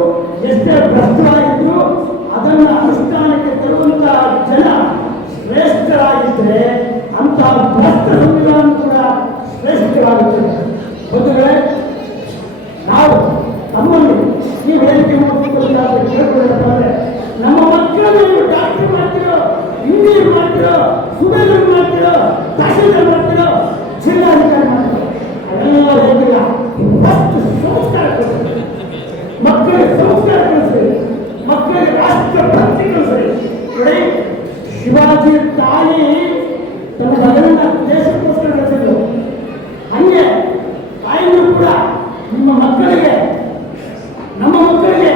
ಎಷ್ಟೇ ಭ್ರಷ್ಟವಾಗಿದ್ರು ಅದನ್ನು ಅನುಷ್ಠಾನಕ್ಕೆ ತರುವಂತಹ ಜನ ಶ್ರೇಷ್ಠರಾಗಿದ್ದರೆ ಅಂತಹ ಭ್ರಷ್ಟ ಸಂವಿಧಾನ ಕೂಡ ಶ್ರೇಷ್ಠವಾಗುತ್ತದೆ. ಬಂಧುಗಳೇ, ನಾವು ನಮ್ಮಲ್ಲಿ ಈ ವೇದಿಕೆ ಕೇಳ್ಕೊಳ್ಳಬೇಕಾದ್ರೆ ನಮ್ಮ ಮಕ್ಕಳನ್ನು ನೀವು ಡಾಕ್ಟರ್ ಮಾಡ್ತೀರೋ, ಇಂಜಿನಿಯರ್ ಮಾಡ್ತೀರೋ, ಸುಬೇದಾರ್ ಮಾಡ್ತೀರೋ, ತಹಶೀಲ್ದಾರ್ ಮಾಡ್ತೀರೋ, ಜಿಲ್ಲಾಧಿಕಾರಿ ಮಾಡ್ತೀರೋ, ಅದೆಲ್ಲ ಹೇಗಿಲ್ಲ. ಫಸ್ಟ್ ಸಂಸ್ಕಾರ ಕಲಿಸಿ, ಮಕ್ಕಳಿಗೆ ಸಂಸ್ಕಾರ ಕಲಿಸಿ, ಮಕ್ಕಳಿಗೆ ರಾಷ್ಟ್ರ ಭಕ್ತಿ ಕಲಿಸಿ. ನೋಡಿ, ಶಿವಾಜಿ ತಾಯಿ ತನ್ನ ಮಗನನ್ನ ದೇಶಕ್ಕೋಸ್ಕರ ಕಲಿಸಿದ್ರು. ಹಂಗೆ ತಾಯಿಯೂ ಕೂಡ ನಿಮ್ಮ ಮಕ್ಕಳಿಗೆ, ನಮ್ಮ ಮಕ್ಕಳಿಗೆ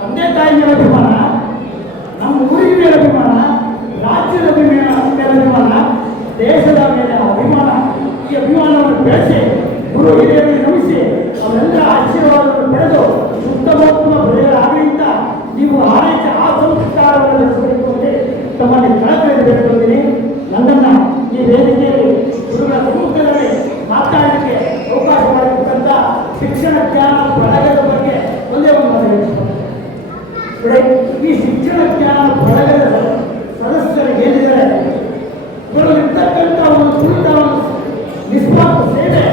ತಂದೆ ತಾಯಿ ಮೇಲೆ ಅಭಿಮಾನ, ನಮ್ಮ ಊರಿನ ಮೇಲೆ ಅಭಿಮಾನ, ರಾಜ್ಯದ ಮೇಲೆ ಅಭಿಮಾನ, ದೇಶದ ಮೇಲೆ ಅಭಿಮಾನ. ಈ ಅಭಿಮಾನವನ್ನು ಬೆಳೆಸಿ ಗುರು ಹಿರಿಯರಿಗೆ ನಮಿಸಿ ಅವರೆಲ್ಲ ಆಶೀರ್ವಾದವನ್ನು ಪಡೆದು ಉತ್ತಮೋತ್ತಮ ಬೆಳೆಗಳಾಗಲಿಂದ ನೀವು ಆರೈಕೆ ಆ ಸಂಸ್ಕಾರವನ್ನು ನಡೆಸಬೇಕು ಅಂತ ತಮ್ಮಲ್ಲಿ ಕಳಕಳಿಯನ್ನು ಬೇಡಿಕೊಂಡಿದ್ದೀನಿ. ನನ್ನನ್ನು ಈ ವೇದಿಕೆಯಲ್ಲಿ ಗುರುಗಳ ಸಮ್ಮುಖದಲ್ಲಿ ಮಾತಾಡಲಿಕ್ಕೆ ಅವಕಾಶ ಮಾಡಿಕೊಟ್ಟಂತ ಶಿಕ್ಷಣ ಜ್ಞಾನ ಬಳಗದ ಬಗ್ಗೆ ಒಂದೇ ಒಂದು ಮಾತು. ಈ ಶಿಕ್ಷಣ ಜ್ಞಾನ ಬಳಗದ ಸದಸ್ಯರು ಏನಿದ್ದಾರೆ ಇವರು ಇರ್ತಕ್ಕಂಥ ಒಂದು ಕುರಿತ ನಿಸ್ವಾರ್ಥ ಸೇವೆ,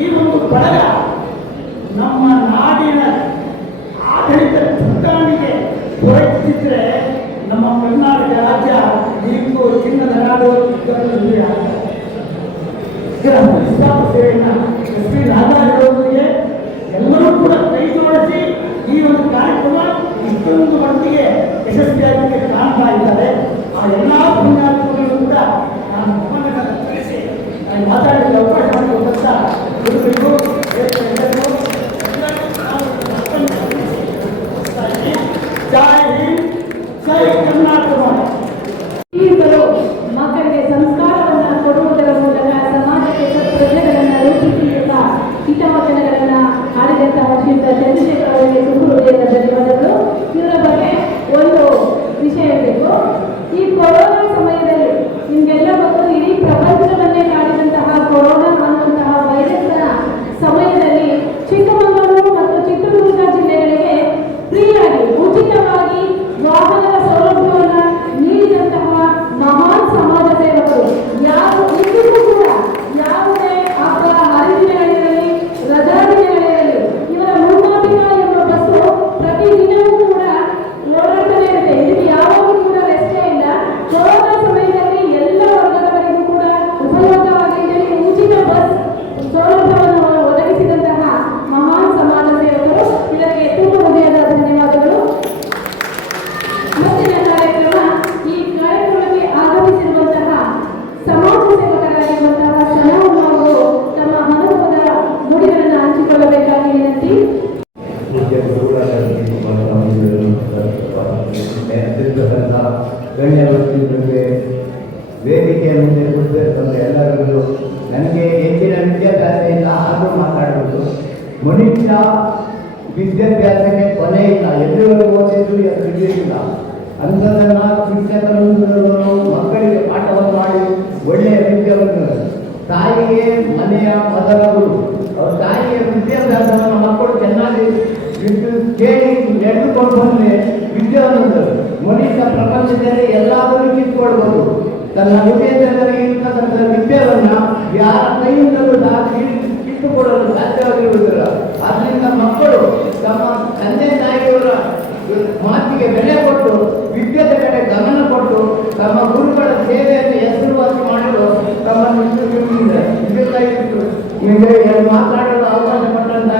ಈ ಒಂದು ಬಳಗ ನಮ್ಮ ನಾಡಿನ ಆಡಳಿತ ಚುಕ್ಕಾಣಿಗೆ ದೊರಕಿಸಿದ್ರೆ ನಮ್ಮ ಕರ್ನಾಟಕ ರಾಜ್ಯ ಇಂದು ಚಿನ್ನದ ನಾಡು ನಿಸ್ವಾರ್ಥ ಸೇವೆಯನ್ನು ಎಸ್ ಪಿ ನಾಗರಾಜ್ ಅವರಿಗೆ ಎಲ್ಲರೂ ಕೂಡ ಕೈ ಜೋಡಿಸಿ ಈ ಒಂದು ಕಾರ್ಯಕ್ರಮ ಇಷ್ಟೊಂದು ಮಟ್ಟಿಗೆ ಯಶಸ್ವಿಯಾಗಿ ಕಾಣ್ತಾ ಇದ್ದಾರೆ. ಆ ಎಲ್ಲ ಪುಣ್ಯಾತ್ಮಗಳು ಕೂಡ ನಾನು ಗಮನಕ್ಕೆ ತಿಳಿಸಿ ನಾನು ಮಾತಾಡಲಿಕ್ಕೆ ಅವಕಾಶ ಮಾಡಿಕೊಟ್ಟಂತ ಗುರುಗಳಿಗೂ ಜೈ ಹಿಂದ್, ಜೈ ಕರ್ನಾಟಕ. ಈಗಲೂ ಮಕ್ಕಳಿಗೆ ಸಂಸ್ಕಾರವನ್ನು ಕೊಡುವುದರ ಮೂಲಕ ಸಮಾಜಕ್ಕೆ ಪ್ರಜೆಗಳನ್ನು ರೂಪಿಸುವ ಹಿತವಚನಗಳನ್ನು ಆಡಿದಂತಹ ಶ್ರೀಯುತ ಚಂದ್ರಶೇಖರ್ ಅವರಿಗೆ ಸುಹೃದಯದ ಧನ್ಯವಾದಗಳು. ಇವರ ಬಗ್ಗೆ ಒಂದು ವಿಷಯ ಬೇಕು. ಈ ಕೊರೋನಾ ಸಮಯದಲ್ಲಿ ನಿಮಗೆಲ್ಲ ಗೊತ್ತು, ಇಡೀ ಪ್ರಪಂಚವನ್ನೇ ಕಾಡಿದಂತಹ ಕೊರೋನಾ ಅನ್ನುವಂಥ ಬಂದಿರತಕ್ಕಂಥ ಗಣ್ಯ ವ್ಯಕ್ತಿಗಳಿಗೆ ವೇದಿಕೆಯ ಮುಂದೆ ಕೂತಿರ್ತಕ್ಕಂಥ ಎಲ್ಲರಿಗೂ ನನಗೆ ಹೆಚ್ಚಿನ ವಿದ್ಯಾಭ್ಯಾಸ ಇಲ್ಲ ಆದರೂ ಮಾತಾಡಬಹುದು. ಮನುಷ್ಯ ವಿದ್ಯಾಭ್ಯಾಸಕ್ಕೆ ಕೊನೆ ಇಲ್ಲ, ಎಲ್ಲಿವರೆಗೂ ಓದಿದ್ರು ಇಲ್ಲ. ಅಂಥದನ್ನು ಶಿಕ್ಷಕರು ಮಕ್ಕಳಿಗೆ ಪಾಠವನ್ನು ಮಾಡಿ ಒಳ್ಳೆಯ ವಿದ್ಯೆಯನ್ನು, ತಾಯಿಗೆ ಮನೆಯ ಮೊದಲ ಗುರು, ಅವ್ರ ತಾಯಿಯ ವಿದ್ಯಾಭ್ಯಾಸವನ್ನು ಮಕ್ಕಳು ಚೆನ್ನಾಗಿ ಕೇಳಿ ನಡೆದುಕೊಂಡು ಬಂದರೆ ವಿದ್ಯೆಯನ್ನು ಮನುಷ್ಯ ಪ್ರಪಂಚದಲ್ಲಿ ಎಲ್ಲಾದರೂ ಕಿತ್ಕೊಳ್ಬೋದು. ತನ್ನ ವಿದ್ಯೆಯಲ್ಲಿ ಇರ್ತಕ್ಕಂಥ ವಿದ್ಯೆಯನ್ನು ಯಾರ ಕೈಯಿಂದಲೂ ಕಿತ್ತುಕೊಡಲು ಸಾಧ್ಯವಾಗಿರುವುದಿಲ್ಲ. ಆದ್ದರಿಂದ ಮಕ್ಕಳು ತಮ್ಮ ತಂದೆ ತಾಯಿಯವರ ಮಾತಿಗೆ ಬೆಲೆ ಕೊಟ್ಟು ವಿದ್ಯೆಯ ಕಡೆ ಗಮನ ಕೊಟ್ಟು ತಮ್ಮ ಗುರುಗಳ ಸೇವೆಯನ್ನು ಹೆಸರುವಾಸಿ ಮಾಡಲು ತಮ್ಮನ್ನು ಮಾತಾಡಲು ಅವಕಾಶ ಪಟ್ಟಂತ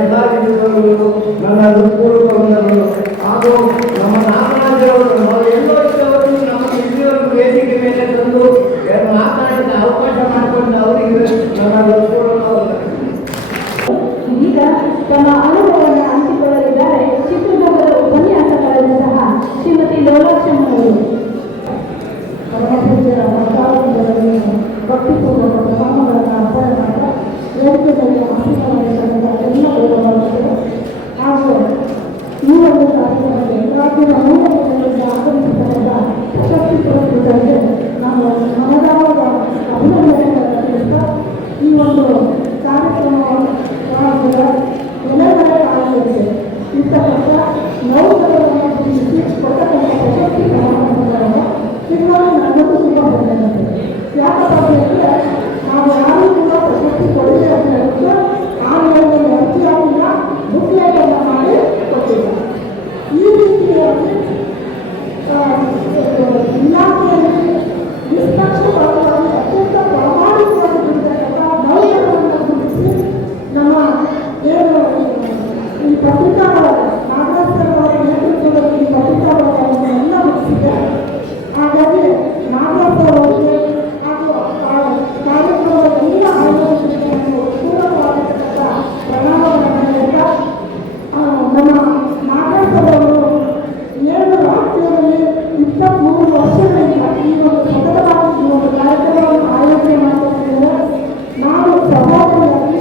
ಎಲ್ಲ ಹಿರಿಯರು ನನ್ನ ಹೃತ್ಪೂರ್ವಕರು ಹಾಗೂ ನಮ್ಮ ನಾಗರಾಜರವರು ನಾವು ಎಲ್ಲೋ ಇದ್ದವರು ನಮ್ಮ ಹಿರಿಯರು ವೇದಿಕೆ ಮೇಲೆ ತಂದು ಮಾತಾಡಿದ ಅವಕಾಶ ಮಾಡಿಕೊಂಡು ಅವರಿಗೆ ನನ್ನ ಹೃತ್ಪೂರ್ವಕ. ಈಗ ತಮ್ಮ ಅನುಭವವನ್ನು ಹಂಚಿಕೊಳ್ಳಲಿದ್ದಾರೆ ಚಿತ್ರದುರ್ಗದ ಉಪನ್ಯಾಸಕರಾದಂತಹ ಶ್ರೀಮತಿ ಲೋಲಾಕ್ಷಮ್ಮನವರು. ಭಕ್ತಿಪೂರ್ವಕ ಕ್ರಮಗಳನ್ನು ಅರ್ಪಣೆ ಮಾಡುವ ವೇದಿಕೆಯಲ್ಲಿ ಆಸೀನವಾಗಿರ್ತಕ್ಕಂಥ ಎಲ್ಲ ಗೌರವಾಂಶಗಳು ಹಾಗೂ ಈ ಒಂದು ಕಾರ್ಯಕ್ರಮಕ್ಕೆ ರಾಜ್ಯದ ಮೂಲಕಗಳಿಂದ ಆಗಮಿಸಿದಂಥ ಪ್ರಶಸ್ತಿ ಪುರಸ್ಕೃತರಿಗೆ ನಾವು ಮನದಾಳದ ಅಭಿನಂದನೆಗಳನ್ನು ತಿಳಿಸ್ತಾ ಈ ಒಂದು ಕಾರ್ಯಕ್ರಮವನ್ನು ಎಲ್ಲರ ಆಯೋಜಿಸಿ ಇರ್ತಕ್ಕಂಥ ನೌಕರರನ್ನು ಗುರುತಿಸಿ ಕೊಟ್ಟಂಥ ಪ್ರಶಸ್ತಿ ಪ್ರಮಾಣಪತ್ರವನ್ನು ಸಿಗುವಾಗ ನನ್ನದು ತುಂಬ ಬಂದಿದೆ. ಯಾಕಪ್ಪ ಅಂದರೆ ನಾವು ಯಾರು ಕೂಡ ಪ್ರಶಸ್ತಿ ಕೊಡಲಿ ಅಂತ ಹೇಳಿದ್ರೆ ಆ ಒಂದು ಅರ್ಜಿಯಾಗಿಲ್ಲ ಮುಖ್ಯವನ್ನು ಮಾಡಿ ಕೊಟ್ಟಿಲ್ಲ. ಈ ರೀತಿಯಾಗಿ ಇಲಾಖೆಯಲ್ಲಿ ನಿಷ್ಪಕ್ಷಪಾತವಾಗಿ ಅತ್ಯಂತ ಪ್ರಾಮಾಣಿಕವಾಗಿರ್ತಕ್ಕಂಥ ನೌಕರರನ್ನು ಗುರುತಿಸಿ ನಮ್ಮ ಏನು ಈ ಪತ್ರಿಕಾಗಳ ನಾಗರಾಜರವರ ನೇತೃತ್ವದಲ್ಲಿ ಈ ಪತ್ರಿಕಾಗಳನ್ನು ಎಲ್ಲ ಮುಗಿಸಿದೆ. ಹಾಗಾಗಿ ನಾಗರಾಜರವರಿಗೆ ಹಾಗೂ ಕಾರ್ಯಕ್ರಮದ ಎಲ್ಲ ಆಯೋಜಕರಿಗೆ ಪೂರಕವಾಗಿರ್ತಕ್ಕಂಥ ಪ್ರಣಾಮಗಳನ್ನು ಹೇಳ್ತಾ ನಮ್ಮ ನಾಗರಾಜರವರು 7 ರಾಜ್ಯಗಳಲ್ಲಿ 23 ವರ್ಷಗಳಿಂದ ಈ ಒಂದು ಸತತವಾಗಿ ಈ ಒಂದು ಕಾರ್ಯಕ್ರಮವನ್ನು ಆಯೋಜನೆ ಮಾಡುತ್ತಿದ್ದಾರೆ. ನಾವು ಸಹೋದರಿಯಾಗಿ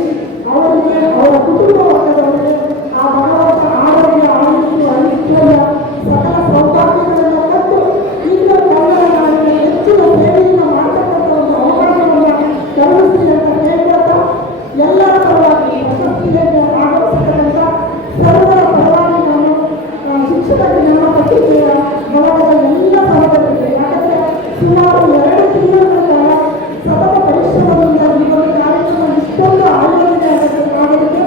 ಅವರಿಗೆ ಅವರ ಕುಟುಂಬ ವರ್ಗದವರಿಗೆ ಆ ಭಗವಂತ ಆರೋಗ್ಯ ಆಯುಷ್ಯ ಐಶ್ವರ್ಯ ಸಕಲ ಸೌಭಾಗ್ಯಗಳನ್ನು ಕೊಟ್ಟು ಈಗ ಕನ್ನಡ ನಾಡಿನ ಹೆಚ್ಚಿನ ಸೇವೆಯನ್ನು ಮಾಡತಕ್ಕಂಥ ಒಂದು ಅವಕಾಶವನ್ನು ಕರುಣಿಸಿ ಅಂತ ಕೇಳ್ತಾ ಎಲ್ಲರ ಪರವಾಗಿ ಪ್ರಶಸ್ತಿಗೆ ಆಗಮಿಸತಕ್ಕಂಥ ಸರ್ವರ ಪರವಾಗಿ ನಾನು ಶಿಕ್ಷಕರಿಗೆ ನಮ್ಮ ಪತ್ರಿಕೆಯ ಬಳಗದ ಎಲ್ಲ ಸಹೋದರರಿಗೆ, ಯಾಕಂದರೆ ಸುಮಾರು 2 ತಿಂಗಳ ಕಾಲ ಸತತ ಪರಿಶ್ರಮದಿಂದ ಈ ಒಂದು ಕಾರ್ಯಕ್ರಮ ಇಷ್ಟೊಂದು ಆಯೋಜನೆ ಆಗೋದಕ್ಕೆ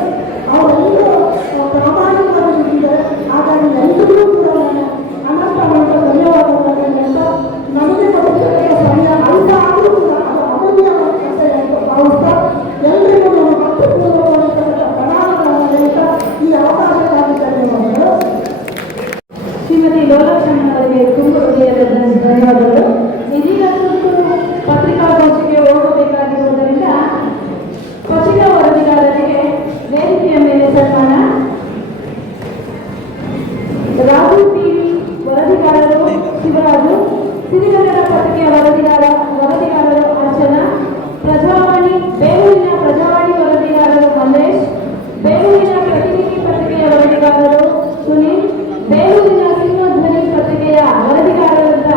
ಅವರೆಲ್ಲರೂ ಪ್ರಾಮಾಣಿಕವಾಗಿದ್ದಾರೆ. ಹಾಗಾಗಿ ಎಲ್ಲರಿಗೂ ಕೂಡ ನಾನು ಅನಂತ ಧನ್ಯವಾದಗಳನ್ನು ಅಂತ ನಮಗೆ ಕೊಟ್ಟಿರ್ತಕ್ಕಂಥ ಸಮಯ ಅಲ್ಪ ಆದರೂ ಕೂಡ ಅದು ಅಮೂಲ್ಯವಾದ ಅಂತ ಭಾವಿಸ್ತಾ ಎಲ್ಲರಿಗೂ ನಮ್ಮ ಭಕ್ತಿಪೂರ್ವಕವಾಗಿರ್ತಕ್ಕಂಥ ಪ್ರಣಾಮಗಳನ್ನು ಹೇಳ್ತಾ ಈ ಅವಕಾಶಕ್ಕಾಗಿ ಧನ್ಯವಾದಗಳು. ಶ್ರೀಮತಿ ಲೋಲಾಕ್ಷಮ್ಮನವರಿಗೆ ತುಂಬ ಹೃದಯದ ಧನ್ಯವಾದಗಳು. ಇದೀಗ ತುಮಕೂರು ಪತ್ರಿಕಾಗೋಷ್ಠಿಗೆ ಹೋಗಬೇಕಾಗಿರುವುದರಿಂದ ಪತ್ರಿಕಾ ವರದಿಗಾರರಿಗೆ ವೇದಿಕೆಯ ಮೇಲೆ ಸನ್ಮಾನ. ರಾಜು ಟಿವಿ ವರದಿಗಾರರು ಶಿವರಾಜು, ಸಿರಿಗನ್ನಡ ಪತ್ರಿಕೆಯ ವರದಿಗಾರರು ಅರ್ಚನಾ, ಪ್ರಜಾವಾಣಿ ಬೇಲೂರಿನ ಪ್ರಜಾವಾಣಿ ವರದಿಗಾರರು ಮಲ್ಲೇಶ್, ಬೇಲೂರಿನ ಪ್ರತಿನಿಧಿ ಪತ್ರಿಕೆಯ ವರದಿಗಾರರು ಸುನೀಲ್, ಬೇಲೂರಿನ ಸಿಂಹಧ್ವನಿ ಪತ್ರಿಕೆಯ ವರದಿಗಾರರಾದ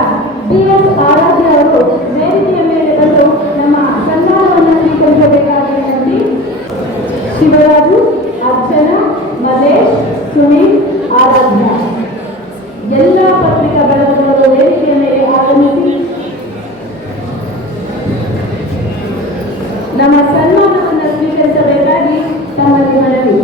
ಡಿ.ಎಸ್. ಆರಾಧ್ಯ ಅವರು ವೇದಿಕೆಯ ಮೇಲೆ ಬಂದು ನಮ್ಮ ಸನ್ಮಾನವನ್ನು ಸ್ವೀಕರಿಸಬೇಕಾಗಿ ವಿನಂತಿ. ಶಿವರಾಜು, ಅರ್ಚನಾ, ಮಲ್ಲೇಶ್, ಸುನೀಲ್, ಆರಾಧ್ಯ ಎಲ್ಲ ಪತ್ರಿಕಾ ಬೆಳವಣಿಗೆಗಳು ವೇದಿಕೆಯ ಮೇಲೆ ಆಗಮಿಸಿ ನಮ್ಮ ಸನ್ಮಾನವನ್ನು ಸ್ವೀಕರಿಸಬೇಕಾಗಿ ತಮ್ಮಲ್ಲಿ ಮನವಿ.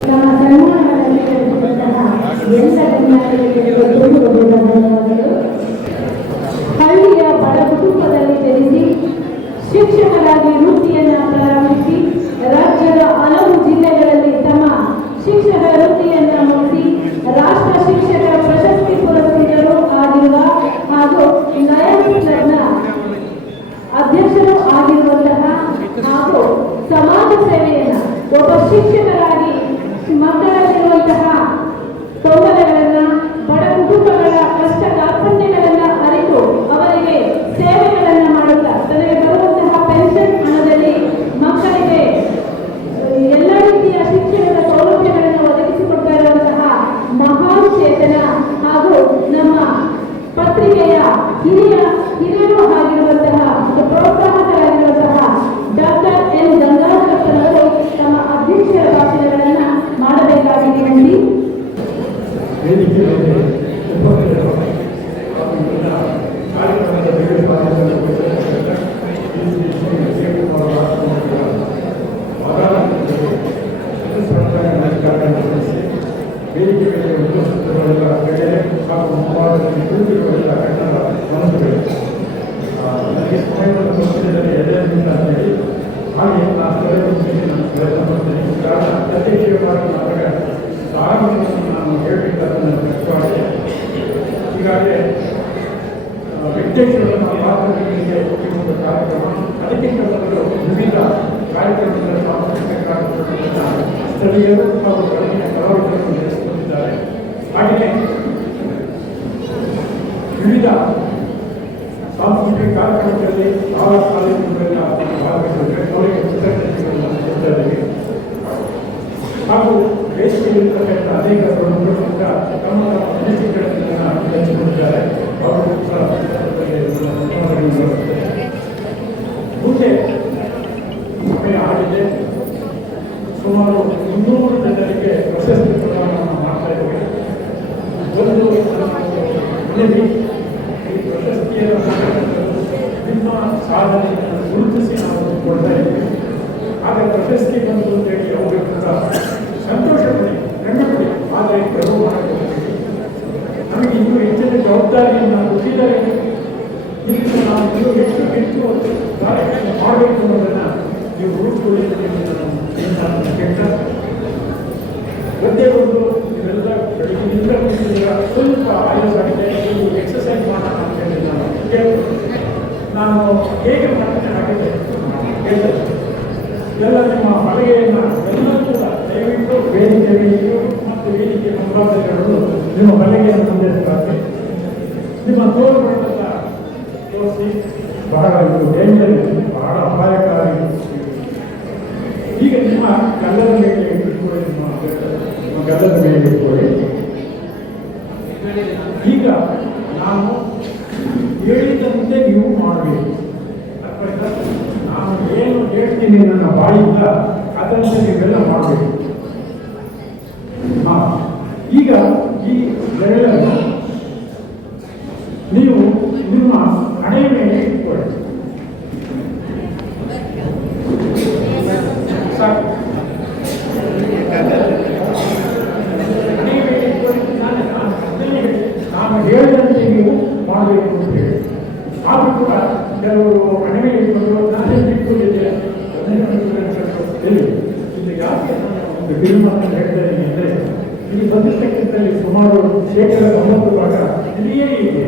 ನಮ್ಮ ಸನ್ಮಾನಗಳಲ್ಲಿ ನಡೆಸಿದಂತಹ ಎಲ್ಲ ಗಣ್ಯರಿಗೆ ಧನ್ಯವಾದಗಳು. ಹಳ್ಳಿಯ ಬಡ ಕುಟುಂಬದಲ್ಲಿ ಜನಿಸಿ ಶಿಕ್ಷಕರಾಗಿ ವೃತ್ತಿಯನ್ನು ಪ್ರಾರಂಭಿಸಿ ರಾಜ್ಯದ ಹಲವು ಜಿಲ್ಲೆಗಳಲ್ಲಿ ತಮ್ಮ ಶಿಕ್ಷಕ ವೃತ್ತಿಯನ್ನು ಮುಗಿಸಿ ರಾಷ್ಟ್ರ ಶಿಕ್ಷಕ ಪ್ರಶಸ್ತಿ ಪುರಸ್ಕೃತರು ಆಗಿರುವ ಹಾಗೂ ಲಯನ್ಸ್ ಕ್ಲಬ್ನ ಅಧ್ಯಕ್ಷರು ಆಗಿರುವಂತಹ ಹಾಗೂ ಸಮಾಜ ಸೇವೆಯನ್ನು ಒಬ್ಬ ಶಿಕ್ಷಕರಾಗಿ ಮಕ್ಕಳಲ್ಲಿರುವಂತಹ ತೊಂದರೆಗಳನ್ನ ಬಡ ಕುಟುಂಬಗಳ ಕಷ್ಟ ಕಾರ್ಪಣ್ಯಗಳನ್ನ ಅರಿತು ಅವರಿಗೆ ಸೇವೆಗಳನ್ನ ಮಾಡುತ್ತಾ ತನಗೆ ಬರುವಂತಹ ಪೆನ್ಷನ್ ಹಣದಲ್ಲಿ ಮಕ್ಕಳಿಗೆ ಎಲ್ಲ ರೀತಿಯ ಶಿಕ್ಷಣದ ಸೌಲಭ್ಯಗಳನ್ನು ಒದಗಿಸಿಕೊಡ್ತಾ ಇರುವಂತಹ ಮಹಾನ್ ಚೇತನ ಹಾಗೂ ನಮ್ಮ ಪತ್ರಿಕೆಯ ಹಿರಿಯರು ಆಗಿರುವಂತಹ ಮತ್ತು ಪ್ರೋತ್ಸಾಹಕರಾಗಿರುವಂತಹ ಡಾಕ್ಟರ್ ಎನ್ ಗಂಗಾಧರಪ್ಪನವರು ತಮ್ಮ ಅಧ್ಯಕ್ಷರ ಭಾಷಣಗಳನ್ನು ಮಾಡಬೇಕಾಗಿದೆ ಎಂದು ವೇದಿಕೆಯಲ್ಲಿ ಉಪಸ್ಥಿತರು ಹಾಗೂ ಎಲ್ಲ ಕಾರ್ಯಕ್ರಮದ ವೇದಿಕೆಗಳಿಗೆ ಉಪಸ್ಥಿತರುಗಳ ಗೆಳೆಯ ಹಾಗೂ ಮುಂಭಾಗದಲ್ಲಿ ಕುಳಿತಿರುವವರೆಲ್ಲ ಕನ್ನಡ ಮನಸ್ಸುಗಳು ನನಗೆ ಸಮಯವನ್ನು ಗೊತ್ತಿದ್ದರೆ ಎದೆಯಿಂದ ಅಂತೇಳಿ ಹಾಗೆ ನಾನು ನಾನು ಪ್ರಯತ್ನ ಮಾಡ್ತೇನೆ. ಕಾರಣ ಅಧ್ಯಕ್ಷೀಯವಾಗಿ ಮಾತ್ರ ಆರಂಭವನ್ನು ನಾನು ಹೇಳಬೇಕಾದ ನನ್ನ ಕಷ್ಟವಾಗಿದೆ. ಹೀಗಾಗಿ ವೆಂಕಟೇಶ್ವರ ಪಾತ್ರಗಳಿಗೆ ಒಂದು ಕಾರ್ಯಕ್ರಮ, ಅದಕ್ಕಿಂತ ಮೊದಲು ವಿವಿಧ ಕಾರ್ಯಕ್ರಮಗಳ ಸಾಂಸ್ಕೃತಿಕ ಕಾರ್ಯಕ್ರಮಗಳನ್ನು ಸ್ಥಳೀಯರು ಹಾಗೂ ಸ್ಥಳೀಯ ಕಲಾವಿದರನ್ನು ನಡೆಸಿಕೊಂಡಿದ್ದಾರೆ. ಹಾಗೆಯೇ ವಿವಿಧ ಸಾಂಸ್ಕೃತಿಕ ಕಾರ್ಯಕ್ರಮಗಳಲ್ಲಿ ಶಾಲಾ ಕಾಲೇಜುಗಳೆಲ್ಲ ಭಾಗವಹಿಸಿದರೆ ಅವರಿಗೆ ಕೃತಜ್ಞತೆಗಳನ್ನು ಕೊಡ್ತಾ ಇದ್ದೇವೆ. ಹಾಗೂ ವೇದಿಕೆಯಲ್ಲಿರ್ತಕ್ಕಂಥ ಅನೇಕ ಪ್ರಮುಖರಿಂದ ತಮ್ಮ ಅನಿಸಿಕೆಗಳನ್ನು ಹಂಚಿಕೊಂಡಿದ್ದಾರೆ. ಅವರು ಮುಂದೆ ಸಮಯ ಆಗಿದೆ. ಸುಮಾರು 200 ಜನರಿಗೆ ಪ್ರಶಸ್ತಿ ಪ್ರದಾನವನ್ನು ಮಾಡ್ತಾ ಇದ್ದೇವೆ. ಒಂದು ಮನವಿ, ಈ ಪ್ರಶಸ್ತಿಯನ್ನು ನಿಮ್ಮ ಸಾಧನೆಯನ್ನು ಗುರುತಿಸಿ ನಾವು ಕೊಡ್ತಾ ಇದ್ದೇವೆ. ಆಗ ಪ್ರಶಸ್ತಿ ಬಂತು ಅಂತೇಳಿ ಅವರು ಕೂಡ ಸಂತೋಷ ಪಡಿ, ಹೆಮ್ಮೆ ಪಡಿ, ಆದರೆ ಗರ್ವ ಮಾಡಬೇಕು. ನಮಗೆ ಇನ್ನೂ ಹೆಚ್ಚಿನ ಜವಾಬ್ದಾರಿಯನ್ನು ಕೊಟ್ಟಿದ್ದಾರೆ. ಇಲ್ಲಿ ನಾವು ಇನ್ನೂ ಹೆಚ್ಚು ಕಾರ್ಯಕ್ರಮ ಮಾಡಬೇಕು ಅನ್ನೋದನ್ನು ನೀವು ರೂಪಿಸಿಕೊಳ್ಳುವುದರಿಂದ ನಾನು ಕೆಟ್ಟ ಒಂದೇ ಒಂದು ಇವೆಲ್ಲ ಬೆಳಗಿನಿಂದ ಸ್ವಲ್ಪ ಆಯಾಸಾಗಿದೆ, ನೀವು ಎಕ್ಸಸೈಸ್ ಮಾಡೋಣ ಅಂತ ಹೇಳಿ ನಾನು ಕೇಳ್ಬೋದು. ನಾನು ಹೇಗೆ ಮಾಡ್ತೇನೆ ಹಾಗೆ ಹೇಳ್ತೇನೆ. ಎಲ್ಲ ನಿಮ್ಮ ಹಲಗೆಯನ್ನು ಎಲ್ಲರೂ ಕೂಡ ದಯವಿಟ್ಟು ವೇದಿಕೆಗಳು ಮತ್ತು ವೇದಿಕೆ ಮುಂಭಾಗಗಳು ನಿಮ್ಮ ಹಲಗೆಯನ್ನು ಮುಂದೆ ನಿಮ್ಮ ತೋರುಗಳನ್ನೆಲ್ಲ ತೋರಿಸಿ. ಬಹಳ ಇದು ಡೇಂಜರ್, ಬಹಳ ಅಪಾಯಕಾರಿ. ಈಗ ನಿಮ್ಮ ಗಲ್ಲದ ಮೇಲೆ ಇಟ್ಕೊಳ್ಳಿ, ನಿಮ್ಮ ಗಲ್ಲದ ಮೇಲೆ ಇಟ್ಕೊಳ್ಳಿ. ಈಗ ನಾನು ಹೇಳಿದಂತೆ ನೀವು ಮಾಡಬೇಕು. ನಾನು ಏನು ಹೇಳ್ತೀನಿ ನನ್ನ ಬಾಯಿಂದ ಅದರಂತೆ ನೀವೆಲ್ಲ ಮಾಡಬೇಕು. ಈಗ ಈ ಬೆರಳನ್ನು ನೀವು ನಿಮ್ಮ ಹಣೆಯ ಮೇಲೆ ಇಟ್ಕೊಳ್ಳಿ. ಸಾಕು, ಹಣೆಯ ಮೇಲೆ ಇಟ್ಕೊಳ್ಳಿ. ನಾನು ಹೇಳಿದಂತೆ ನೀವು ಮಾಡಬೇಕು ಅಂತ ಹೇಳಿ. ಆದರೂ ಕೂಡ ಕೆಲವರು ಹಣೆ ಮೇಲೆ ಇಟ್ಕೊಂಡು ನಾನೇ ಇಟ್ಕೊಂಡಿದ್ದೆ ಇದು ಯಾಕೆ ಒಂದು ಬಿರುಮನ್ನು ಹೇಳ್ತಾ ಇದ್ದೀನಿ ಅಂದರೆ, ಇಲ್ಲಿ ಬಂದಿರ್ತಕ್ಕಂಥಲ್ಲಿ ಸುಮಾರು 90% ಇಲ್ಲಿಯೇ ಇದೆ,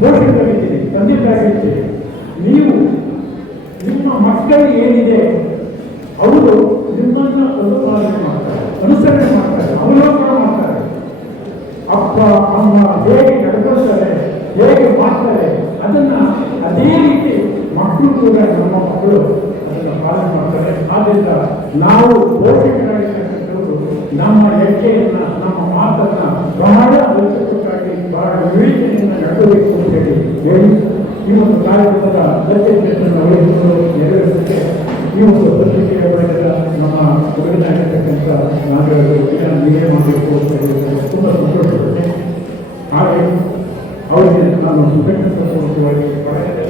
ಪೋಷಕರಿದ್ದೀರಿ, ತಂದೆ ತಾಯಿದ್ದೀರಿ. ನೀವು ನಿಮ್ಮ ಮಕ್ಕಳು ಏನಿದೆ ಅವರು ನಿಮ್ಮನ್ನು ಅನುಪಾಲನೆ ಮಾಡ್ತಾರೆ, ಅನುಸರಣೆ ಮಾಡ್ತಾರೆ, ಅವಲೋಕನ ಮಾಡ್ತಾರೆ. ಅಪ್ಪ ಅಮ್ಮ ಹೇಗೆ ನಡ್ಕೊಳ್ತಾರೆ, ಹೇಗೆ ಮಾಡ್ತಾರೆ, ಅದನ್ನು ಅದೇ ರೀತಿ ಮಕ್ಕಳು ಕೂಡ ನಮ್ಮ ಮಕ್ಕಳು ಅದನ್ನು ಪಾಲನೆ ಮಾಡ್ತಾರೆ. ಆದ್ದರಿಂದ ನಾವು ಪೋಷಕರಾಗಿರ್ತಕ್ಕಂಥವರು ನಮ್ಮ ಹೆಜ್ಜೆಯನ್ನು, ನಮ್ಮ ಮಾತನ್ನು ಬಹಳ ಅಚ್ಚುಕಟ್ಟಾಗಿ, ಬಹಳ ವಿವೇಚನೆಯಿಂದ ನಡೆಸಬೇಕು ಅಂತ ಹೇಳಿ ಈ ಒಂದು ಕಾರ್ಯಕ್ರಮದ ಅಧ್ಯಕ್ಷತೆಯನ್ನು ವಹಿಸಿಕೊಂಡು ನೆರವೇರಿಸಲಿಕ್ಕೆ ಈ ಒಂದು ಪತ್ರಿಕೆಯ ಬಳಗದ ನಮ್ಮ ಹುಡುಗನಾಗಿರ್ತಕ್ಕಂಥ ನಾಗರಿಕರು ನೀವೇ ಮಾಡಬೇಕು ಅಂತ ಹೇಳಿ ತುಂಬ ಸಂತೋಷಪಡುತ್ತೆ. ನಾನು ಕೃತಜ್ಞತಾಪೂರ್ವಕವಾಗಿ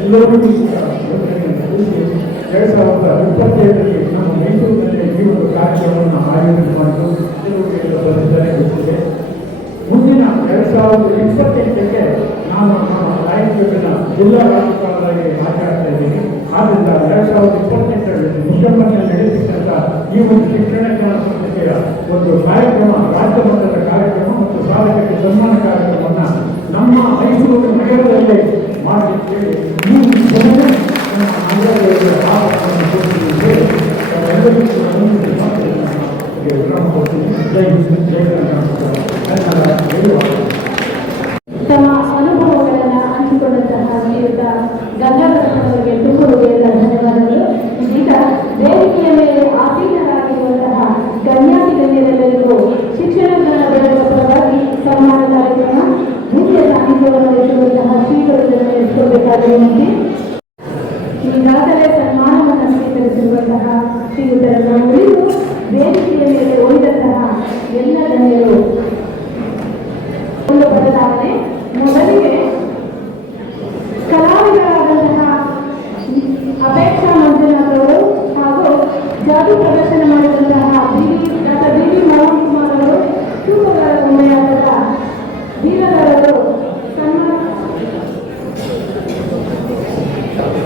ಎಲ್ಲರಿಗೂ ಕೂಡ ಯೋಜನೆಯನ್ನು ತಿಳಿಸಿ 2027ರಲ್ಲಿ ನಮ್ಮ ಮೈಸೂರಿನಲ್ಲಿ ಈ ಒಂದು ಕಾರ್ಯಕ್ರಮವನ್ನು ಆಯೋಜನೆ ಮಾಡಲು ಕೆಲವರಿಗೆ ಬಂದಿದ್ದಾರೆ ಗೊತ್ತಿದೆ. ಮುಂದಿನ 2028ಕ್ಕೆ ನಾನು ನಮ್ಮ ರಾಯಚೂರಿನ ಜಿಲ್ಲಾ ರಾಜ್ಯಪಾಲರಾಗಿ ಮಾತನಾಡ್ತಾ ಇದ್ದೀನಿ. ಆದ್ದರಿಂದ 2028ರಲ್ಲಿ ಡಿಸೆಂಬರ್ನಲ್ಲಿ ನಡೆಸಿದಂಥ ಈ ಒಂದು ಶಿಕ್ಷಣ ಸಂಸ್ಥೆಯ ಒಂದು ಕಾರ್ಯಕ್ರಮ, ರಾಜ್ಯ ಮಟ್ಟದ ಕಾರ್ಯಕ್ರಮ ಮತ್ತು ಸಾಧಕರಿಗೆ ಸನ್ಮಾನ ಕಾರ್ಯಕ್ರಮವನ್ನು ನಮ್ಮ ಮೈಸೂರು ನಗರದಲ್ಲೇ ಮಾಡಲಿಕ್ಕೆ ಈ ಜನತೆ ನಮ್ಮ ನಗರದಲ್ಲಿ ಆಸಕ್ತಿಯನ್ನು ತೋರಿಸಿದ್ದೇವೆ. ಎಲ್ಲರಿಗೂ ಕೂಡ ವಿರಾಮ ಕೊಡ್ತೀನಿ. ಜೈ ಹಿಂದ್, ಜೈ ಕನ್ನಡ ಹೇಳುವ ತಮ್ಮ ಅನುಭವಗಳನ್ನು ಹಂಚಿಕೊಂಡಂತಹ ಶ್ರೀಯುತ ಗಂಗಾಧರವರಿಗೆ ತುಂಬುವುದೆಲ್ಲ ಧನ್ಯವಾದಗಳು. ಇದೀಗ ವೇದಿಕೆಯ ಮೇಲೆ ಆಸೀನರಾಗಿರುವಂತಹ ಗಣ್ಯಾತಿಗಣ್ಯರೆಲ್ಲರಿಗೂ ಶಿಕ್ಷಣ ಬೆಳೆಯುವ ಪರವಾಗಿ ಸನ್ಮಾನ ಕಾರ್ಯಕ್ರಮ ಮುಖ್ಯ ಸಾನ್ನಿಧ್ಯವನ್ನು ವಹಿಸುವಂತಹ ಶ್ರೀಗಳನ್ನು ಎತ್ಕೊಳ್ಬೇಕಾಗಿರುವಂತೆ ಈಗಾಗಲೇ ಸನ್ಮಾನವನ್ನು ಸ್ವೀಕರಿಸಿರುವಂತಹ ಶ್ರೀಯುತರನ್ನು ಉಳಿದು ವೇದಿಕೆಯ ಮೇಲೆ ಉಳಿದಂತಹ ಎಲ್ಲ ಗಣ್ಯರು ಒಂದು ಬದಲಾವಣೆ. ಮೊದಲಿಗೆ ಕಲಾವಿದರಾದಂತಹ ಅಪೇಕ್ಷಾ ಮಂಜುನಾಥ್ ಅವರು ಹಾಗೂ ಜಾದು ಪ್ರದರ್ಶನ ಮಾಡಿದಂತಹ doctor B V Mohan Kumar ಅವರು, ತೂಕಗಾರ ಗೊಂಬೆಯಾಟದ ವೀರರವರು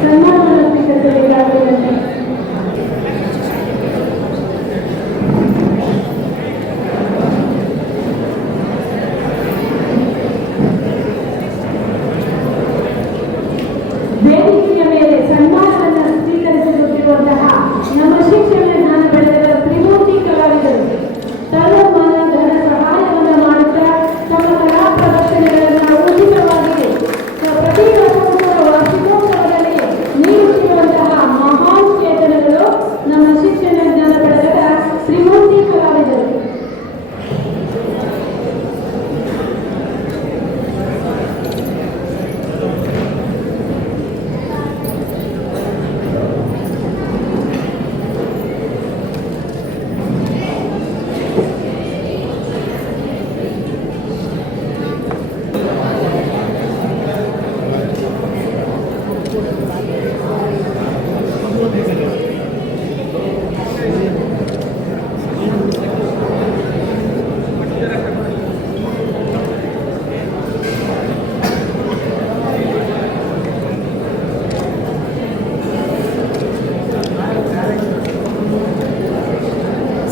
ಸನ್ಮಾನವನ್ನು ಸ್ವೀಕರಿಸಬೇಕಾಗಿದೆ. ವೇದಿಕೆಯ ಮೇಲೆ ಸನ್ಮಾನವನ್ನು ಸ್ವೀಕರಿಸುತ್ತಿರುವಂತಹ ನಮ್ಮ ಶಿಕ್ಷಣ ಜ್ಞಾನ ಬೆಳೆದ ತ್ರಿಮೂರ್ತಿ ಕಲಾವಿದರು ತನು ಮನ ಧನ ಸಹಾಯವನ್ನು ಮಾಡುತ್ತಾ ತಮ್ಮ ಕಲಾ ಪ್ರದರ್ಶನಗಳನ್ನು ಉಚಿತವಾಗಿ ಪ್ರತಿ ವರ್ಷದ ವಾರ್ಷಿಕೋತ್ಸವದಲ್ಲಿ ನೀಡುತ್ತಿರುವಂತಹ ಮಹಾನ್ ಚೇತನಗಳು ನಮ್ಮ ಶಿಕ್ಷಣ ಜ್ಞಾನ ಬೆಳೆದ ತ್ರಿಮೂರ್ತಿ ಕಲಾವಿದರು.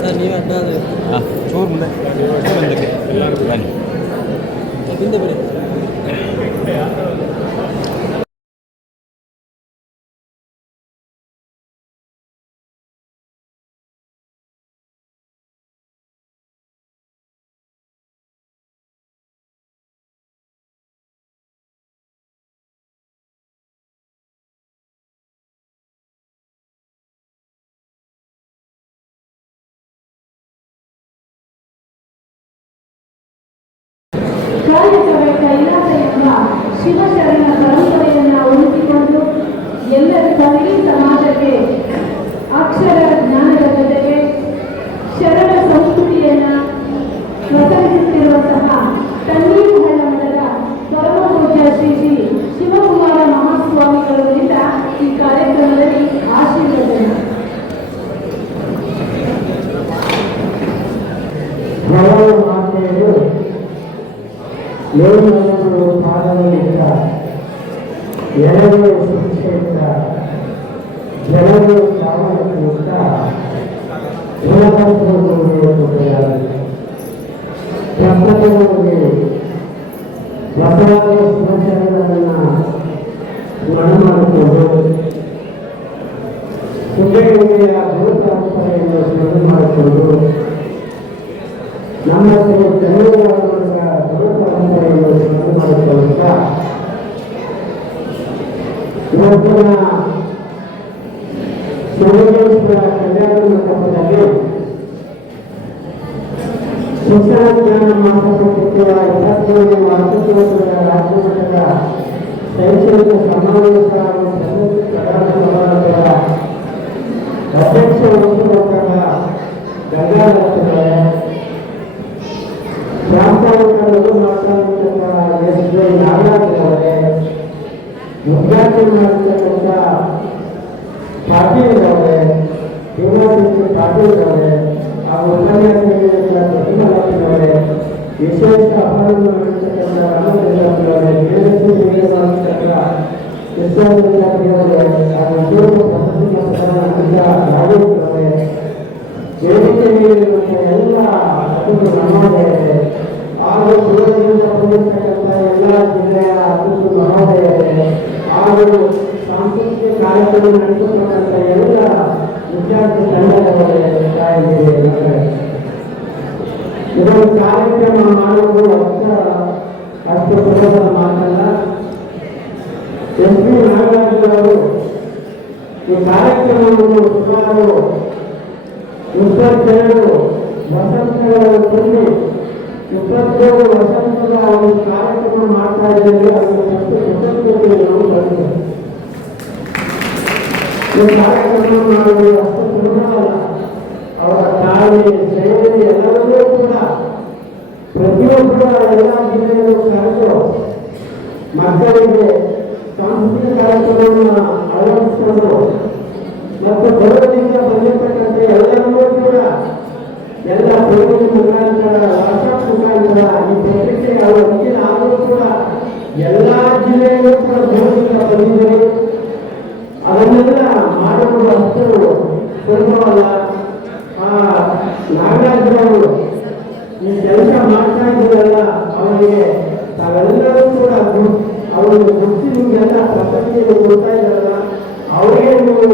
ಸರ್ ನೀವೇ ಚೂರು ಮುಂದೆ ಮುಂದಕ್ಕೆ ಎಲ್ಲರೂ ಬನ್ನಿ ಹಿಂದೆ ಬನ್ನಿ. ಕಾರ್ಯಕ್ರಮ ಕೈಲಾಸ ಎಂಬ ಶಿವಶರಣ ಪರಂಪರೆಯನ್ನು ಉಳಿಸಿಕೊಂಡು ಎಲ್ಲರಿಗಾಗಿ ಸಮಾಜಕ್ಕೆ ಅಕ್ಷರ ಜ್ಞಾನದ ಜೊತೆಗೆ ಶರಣ ಸಂಸ್ಕೃತಿಯನ್ನು ಪ್ರಸರಿಸುತ್ತಿರುವಂತಹ ತಣ್ಣೀರುಹಳ್ಳ ಮಠದ ಪರಮ ಪೂಜ್ಯ ಶ್ರೀ ಶ್ರೀ ಶಿವಕುಮಾರ ಮಹಾಸ್ವಾಮಿಗಳವರಿಂದ ಈ ಕಾರ್ಯಕ್ರಮದಲ್ಲಿ ಆಶೀರ್ವಚನ. ಹಲವು ಮಾತೆಯರು ಯೋಗವನ್ನು ಪಾದಗಳಿಂದ ಎಲ್ಲರೂ ಶಿಕ್ಷೆಯಿಂದ ಜನರು ಸಾವನ್ನಪ್ಪಿರುತ್ತ ಪ್ರಪಂಚಗಳಿಗೆ ಬಸವಾದ ಶಿವಶರಣರನ್ನು ಸ್ಮರಣ ಮಾಡಿಕೊಂಡು ಸುಬ್ಬಯ್ಯನಿಗೆಯ ಗುರು ಪರಂಪರೆಯನ್ನು ಸ್ಮರಣ ಮಾಡಿಕೊಂಡು ನಮ್ಮ ಜನರ ಗುರು ಪರಂಪರೆಯನ್ನು ಸ್ಮರಣ ಮಾಡಿಕೊಳ್ಳುತ್ತಾ ಇವತ್ತಿನ ಶಿವಲಿಂಗೇಶ್ವರ ಕಲ್ಯಾಣ ಮಂಟಪದಲ್ಲಿ ಶಿಕ್ಷಣ ಜ್ಞಾನ ಮಾಸಪತ್ರಿಕೆಯ 27ನೇ ವಾರ್ಷಿಕೋತ್ಸವದ ರಾಜ್ಯಮಟ್ಟದ ಶೈಕ್ಷಣಿಕ ಸಮಾವೇಶ ಹಾಗೂ ಪ್ರಶಸ್ತಿ ಪ್ರದಾನ ಸಮಾರಂಭದ ಅಧ್ಯಕ್ಷ ವಹಿಸಿಕೊಂಡ ಗಂಗಾಧರವರೇ, ಪ್ರಾಸ್ತಾವಿಕರು ಮಾತನಾಡುತ್ತಿರುವ ಎಸ್ ಜೆ ನಾಗರಾಜ್ ಅವರೇ, ಮಾಡಿರ್ತಕ್ಕಂಥ ಪಾಟೀಲ್ ಅವರೇ, ಯುವರಾಜ್ ಪಾಟೀಲ್ ಅವರೇ, ಹಾಗೂ ಉಪನ್ಯಾಸಕರಾದ ಪ್ರತಿಮಾಲಕ್ಷ್ಮಿ ವಿಶೇಷ ಅಪರಾಧ ಮಾಡಿರ್ತಕ್ಕಂಥ ರಾಮಚಂದ್ರವರೇ, ವೇದಿಕೆ ಮೇಲಿರುವಂಥ ಎಲ್ಲ ಮಹೋದಯರೇ ಹಾಗೂ ದೂರದಿಂದ ಬಂದಿರತಕ್ಕಂಥ ಎಲ್ಲ ಜಿಲ್ಲೆಯ ಅತಿಥಿ ಮಹೋದಯರೇ ಹಾಗೂ ಸಾಂಸ್ಕೃತಿಕ ಕಾರ್ಯಕ್ರಮ ನಡೆಸತಕ್ಕಂಥ ಎಲ್ಲ ವಿದ್ಯಾರ್ಥಿ ತಂಡದವರೇ ಇದೊಂದು ಕಾರ್ಯಕ್ರಮ ಮಾಡುವುದು ಅಷ್ಟು ಸುಲಭದ ಮಾತಲ್ಲ. ಎಸ್.ಪಿ. ನಾಗರಾಜರವರು ಈ ಕಾರ್ಯಕ್ರಮವನ್ನು ಸುಮಾರು 22 ವಸಂತಗಳನ್ನು ತುಂಬಿ 27 ವಸಂತದ ಒಂದು ಕಾರ್ಯಕ್ರಮ ಮಾಡ್ತಾ ಇದ್ದಾರೆ. ಅದನ್ನು ಮತ್ತು ಕೃತಜ್ಞತೆಯನ್ನು ಬರೆದಿದೆ. ಈ ಕಾರ್ಯಕ್ರಮ ಮಾಡುವುದು ಅಷ್ಟು ಸುಲಭವಲ್ಲ. ಅವರ ತಾಯಿ ಶೈಲಿ ಎಲ್ಲವನ್ನೂ ಕೂಡ ಪ್ರತಿಯೊಬ್ಬರ ಎಲ್ಲ ಜಿಲ್ಲೆಗಳು ಕರೆದು ಮಕ್ಕಳಿಗೆ ಸಾಂಸ್ಕೃತಿಕ ಕಾರ್ಯಕ್ರಮವನ್ನು ಅಳವಡಿಸಿಕೊಂಡು ಮತ್ತು ಬರೋದಿಂದ ಬಂದಿರತಕ್ಕಂಥ ಎಲ್ಲರನ್ನೂ ಕೂಡ ಎಲ್ಲ ಪ್ರಯೋಜನ ಮುಖಾಂತರ ವಾಟ್ಸಾಪ್ ಮುಖಾಂತರ ಈ ಪತ್ರಿಕೆ ಅವರ ಮುಖ್ಯ ಆದರೂ ಕೂಡ ಎಲ್ಲ ಜಿಲ್ಲೆಯಲ್ಲೂ ಕೂಡ ಬರೋದಿಂದ ಬಂದಿದ್ದಾರೆ. ಅದನ್ನೆಲ್ಲ ಮಾಡುವುದು ಅಷ್ಟು ಸುಲಭವಲ್ಲ. ನಾಗರಾಜರವರು ಈ ಕೆಲಸ ಮಾಡ್ತಾ ಇದ್ದೀರಲ್ಲ, ಅವರಿಗೆ ತಾವೆಲ್ಲರೂ ಕೂಡ ಅವರಿಗೆ ಗುರುತಿ ನಿಮಗೆಲ್ಲ ಪ್ರಶಸ್ತಿಯನ್ನು ಕೊಡ್ತಾ ಇದ್ದಾರಲ್ಲ, ಅವರಿಗೆ ನೀವು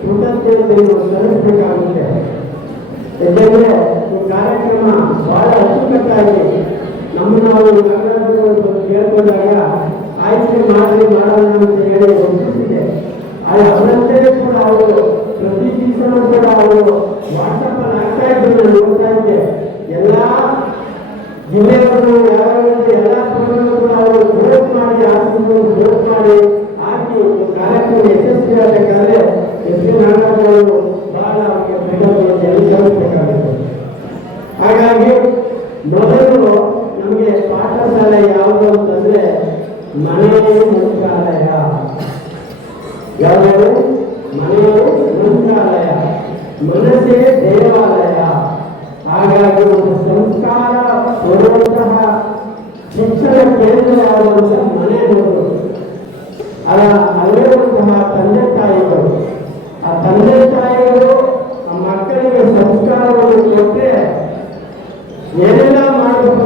ಕೃತಜ್ಞತೆಯನ್ನು ಸಲ್ಲಿಸಬೇಕಾಗುತ್ತೆ. ಯಾಕೆಂದ್ರೆ ಈ ಕಾರ್ಯಕ್ರಮ ಬಹಳ ಅಚ್ಚುಕಟ್ಟಾಗಿ ನಾವು ನಾಗರಾಜರವರು ಕೇಳ್ಕೊಂಡಾಗ ಆಯ್ಕೆ ಮಾಡೋಣ ಅಂತ ಹೇಳಿ ಒಪ್ಪಿಸಿದೆ. ಅದರಂತೆ ಕೂಡ ಅವರು ಪ್ರತಿ ದಿವಸನೂ ಕೂಡ ಅವರು ವಾಟ್ಸಪ್ ಅಲ್ಲಿ ಆಗ್ತಾ ಇದ್ರು. ನೋಡ್ತಾ ಇದ್ದೆ ಎಲ್ಲ ಜಿಲ್ಲೆಯವರು ಯಾವ್ಯಾವ ಎಲ್ಲ ಪದಗಳನ್ನು ಕೂಡ ಅವರು ಗ್ರೋತ್ ಮಾಡಿ ಆಸಕ್ತಿಗಳು ಗ್ರೋತ್ ಮಾಡಿ ಹಾಕಿ ಕಾರ್ಯಕ್ರಮ ಯಶಸ್ವಿ ಆಗಬೇಕಾದ್ರೆ ಎಸ್.ಪಿ. ನಾಗರಾಜ್ ಅವರು ಬಹಳ ಅವರಿಗೆ ಸಲ್ಲಿಸಬೇಕಾಗುತ್ತೆ. ಹಾಗಾಗಿ ಮೊದಲು ನಮಗೆ ಪಾಠಶಾಲೆ ಯಾವುದು ಅಂತಂದ್ರೆ ಮನೆಯೇ ಮಂತ್ರಾಲಯ. ಯಾವುದು? ಮನೆಯೇ ಮಂತ್ರಾಲಯ, ಮನಸ್ಸೇ ದೇವಾಲಯ. ಹಾಗಾಗಿ ಒಂದು ಸಂಸ್ಕಾರ ಕೊಡುವಂತಹ ಶಿಕ್ಷಣ ಕೇಂದ್ರ ಯಾವುದು? ಮನೆಯವರು. ಅಲ್ಲಿರುವಂತಹ ತಂದೆ ತಾಯಿಗಳು, ಆ ತಂದೆ ತಾಯಿಗಳು ಆ ಮಕ್ಕಳಿಗೆ ಸಂಸ್ಕಾರವನ್ನು ಕೊಟ್ಟರೆ ಏನೆಲ್ಲ ಮಾಡಬೇಕು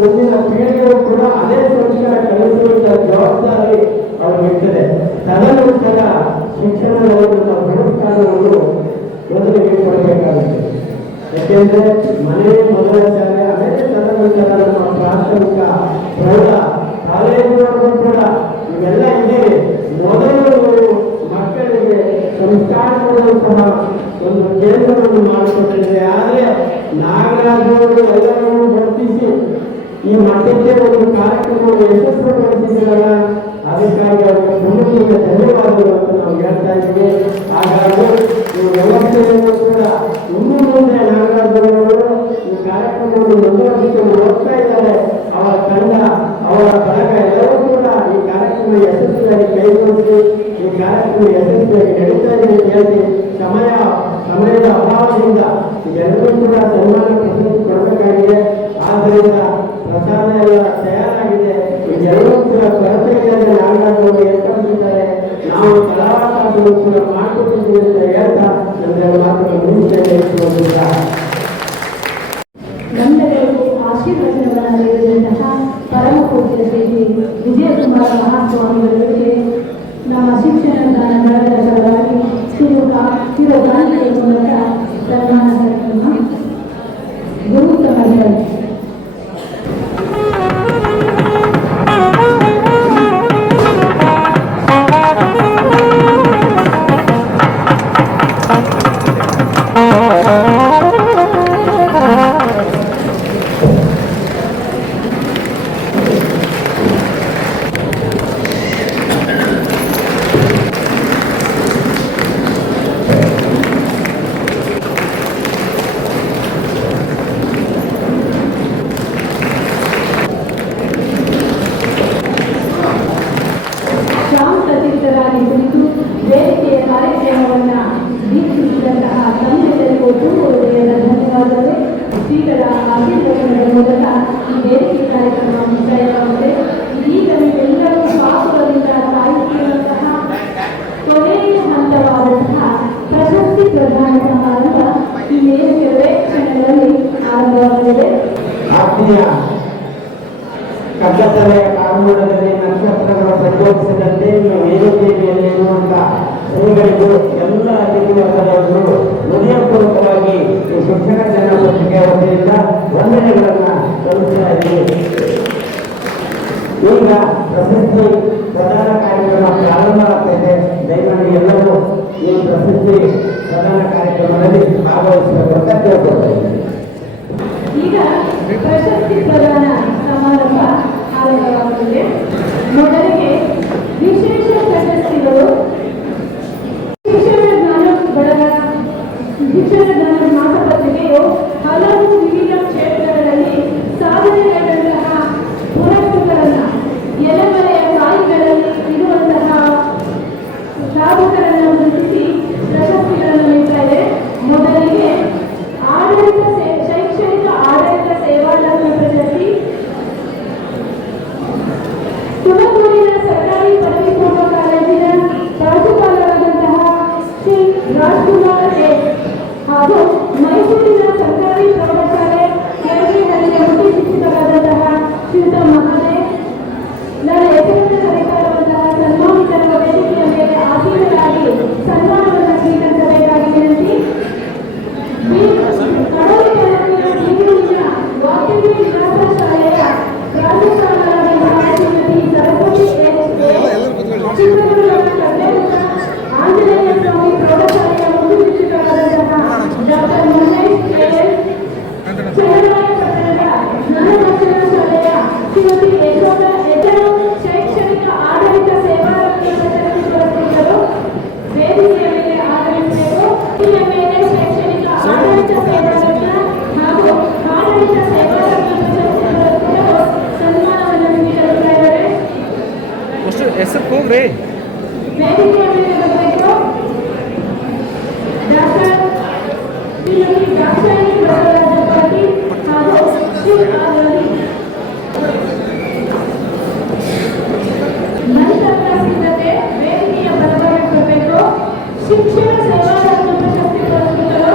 ಮುಂದಿನ ಪೀಳಿಗೆಗಳು ಕೂಡ ಅದೇ ಸಂಸ್ಕಾರ ಕಲಿಸುವಂತಹ ಜವಾಬ್ದಾರಿ ಅವರಿಗಿರ್ತದೆ. ತದನಂತರ ಶಿಕ್ಷಣದಲ್ಲಿ ಪುರಸ್ಕಾರವನ್ನು ಮೊದಲಿಗೆ ಕೊಡಬೇಕಾಗುತ್ತೆ. ಯಾಕೆಂದ್ರೆ ಮನೆ ಮೊದಲ ಶಾಲೆ, ಅದೇ ತದನಂತರ ನಮ್ಮ ಪ್ರಾಥಮಿಕ ಪ್ರೌಢ ಕಾಲೇಜುಗಳು ಕೂಡ ಇವೆಲ್ಲ ಇದೆ. ಮೊದಲು ಮಕ್ಕಳಿಗೆ ಸಂಸ್ಕಾರ ಕೊಡುವಂತಹ ಒಂದು ಕೇಂದ್ರವನ್ನು ಮಾಡಿಕೊಟ್ಟಿದೆ. ಆದರೆ ನಾಗರಾಜರು ಎಲ್ಲರನ್ನೂ ಗುರುತಿಸಿ ಈ ಮಟ್ಟಕ್ಕೆ ಒಂದು ಕಾರ್ಯಕ್ರಮವನ್ನು ಯಶಸ್ವಿಗೊಳಿಸಿದ್ದಾರಲ್ಲ, ಅದಕ್ಕಾಗಿ ಅವರಿಗೆ ತುಂಬ ಧನ್ಯವಾದಗಳು ಅಂತ ನಾವು ಹೇಳ್ತಾ ಇದ್ದೀವಿ. ಹಾಗಾಗಿ ಈ ವ್ಯವಸ್ಥೆಯನ್ನು ಕೂಡ ಇನ್ನು ಮುಂದೆ ನಾಗರಾಜರವರು ಈ ಕಾರ್ಯಕ್ರಮವನ್ನು ಮುಂದುವರಿಸಿಕೊಂಡು ಹೋಗ್ತಾ ಇದ್ದಾರೆ. ಅವರ ತಂಡ, ಅವರ ಬಳಗ ಎಲ್ಲರೂ ಕೂಡ ಈ ಕಾರ್ಯಕ್ರಮ ಯಶಸ್ವಿಯಾಗಿ ಕೈಗೊಳಿಸಿ ಈ ಕಾರ್ಯಕ್ರಮ ಯಶಸ್ವಿಯಾಗಿ ನಡೀತಾ ಇದೆ ಅಂತ ಹೇಳಿ ಸಮಯದ ಅಭಾವದಿಂದ ಎಲ್ಲರೂ ಕೂಡ ಸನ್ಮಾನ ಪ್ರಶಸ್ತಿ ಕೊಡಬೇಕಾಗಿದೆ. ಆದ್ದರಿಂದ ಪ್ರಸಾದ ಎಲ್ಲ ತಯಾರಾಗಿದೆ. ಇದೆಲ್ಲವೂ ಕೂಡ ಕೊರತೆ ಇಲ್ಲದೆ ನಾಗರಾಜರು ಏರ್ಪಡಿಸಿದ್ದಾರೆ. ನಾವು ಕಲಾವಾಸಗಳು ಕೂಡ ಮಾಡಿಕೊಟ್ಟಿದ್ದೀವಿ ಅಂತ ಹೇಳ್ತಾ ನನ್ನ ಮಾತನ್ನು ಮುಗಿಸ್ತೇನೆ. ನಮ್ಮೆಲ್ಲರಿಗೂ ಆಶೀರ್ವಚನಗಳನ್ನು ನೀಡಿದಂತಹ ಪರಮ ಪೂಜ್ಯ ಶ್ರೀ ವಿಜಯಕುಮಾರ ಮಹಾಸ್ವಾಮಿಗಳಿಗೆ ನಮ್ಮ ಶಿಕ್ಷಣ ಜ್ಞಾನಗಳ ಸಲುವಾಗಿ ಕಿರುಗಾಣಿಕೆಯ ಮೂಲಕ ಸನ್ಮಾನ ಕಾರ್ಯಕ್ರಮ ಗುರು ಸಮರ್ಪಣೆ. ಕಾರ್ಮೂಡದಲ್ಲಿ ನಕ್ಷತ್ರಗಳ ಪ್ರಚೋದಿಸಿದಂತೆ ಈ ವೇದಿಕೆಯಲ್ಲಿರುವಂಥ ಶ್ರೀಗಳಿಗೂ ಎಲ್ಲ ಅತಿಥಿ ವರ್ಗದವರು ಹೃದಯಪೂರ್ವಕವಾಗಿ ಈ ಶಿಕ್ಷಣ ಜನ ಪತ್ರಿಕೆ ವತಿಯಿಂದ ವಂದನೆಗಳನ್ನು ಸಲ್ಲಿಸ್ತಾ ಇದ್ದೀವಿ. ಈಗ ಪ್ರಸಿದ್ಧಿ ಪ್ರಧಾನ ಕಾರ್ಯಕ್ರಮ ಪ್ರಾರಂಭ ಆಗ್ತೈತೆ. ದಯಮಾಡಿ ಎಲ್ಲರೂ ಈ ಪ್ರಸಿದ್ಧಿ ಪ್ರಧಾನ ಕಾರ್ಯಕ್ರಮದಲ್ಲಿ ಭಾಗವಹಿಸಬೇಕಂತ ಕೇಳ್ಕೊಳ್ತಾ ಇದ್ದೀನಿ. ಈಗ ಪ್ರಶಸ್ತಿ ಪ್ರದಾನ ಸಮಾರಂಭ ಆರಂಭವಾಗುತ್ತದೆ. ಮೊದಲಿಗೆ ವಿಶೇಷ ಪ್ರಶಸ್ತಿಗಳು ಶಿಕ್ಷಣ ಜ್ಞಾನ ಬಡಗ ಶಿಕ್ಷಣ ಜ್ಞಾನ ಮಾಸಪತ್ರಿಕೆಯು ಹಲವು ವಿವಿಧ ಕ್ಷೇತ್ರಗಳಲ್ಲಿ ಸಾಧನೆಗಳಂತಹ ಪುರಸ್ಕೃತರನ್ನ ಎಲೆಮರೆಯ ಕಾಯಿಗಳಲ್ಲಿ ಇರುವಂತಹ ಸಾಧಕರನ್ನು ಗುರುತಿಸಿ ಪ್ರಶಸ್ತಿಗಳನ್ನು ನೀಡ್ತಾ ಇದೆ. ಮೊದಲಿಗೆ ಶೈಕ್ಷಣಿಕ ಆಡಳಿತ ಸೇವಾರತ್ನ ಪ್ರಶಸ್ತಿ ತುಮಕೂರಿನ ಸರ್ಕಾರಿ ಪದವಿ ಪೂರ್ವ ಕಾಲೇಜಿನ ಪ್ರಾಂಶುಪಾಲರಾದಂತಹ ಶ್ರೀ ರಾಜ್ಕುಮಾರ್ ಎ ಹಾಗೂ ಮೈಸೂರಿನ ಸರ್ಕಾರಿ ಪ್ರೌಢಶಾಲೆ ಕೆಳಗೇಹಳ್ಳಿಯ ಮುಖ್ಯ ಶಿಕ್ಷಕರಾದಂತಹ ಶ್ರೀಯುತ ಮಹದೇವ್ ನನ್ನ ಹೆಸರನ್ನು ಕರೆಯುತ್ತಾ ಇರುವಂತಹ ಸನ್ಮಾನಿತರ ವೇದಿಕೆಯ ಮೇಲೆ ಆಸೀನರಾಗಿ ಸನ್ಮಾನವನ್ನು ಸ್ವೀಕರಿಸಬೇಕಾಗಿ ವಿನಂತಿ. ವಾಗ್ದೇವಿ ವಿಕಾಸ ಶಾಲೆಯ ಪ್ರಾಂಶುಪಾಲರಾದಂತಹ ಶ್ರೀಮತಿ ಸರಸ್ವತಿ ಚಿತ್ರದುರ್ಗದ ಕಡ್ಲೆಗುಡ್ಡ ಆಂಜನೇಯ ಸ್ವಾಮಿ ಪ್ರೌಢಶಾಲೆಯ ಮುಖ್ಯ ಶಿಕ್ಷಕರಾದಂತಹ ಡಾಕ್ಟರ್ ಮಹೇಶ್ ಕೆಎಲ್, ಚನ್ನರಾಯಪಟ್ಟಣದ ಜ್ಞಾನದರ್ಶನ ಶಾಲೆಯ ಶ್ರೀಮತಿ ಯಶೋಧ ಎಚರು ಶೈಕ್ಷಣಿಕ ಆಡಳಿತ ಸೇವಾರತ್ನ ಪ್ರಶಸ್ತಿ ಪುರಸ್ಕೃತರು ವೇದಿಕೆಯ ಮೇಲೆ ಆಗಮಿಸಬೇಕು. ವೇದಿಕೆಯ ಮೇಲೆ ಶೈಕ್ಷಣಿಕ ಆಡಳಿತ ಸೇವಾರತ್ನ ಹಾಗೂ ಆಡಳಿತ ಸೇವಾರತ್ನ ಪ್ರಶಸ್ತಿ ಪುರಸ್ಕೃತರು ಸನ್ಮಾನವನ್ನು ಸ್ವೀಕರಿಸ್ತಾ ಇದ್ದಾರೆ. ಅಷ್ಟು ಹೆಸರು ಹೋಗ್ರಿ. ವೇದಿಕೆಯ ಮೇಲೆ ಬರಬೇಕು ಡಾಕ್ಟರ್ ಶ್ರೀಮತಿ ದಾಕ್ಷಾಯಿಣಿ ಬಸವರಾಜ ಪಾಟೀಲ್ ಹಾಗೂ ಶ್ರೀ ಆರ್ ರವಿ. ನಂತರ ಸಿದ್ಧತೆ ವೇದಿಕೆಯ ಬಲಭಾಗಕ್ಕೆ ಬರಬೇಕು. ಶಿಕ್ಷಣ ಸೇವಾರತ್ನ ಪ್ರಶಸ್ತಿ ಪುರಸ್ಕೃತರು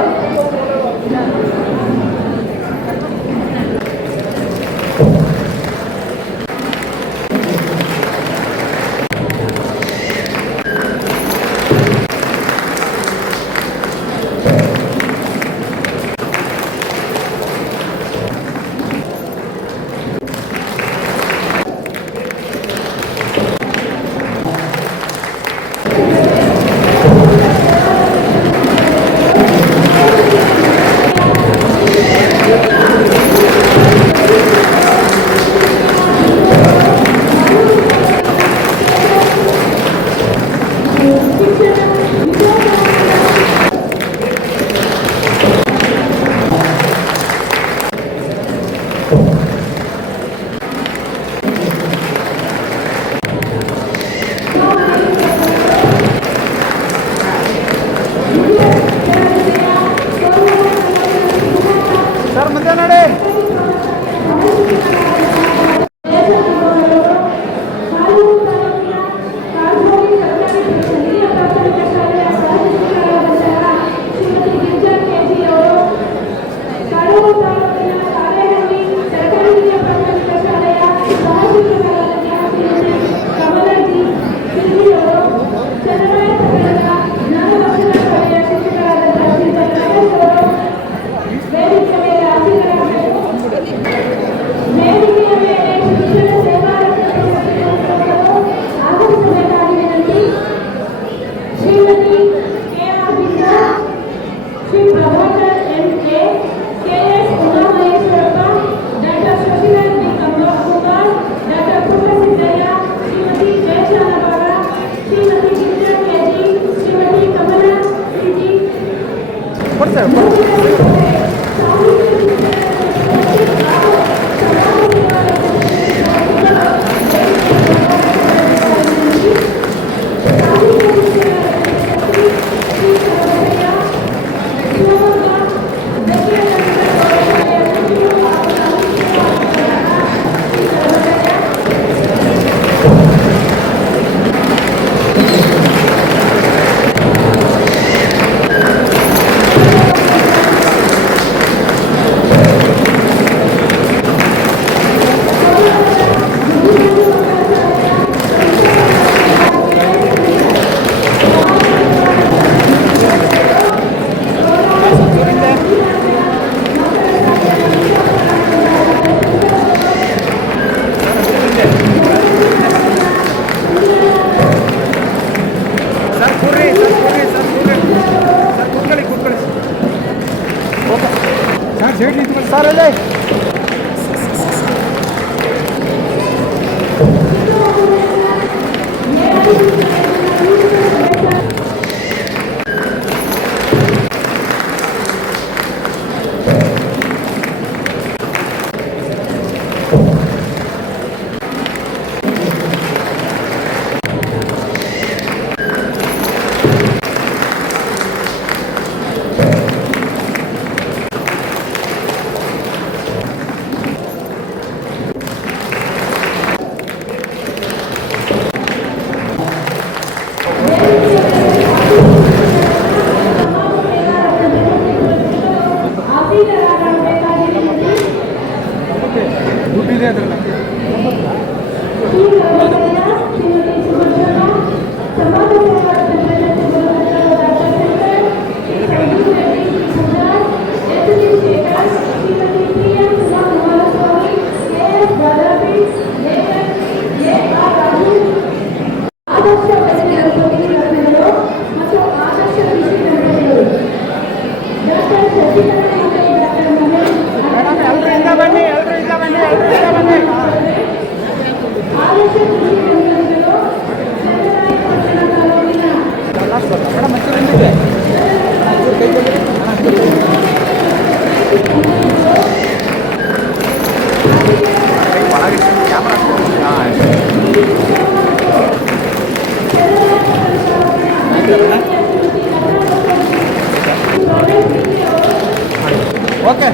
ಶ್ರೀ ಗೌರವಯ್ಯ, ಶ್ರೀಮತಿ ಸುಭದ್ರಮ್ಮ, ಸಮಾಜ ಸೇವಾ ಸಂಘಟನೆ doctor Shankar, Shri Sanjeev Reddy, Shri Sudhar, S D Shekar, Shrimati T N Suma Kumaraswamy, K S Balaji, A R Raju, ಆದರ್ಶ ಪ್ರತಿನಿಧಿ ರತ್ನಗಳು ಮತ್ತು ಆದರ್ಶ ಕೃಷಿ ದಂಪತಿಗಳು ಡಾಕ್ಟರ್ ಶಶಿಕಲಾ ಮತ್ತು ಡಾಕ್ಟರ್ ಮಹೇಶ್ ಆದರ್ಶ ಕೃಷಿ ದಂಪತಿಗಳು ಚನ್ನರಾಯಪಟ್ಟಣ ತಾಲೂಕಿನ ಓಕೆ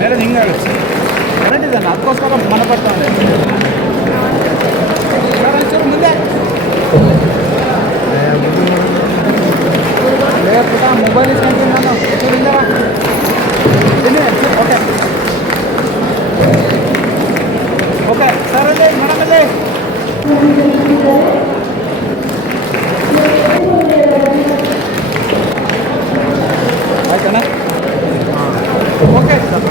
ಬೇರೆ ಹಿಂಗಾಗುತ್ತೆ ಕರೆಂಟ್ ಇದಲ್ಲ ಅದಕ್ಕೋಸ್ಕರ ಮನೆ ಬರ್ತಾನೆ ಒಂಚೂರು ಮುಂದೆ ಮೊಬೈಲ್ ಇಸ್ಕೊಂತೀನಿ ನಾನು ಒಂಚೂರಿಂದ ಓಕೆ ಓಕೆ ಸರ್ ಅಲ್ಲಿ ಮೇಡಮಲ್ಲಿ ಆಯ್ತಣ್ಣ ಓಕೆ ಸರ್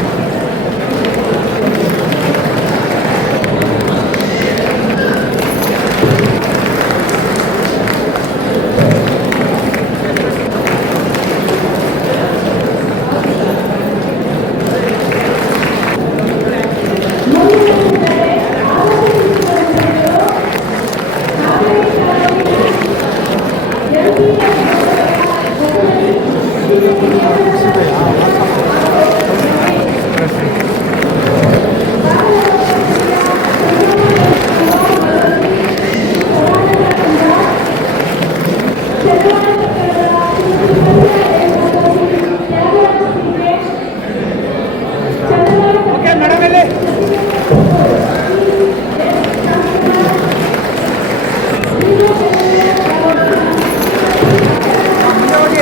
ಓಕೆ ಮೇಡಮ್ ಇಲ್ಲಿ ಮುಂದೆ ಹೋಗಿ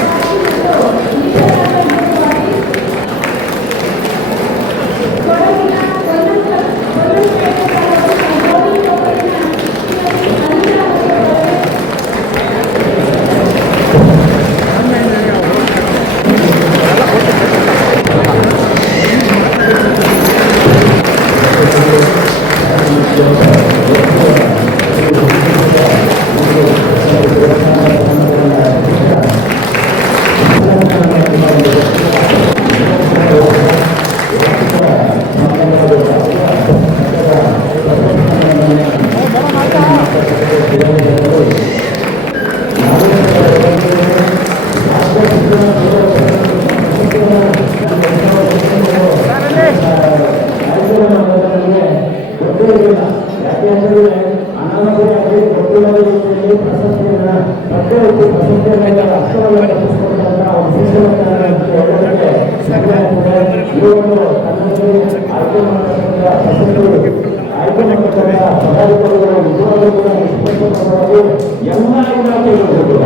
ಎಲ್ಲ ಇಲಾಖೆಗಳು ಕೂಡ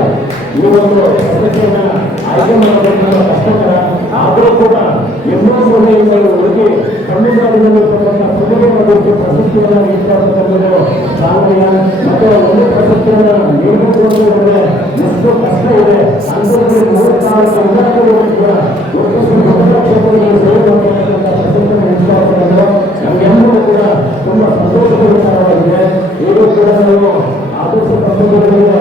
ಈ ಒಂದು ಸದಸ್ಯನ ಆಯ್ಕೆ ಮಾಡೋದನ್ನ ಕಷ್ಟಕರ ಆದರೂ ಕೂಡ ಎನ್ನೋ ಮೂಲೆಯಿಂದ ಹುಡುಕಿ ಸಂವಿಧಾನದಲ್ಲಿ ಸುಗಮವಾಗಿ ಪ್ರಶಸ್ತಿಯನ್ನು ನೀಡತಕ್ಕಂಥದ್ದು ಸಾಮಾನ್ಯ ಮತ್ತು ಒಂದು ಪ್ರಶಸ್ತಿಯನ್ನು ನೀಡಬೇಕು ಅಂದರೆ ಎಷ್ಟು ಕಷ್ಟ ಇದೆ ಅಂತಂದ್ರೆ 34 ಇಲಾಖೆಗಳು ಕೂಡ ಒಟ್ಟು ಮೊದಲ ಕ್ಷೇತ್ರದಲ್ಲಿ ಸೇವೆ ಮಾಡತಕ್ಕಂಥ ಪ್ರಶಸ್ತಿಯನ್ನು ನೀಡತಕ್ಕಂಥದ್ದು ನಮಗೆಲ್ಲರೂ ಕೂಡ ತುಂಬಾ ಸಂತೋಷದ ವಿಚಾರವಾಗಿದೆ. ಇದು ಕೂಡ ನಾವು ಆದರ್ಶ ಪಕ್ಷಗಳಿಗೆ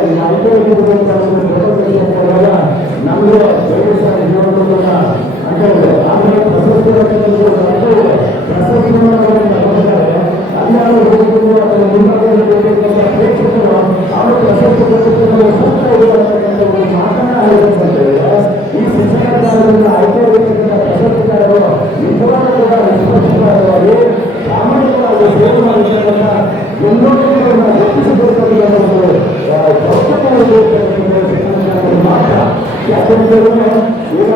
ನಮಗೆ ಜೀವನದಲ್ಲ ಅಂತ ಹೇಳಿದ್ರೆ ಆಮೇಲೆ ಪ್ರಶಸ್ತಿ ಪ್ರೇಕ್ಷಕರು ಅವರು ಪ್ರಶಸ್ತಿ ಮಾತನಾಡಿರುವಂತೆ ಯಾಕಂದ್ರೆ ಈಗ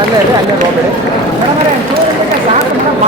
ಅಲ್ಲೇ ಇದೆ, ಅಲ್ಲೇ ಹೋಗ್ಬೇಡಿ ಮೇಡಮ್. ಸಾಕು ಮೇಡಮ್.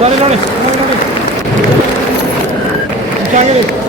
ನೋಡಿ ನೋಡಿ ನೋಡಿ ನೋಡಿ